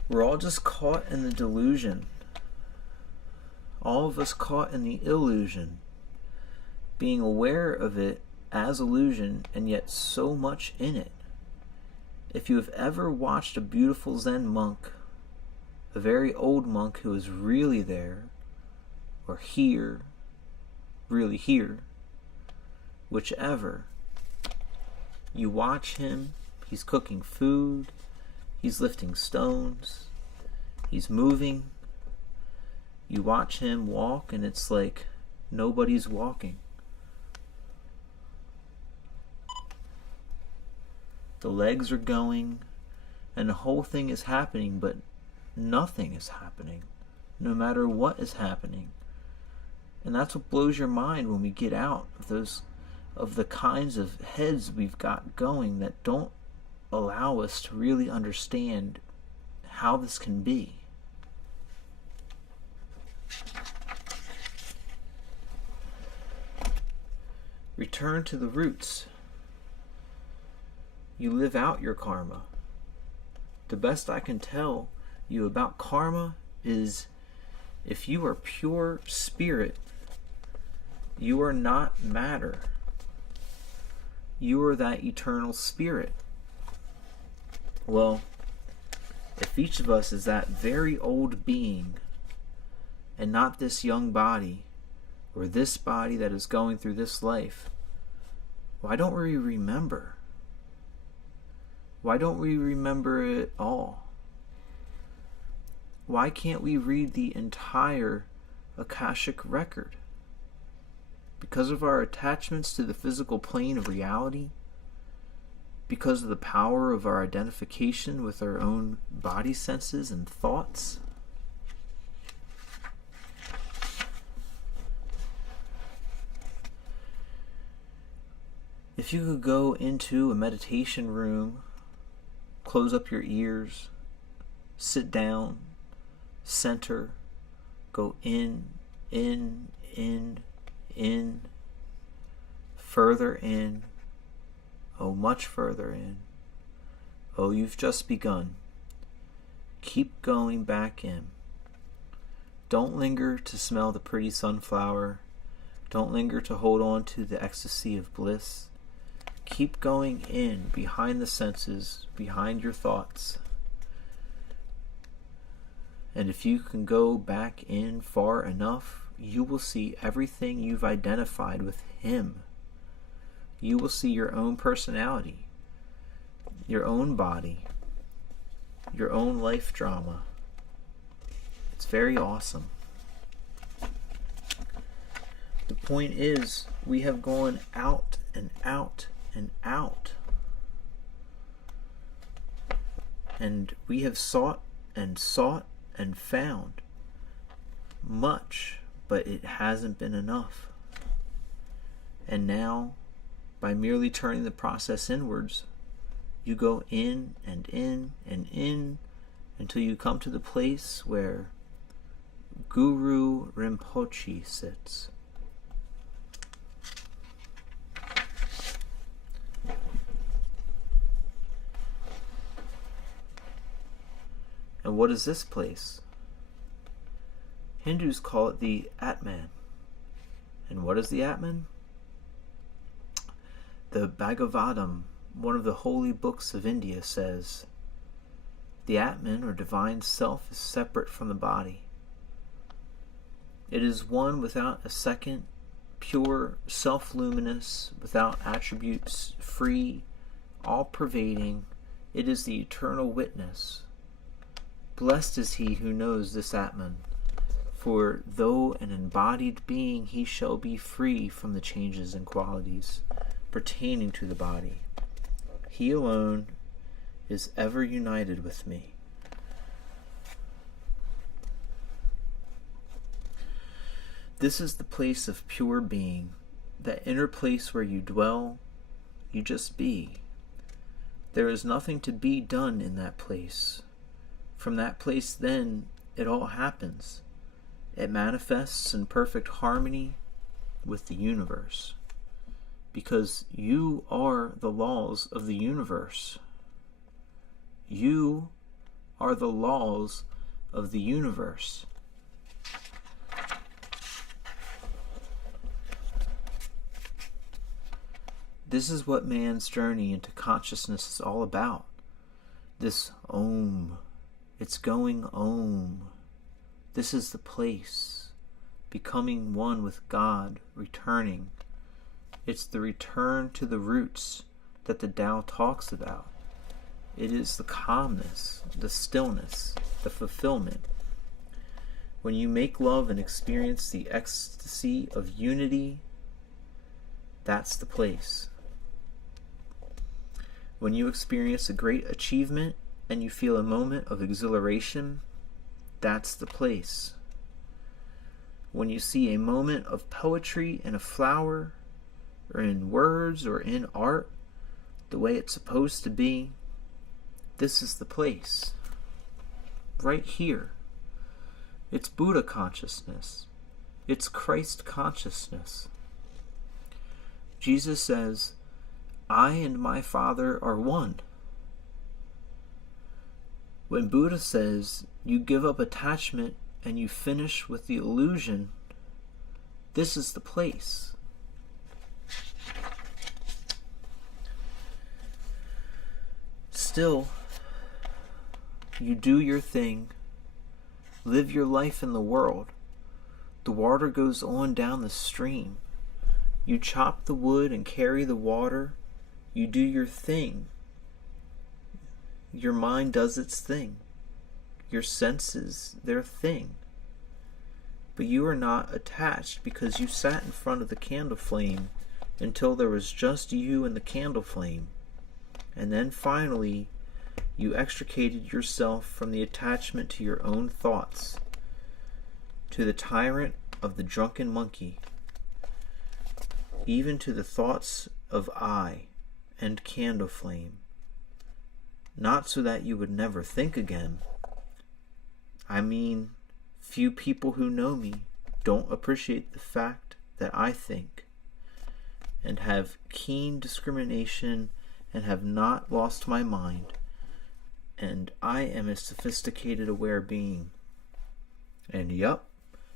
We're all just caught in the delusion. All of us caught in the illusion. Being aware of it as illusion and yet so much in it. If you have ever watched a beautiful Zen monk, a very old monk who is really there, or here, really here, whichever, you watch him, he's cooking food, he's lifting stones, he's moving. You watch him walk and it's like nobody's walking. The legs are going and the whole thing is happening, but nothing is happening, no matter what is happening. And that's what blows your mind when we get out of the kinds of heads we've got going that don't allow us to really understand how this can be. Return to the roots. You live out your karma. The best I can tell you about karma is if you are pure spirit, you are not matter. You are that eternal spirit. Well, if each of us is that very old being and not this young body or this body that is going through this life, why don't we remember? Why don't we remember it all? Why can't we read the entire Akashic record? Because of our attachments to the physical plane of reality? Because of the power of our identification with our own body senses and thoughts? If you could go into a meditation room, close up your ears, sit down, center, go in, further in, oh, much further in. Oh, you've just begun. Keep going back in. Don't linger to smell the pretty sunflower. Don't linger to hold on to the ecstasy of bliss. Keep going in, behind the senses, behind your thoughts. And if you can go back in far enough, you will see everything you've identified with Him. You will see your own personality, your own body, your own life drama. It's very awesome. The point is, we have gone out and out and out. And we have sought and found much, but it hasn't been enough. And now, by merely turning the process inwards, you go in and in and in until you come to the place where Guru Rinpoche sits. And what is this place? Hindus call it the Atman. And what is the Atman? The Bhagavatam, one of the holy books of India, says, the Atman, or divine self, is separate from the body. It is one without a second, pure, self-luminous, without attributes, free, all-pervading. It is the eternal witness. Blessed is he who knows this Atman, for though an embodied being, he shall be free from the changes and qualities pertaining to the body. He alone is ever united with me. This is the place of pure being, that inner place where you dwell, you just be. There is nothing to be done in that place. From that place, then, it all happens. It manifests in perfect harmony with the universe. Because you are the laws of the universe. You are the laws of the universe. This is what man's journey into consciousness is all about. This Om. It's going Om. This is the place. Becoming one with God, returning. It's the return to the roots that the Tao talks about. It is the calmness, the stillness, the fulfillment. When you make love and experience the ecstasy of unity, that's the place. When you experience a great achievement and you feel a moment of exhilaration, that's the place. When you see a moment of poetry in a flower, or in words, or in art, the way it's supposed to be, this is the place. Right here. It's Buddha consciousness. It's Christ consciousness. Jesus says, I and my Father are one. When Buddha says you give up attachment and you finish with the illusion, this is the place. Still, you do your thing, live your life in the world. The water goes on down the stream. You chop the wood and carry the water. You do your thing. Your mind does its thing. Your senses, they're a thing. But you are not attached because you sat in front of the candle flame until there was just you and the candle flame. And then finally, you extricated yourself from the attachment to your own thoughts, to the tyrant of the drunken monkey, even to the thoughts of I and candle flame. Not so that you would never think again. I mean, few people who know me don't appreciate the fact that I think and have keen discrimination and have not lost my mind, and I am a sophisticated aware being. And yup,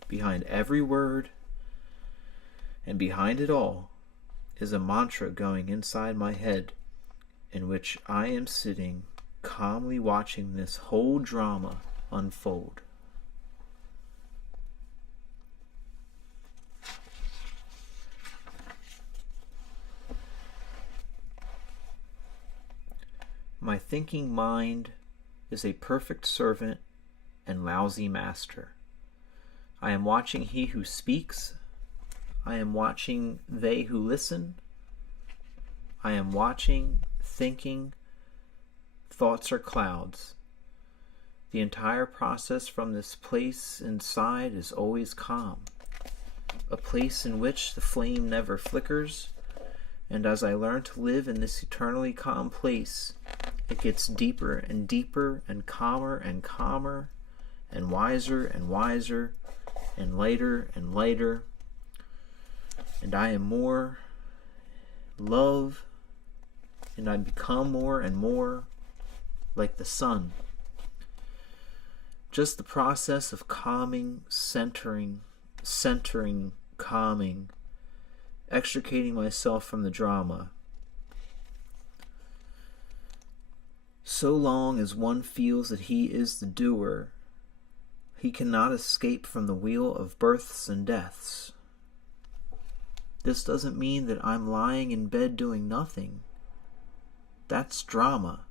behind every word and behind it all is a mantra going inside my head, in which I am sitting calmly watching this whole drama unfold. My thinking mind is a perfect servant and lousy master. I am watching he who speaks. I am watching they who listen. I am watching, thinking. Thoughts are clouds. The entire process from this place inside is always calm, a place in which the flame never flickers, and as I learn to live in this eternally calm place, it gets deeper and deeper and calmer and wiser and lighter and lighter, and I am more love, and I become more and more like the sun. Just the process of calming, centering, calming, extricating myself from the drama. So long as one feels that he is the doer, he cannot escape from the wheel of births and deaths. This doesn't mean that I'm lying in bed doing nothing. That's drama,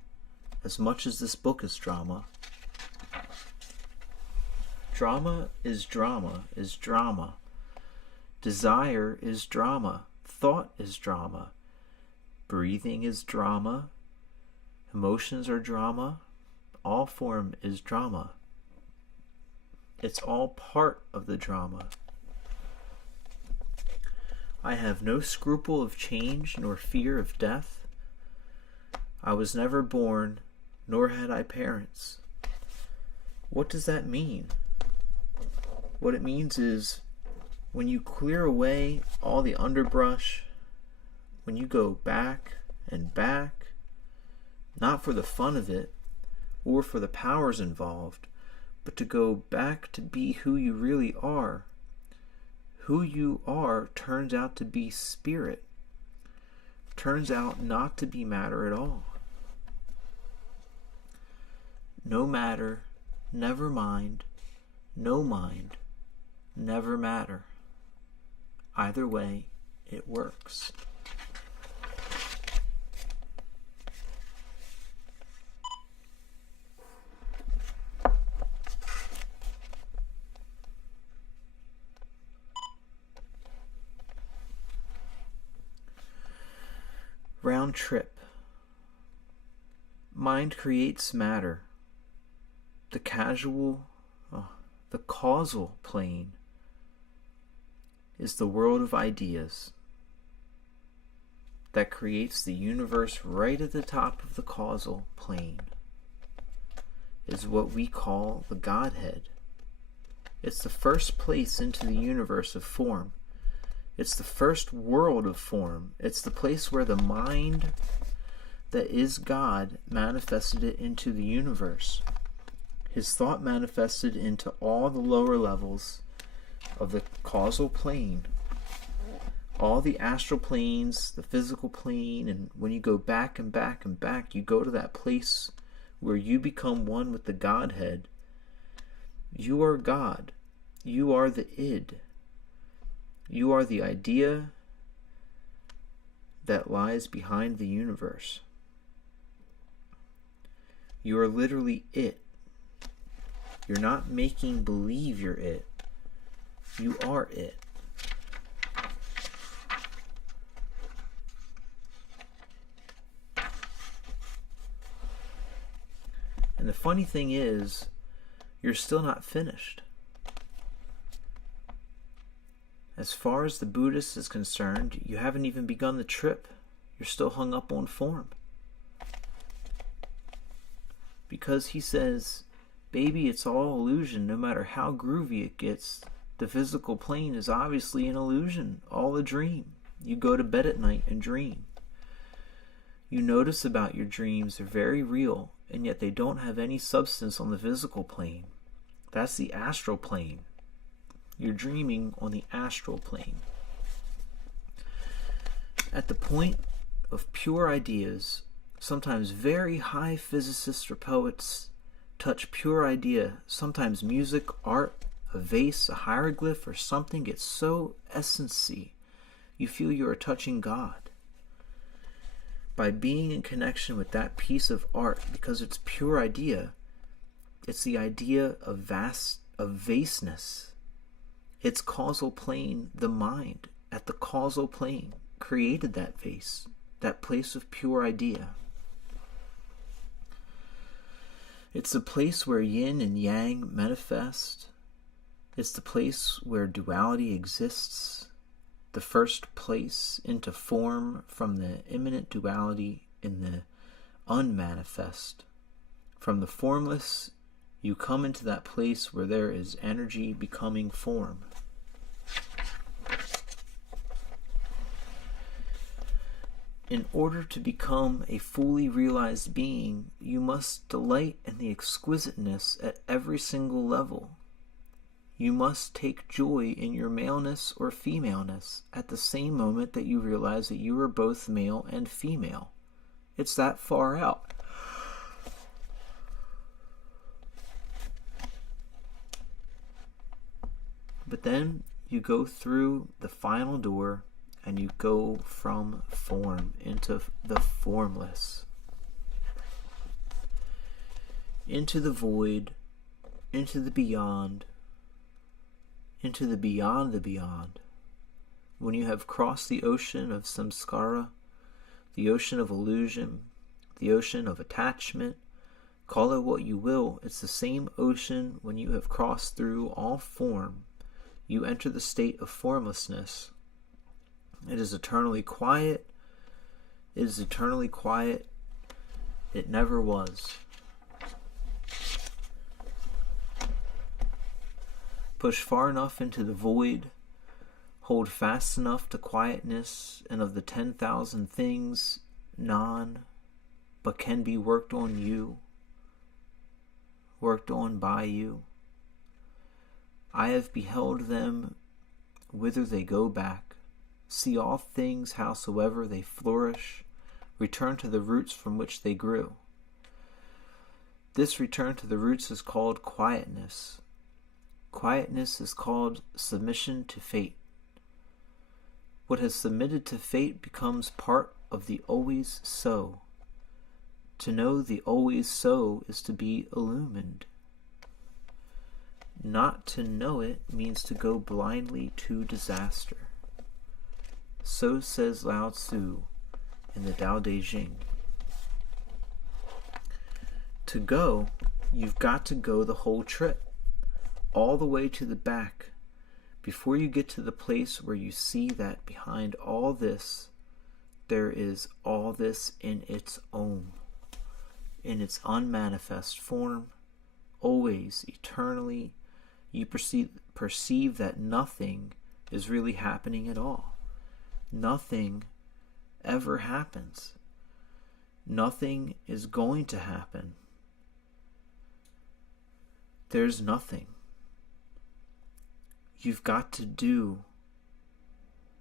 as much as this book is drama. Drama is drama is drama. Desire is drama. Thought is drama. Breathing is drama. Emotions are drama. All form is drama. It's all part of the drama. I have no scruple of change nor fear of death. I was never born, nor had I parents. What does that mean? What it means is, when you clear away all the underbrush, when you go back and back, not for the fun of it or for the powers involved, but to go back to be who you really are. Who you are turns out to be spirit, turns out not to be matter at all. No matter, never mind, no mind, never matter. Either way, it works. Round trip. Mind creates matter. The causal plane is the world of ideas that creates the universe. Right at the top of the causal plane is what we call the Godhead. It's the first place into the universe of form. It's the first world of form. It's the place where the mind that is God manifested it into the universe. His thought manifested into all the lower levels of the causal plane, all the astral planes, the physical plane, and when you go back and back and back, you go to that place where you become one with the Godhead. You are God. You are the id. You are the idea that lies behind the universe. You are literally it. You're not making believe you're it. You are it. And the funny thing is, you're still not finished. As far as the Buddhist is concerned, you haven't even begun the trip. You're still hung up on form. Because he says, baby, it's all illusion. No matter how groovy it gets, the physical plane is obviously an illusion, all a dream. You go to bed at night and dream. You notice about your dreams, they're very real, and yet they don't have any substance on the physical plane. That's the astral plane. You're dreaming on the astral plane. At the point of pure ideas, sometimes very high physicists or poets touch pure idea. Sometimes music, art, a vase, a hieroglyph, or something gets so essency, you feel you are touching God. By being in connection with that piece of art, because it's pure idea, it's the idea of vasteness. Its causal plane, the mind, at the causal plane, created that vase, that place of pure idea. It's the place where yin and yang manifest. It's the place where duality exists. The first place into form from the immanent duality in the unmanifest. From the formless, you come into that place where there is energy becoming form. In order to become a fully realized being, you must delight in the exquisiteness at every single level. You must take joy in your maleness or femaleness at the same moment that you realize that you are both male and female. It's that far out. But then you go through the final door and you go from form into the formless, into the void, into the beyond, into the beyond the beyond. When you have crossed the ocean of samskara, the ocean of illusion, the ocean of attachment, call it what you will, it's the same ocean. When you have crossed through all form, you enter the state of formlessness. It is eternally quiet. It is eternally quiet. It never was. Push far enough into the void, hold fast enough to quietness, and of the 10,000 things, none but can be worked on you, worked on by you. I have beheld them whither they go back. See all things howsoever they flourish, return to the roots from which they grew. This return to the roots is called quietness. Quietness is called submission to fate. What has submitted to fate becomes part of the always so. To know the always so is to be illumined. Not to know it means to go blindly to disaster. So says Lao Tzu in the Tao Te Ching. To go, you've got to go the whole trip, all the way to the back, before you get to the place where you see that behind all this, there is all this in its own, in its unmanifest form, always, eternally. You perceive that nothing is really happening at all. Nothing ever happens. Nothing is going to happen. There's nothing. You've got to do.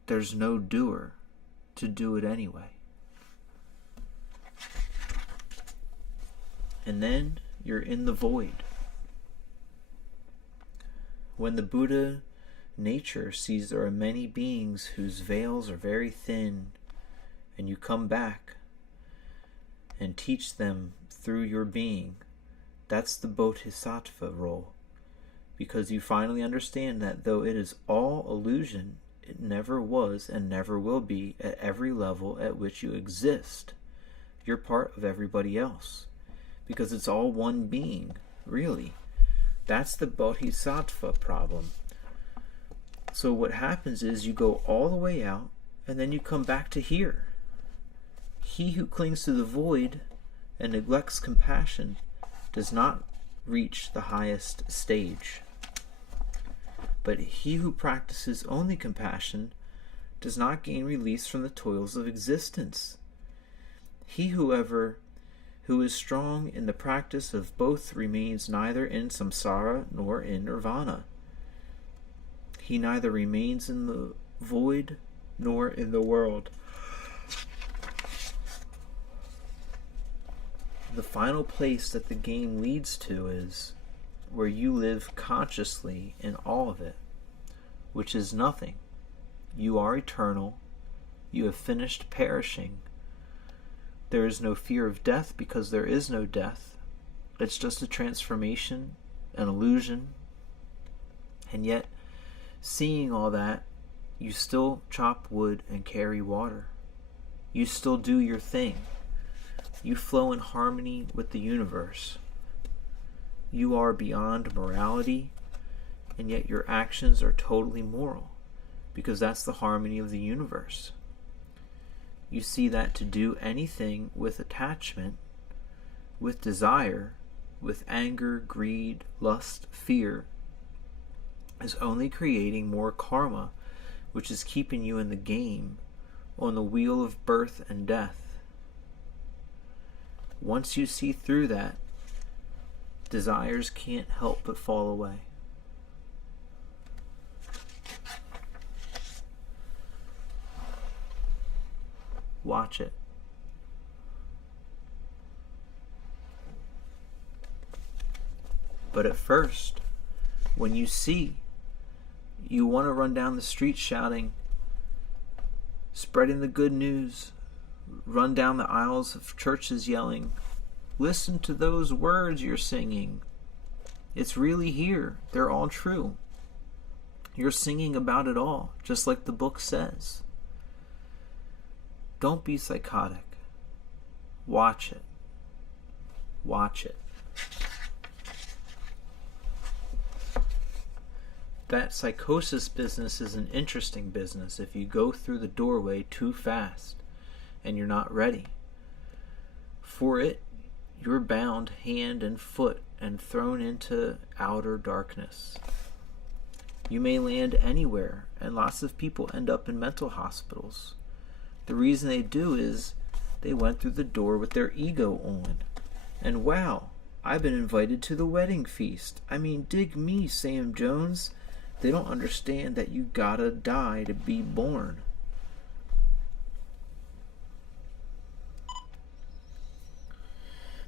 There's no doer to do it anyway. And then you're in the void. When the Buddha nature sees there are many beings whose veils are very thin, and you come back and teach them through your being That's the bodhisattva role, because you finally understand that though it is all illusion, it never was and never will be at every level at which you exist. You're part of everybody else, because it's all one being, really. That's the bodhisattva problem. So what happens is you go all the way out, and then you come back to here. He who clings to the void and neglects compassion does not reach the highest stage. But he who practices only compassion does not gain release from the toils of existence. He, however, who is strong in the practice of both remains neither in samsara nor in nirvana. He neither remains in the void nor in the world. The final place that the game leads to is where you live consciously in all of it, which is nothing. You are eternal. You have finished perishing. There is no fear of death because there is no death. It's just a transformation, an illusion. And yet, seeing all that, you still chop wood and carry water. You still do your thing. You flow in harmony with the universe. You are beyond morality, and yet your actions are totally moral, because that's the harmony of the universe. You see that to do anything with attachment, with desire, with anger, greed, lust, fear, is only creating more karma, which is keeping you in the game, on the wheel of birth and death. Once you see through that, desires can't help but fall away. Watch it. But at first, when you see, you want to run down the street shouting, spreading the good news, run down the aisles of churches yelling, listen to those words you're singing. It's really here. They're all true. You're singing about it all, just like the book says. Don't be psychotic. Watch it. Watch it. That psychosis business is an interesting business if you go through the doorway too fast and you're not ready. For it, you're bound hand and foot and thrown into outer darkness. You may land anywhere, and lots of people end up in mental hospitals. The reason they do is they went through the door with their ego on. And wow, I've been invited to the wedding feast. I mean, dig me, Sam Jones. They don't understand that you gotta die to be born.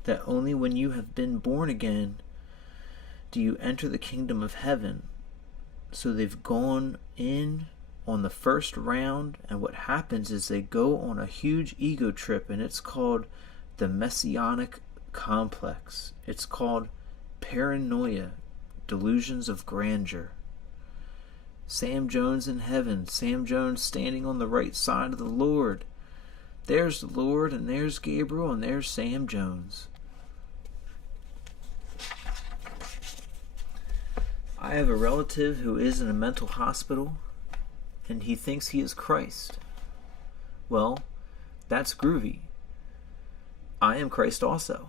That only when you have been born again do you enter the kingdom of heaven. So they've gone in on the first round, and what happens is they go on a huge ego trip, and it's called the messianic complex. It's called paranoia, delusions of grandeur. Sam Jones in heaven, Sam Jones standing on the right side of the Lord. There's the Lord, and there's Gabriel, and there's Sam Jones. I have a relative who is in a mental hospital, and he thinks he is Christ. Well, that's groovy. I am Christ also.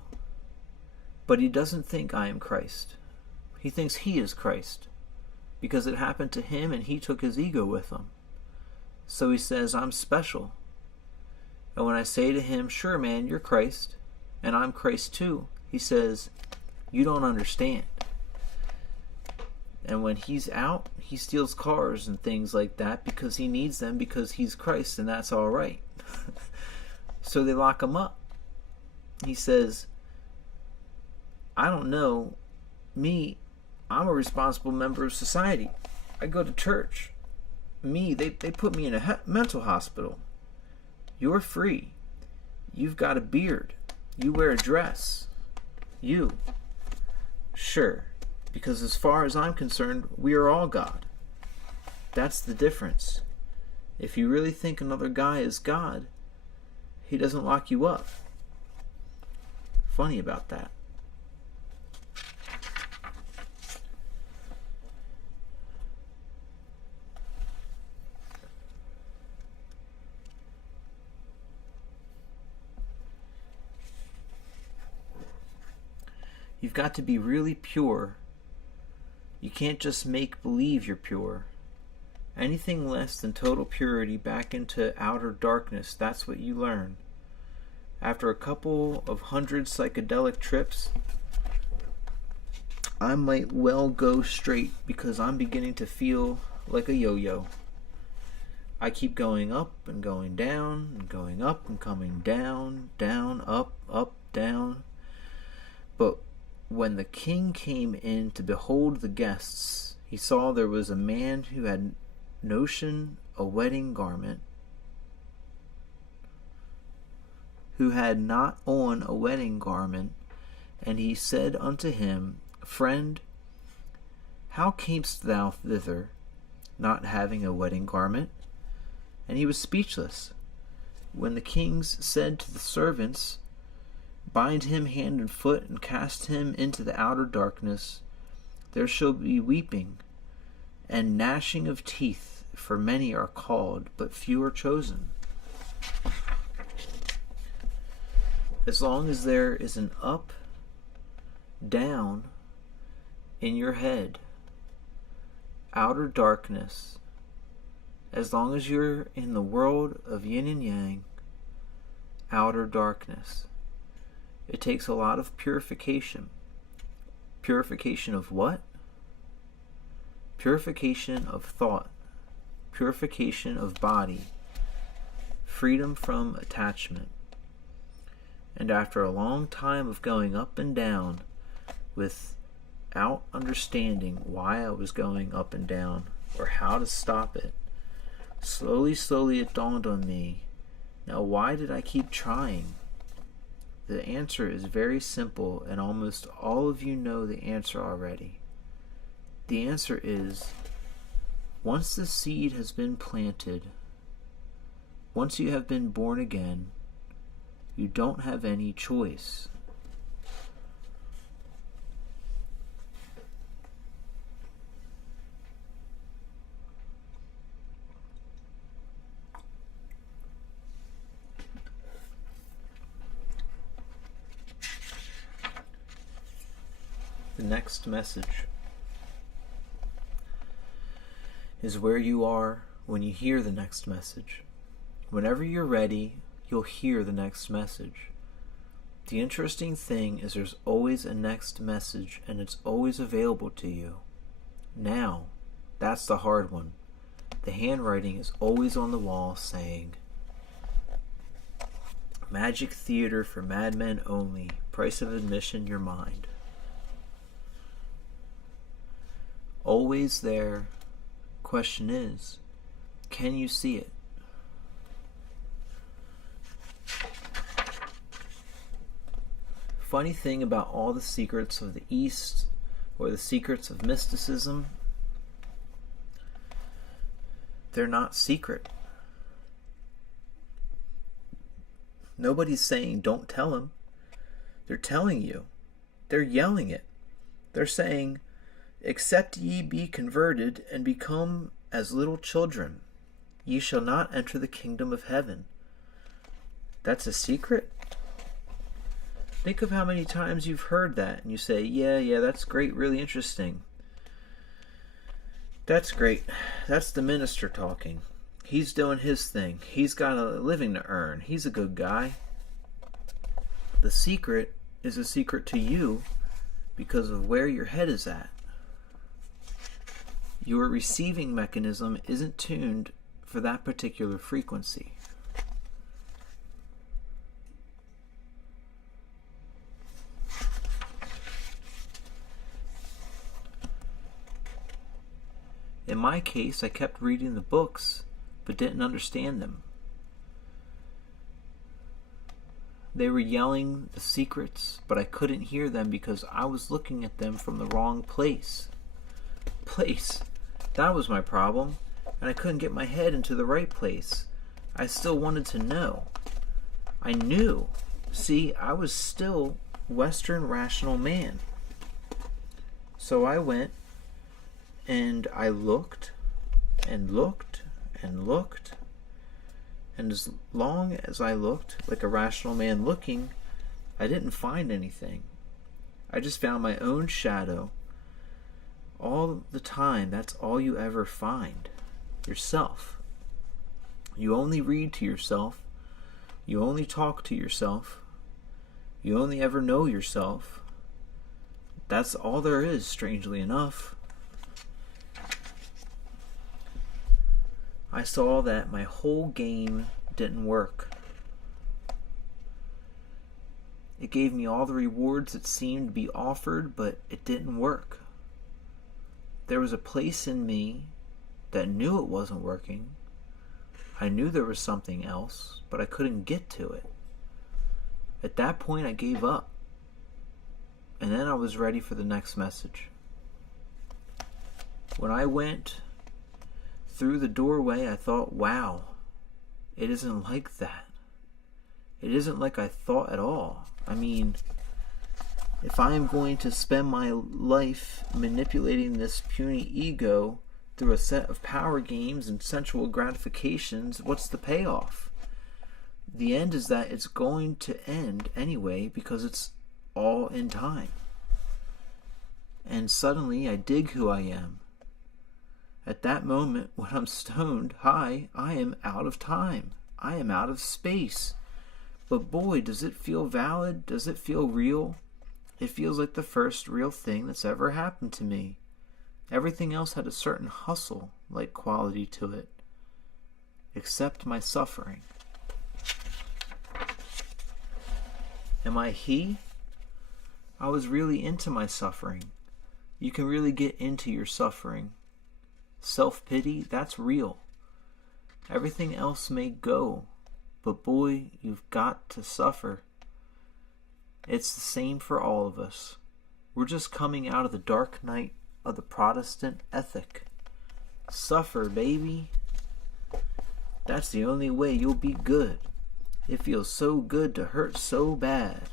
But he doesn't think I am Christ. He thinks he is Christ, because it happened to him and he took his ego with him. So he says, I'm special. And when I say to him, sure man, you're Christ, and I'm Christ too, he says, you don't understand. And when he's out, he steals cars and things like that because he needs them because he's Christ, and that's all right. So they lock him up. He says, I don't know. Me, I'm a responsible member of society. I go to church. Me, they put me in a mental hospital. You're free. You've got a beard. You wear a dress. You. Sure, because as far as I'm concerned, we are all God. That's the difference. If you really think another guy is God, he doesn't lock you up. Funny about that. You've got to be really pure. You can't just make believe you're pure. Anything less than total purity back into outer darkness, that's what you learn. After a couple of 100 psychedelic trips, I might well go straight because I'm beginning to feel like a yo-yo. I keep going up and going down, and going up and coming down, down, up, down. But when the king came in to behold the guests, he saw there was a man who had notion a wedding garment, who had not on a wedding garment, and he said unto him, Friend, how camest thou thither, not having a wedding garment? And he was speechless. When the kings said to the servants, Bind him hand and foot, and cast him into the outer darkness, there shall be weeping and gnashing of teeth, for many are called, but few are chosen. As long as there is an up, down in your head, outer darkness, as long as you're in the world of yin and yang, outer darkness, it takes a lot of purification. Purification of what? Purification of thought, purification of body, freedom from attachment. And after a long time of going up and down without understanding why I was going up and down or how to stop it, slowly it dawned on me, now why did I keep trying? The answer is very simple, and almost all of you know the answer already. The answer is, once the seed has been planted, once you have been born again, you don't have any choice. The next message is where you are when you hear the next message. Whenever you're ready, you'll hear the next message. The interesting thing is there's always a next message, and it's always available to you. Now, that's the hard one. The handwriting is always on the wall saying, Magic Theater for Madmen Only. Price of admission, your mind. Always there. Question is, can you see it? Funny thing about all the secrets of the East, or the secrets of mysticism, they're not secret. Nobody's saying don't tell him. They're telling you. They're yelling it. They're saying, Except ye be converted and become as little children, ye shall not enter the kingdom of heaven. That's a secret? Think of how many times you've heard that and you say, yeah, that's great, really interesting. That's great. That's the minister talking. He's doing his thing. He's got a living to earn. He's a good guy. The secret is a secret to you because of where your head is at. Your receiving mechanism isn't tuned for that particular frequency. In my case, I kept reading the books, but didn't understand them. They were yelling the secrets, but I couldn't hear them because I was looking at them from the wrong place. That was my problem, and I couldn't get my head into the right place. I still wanted to know. I knew. See, I was still Western rational man. So I went and I looked and looked and looked. And as long as I looked like a rational man looking, I didn't find anything. I just found my own shadow. All the time, that's all you ever find. Yourself. You only read to yourself. You only talk to yourself. You only ever know yourself. That's all there is, strangely enough. I saw that my whole game didn't work. It gave me all the rewards that seemed to be offered, but it didn't work. There was a place in me that knew it wasn't working. I knew there was something else, but I couldn't get to it. At that point, I gave up. And then I was ready for the next message. When I went through the doorway, I thought, wow, it isn't like that. It isn't like I thought at all. I mean, if I am going to spend my life manipulating this puny ego through a set of power games and sensual gratifications, what's the payoff? The end is that it's going to end anyway because it's all in time. And suddenly I dig who I am. At that moment, when I'm stoned high, I am out of time. I am out of space. But boy, does it feel valid? Does it feel real? It feels like the first real thing that's ever happened to me. Everything else had a certain hustle-like quality to it, except my suffering. Am I he? I was really into my suffering. You can really get into your suffering. Self-pity, that's real. Everything else may go, but boy, you've got to suffer. It's the same for all of us. We're just coming out of the dark night of the Protestant ethic. Suffer, baby. That's the only way you'll be good. It feels so good to hurt so bad.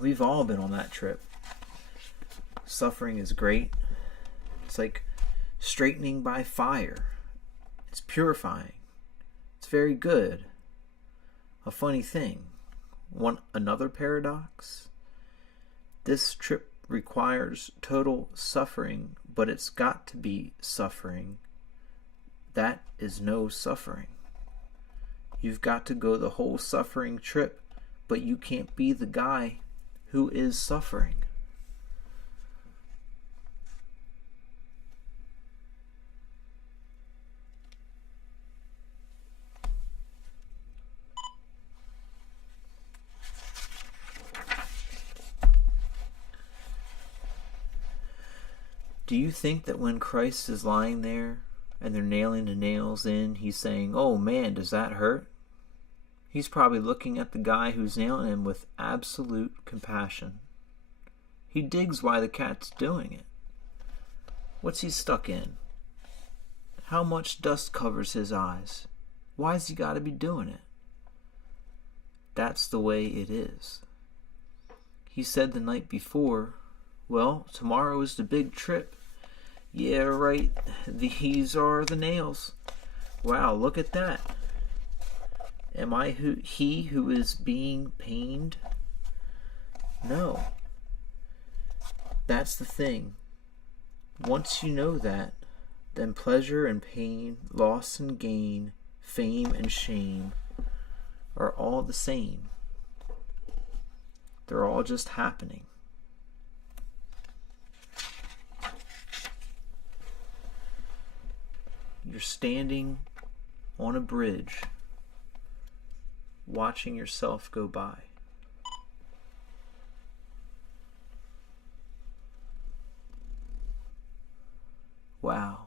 We've all been on that trip. Suffering is great. It's like straightening by fire. It's purifying. It's very good. A funny thing. Want another paradox? This trip requires total suffering, but it's got to be suffering. That is no suffering. You've got to go the whole suffering trip, but you can't be the guy who is suffering. Do you think that when Christ is lying there and they're nailing the nails in, he's saying, "Oh man, does that hurt?" He's probably looking at the guy who's nailing him with absolute compassion. He digs why the cat's doing it. What's he stuck in? How much dust covers his eyes? Why's he got to be doing it? That's the way it is. He said the night before, "Well, tomorrow is the big trip." Yeah, right. These are the nails. Wow, look at that. Am I he who is being pained? No. That's the thing. Once you know that, then pleasure and pain, loss and gain, fame and shame are all the same. They're all just happening. You're standing on a bridge, watching yourself go by. Wow.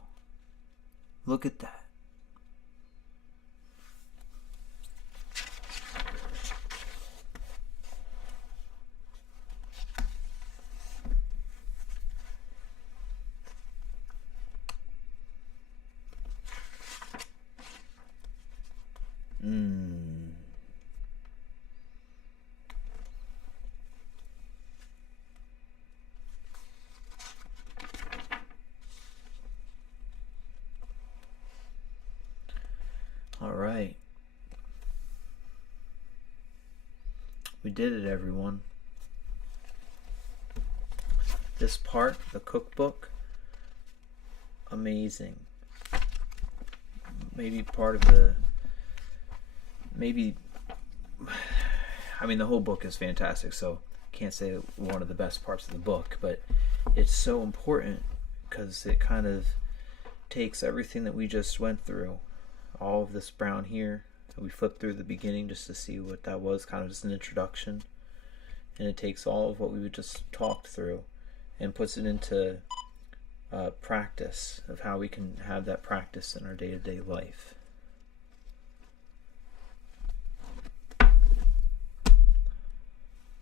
Look at that. We did it, everyone. This part, the cookbook, amazing. Maybe part of the, the whole book is fantastic, so I can't say one of the best parts of the book, but it's so important because it kind of takes everything that we just went through, all of this brown here. We flipped through the beginning just to see what that was, kind of just an introduction, and it takes all of what we just talked through and puts it into practice of how we can have that practice in our day-to-day life.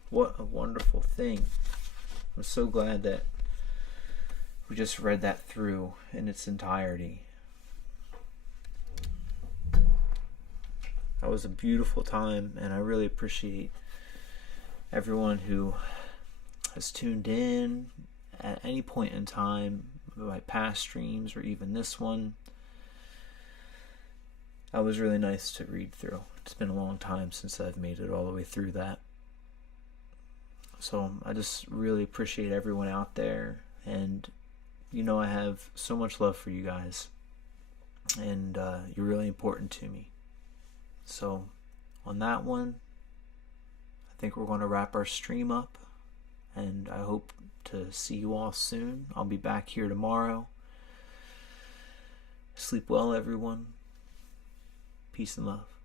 What a wonderful thing. I'm so glad that we just read that through in its entirety. That was a beautiful time, and I really appreciate everyone who has tuned in at any point in time, my past streams or even this one. That was really nice to read through. It's been a long time since I've made it all the way through that. So I just really appreciate everyone out there, and I have so much love for you guys, and you're really important to me. So on that one, I think we're going to wrap our stream up, and I hope to see you all soon. I'll be back here tomorrow. Sleep well, everyone. Peace and love.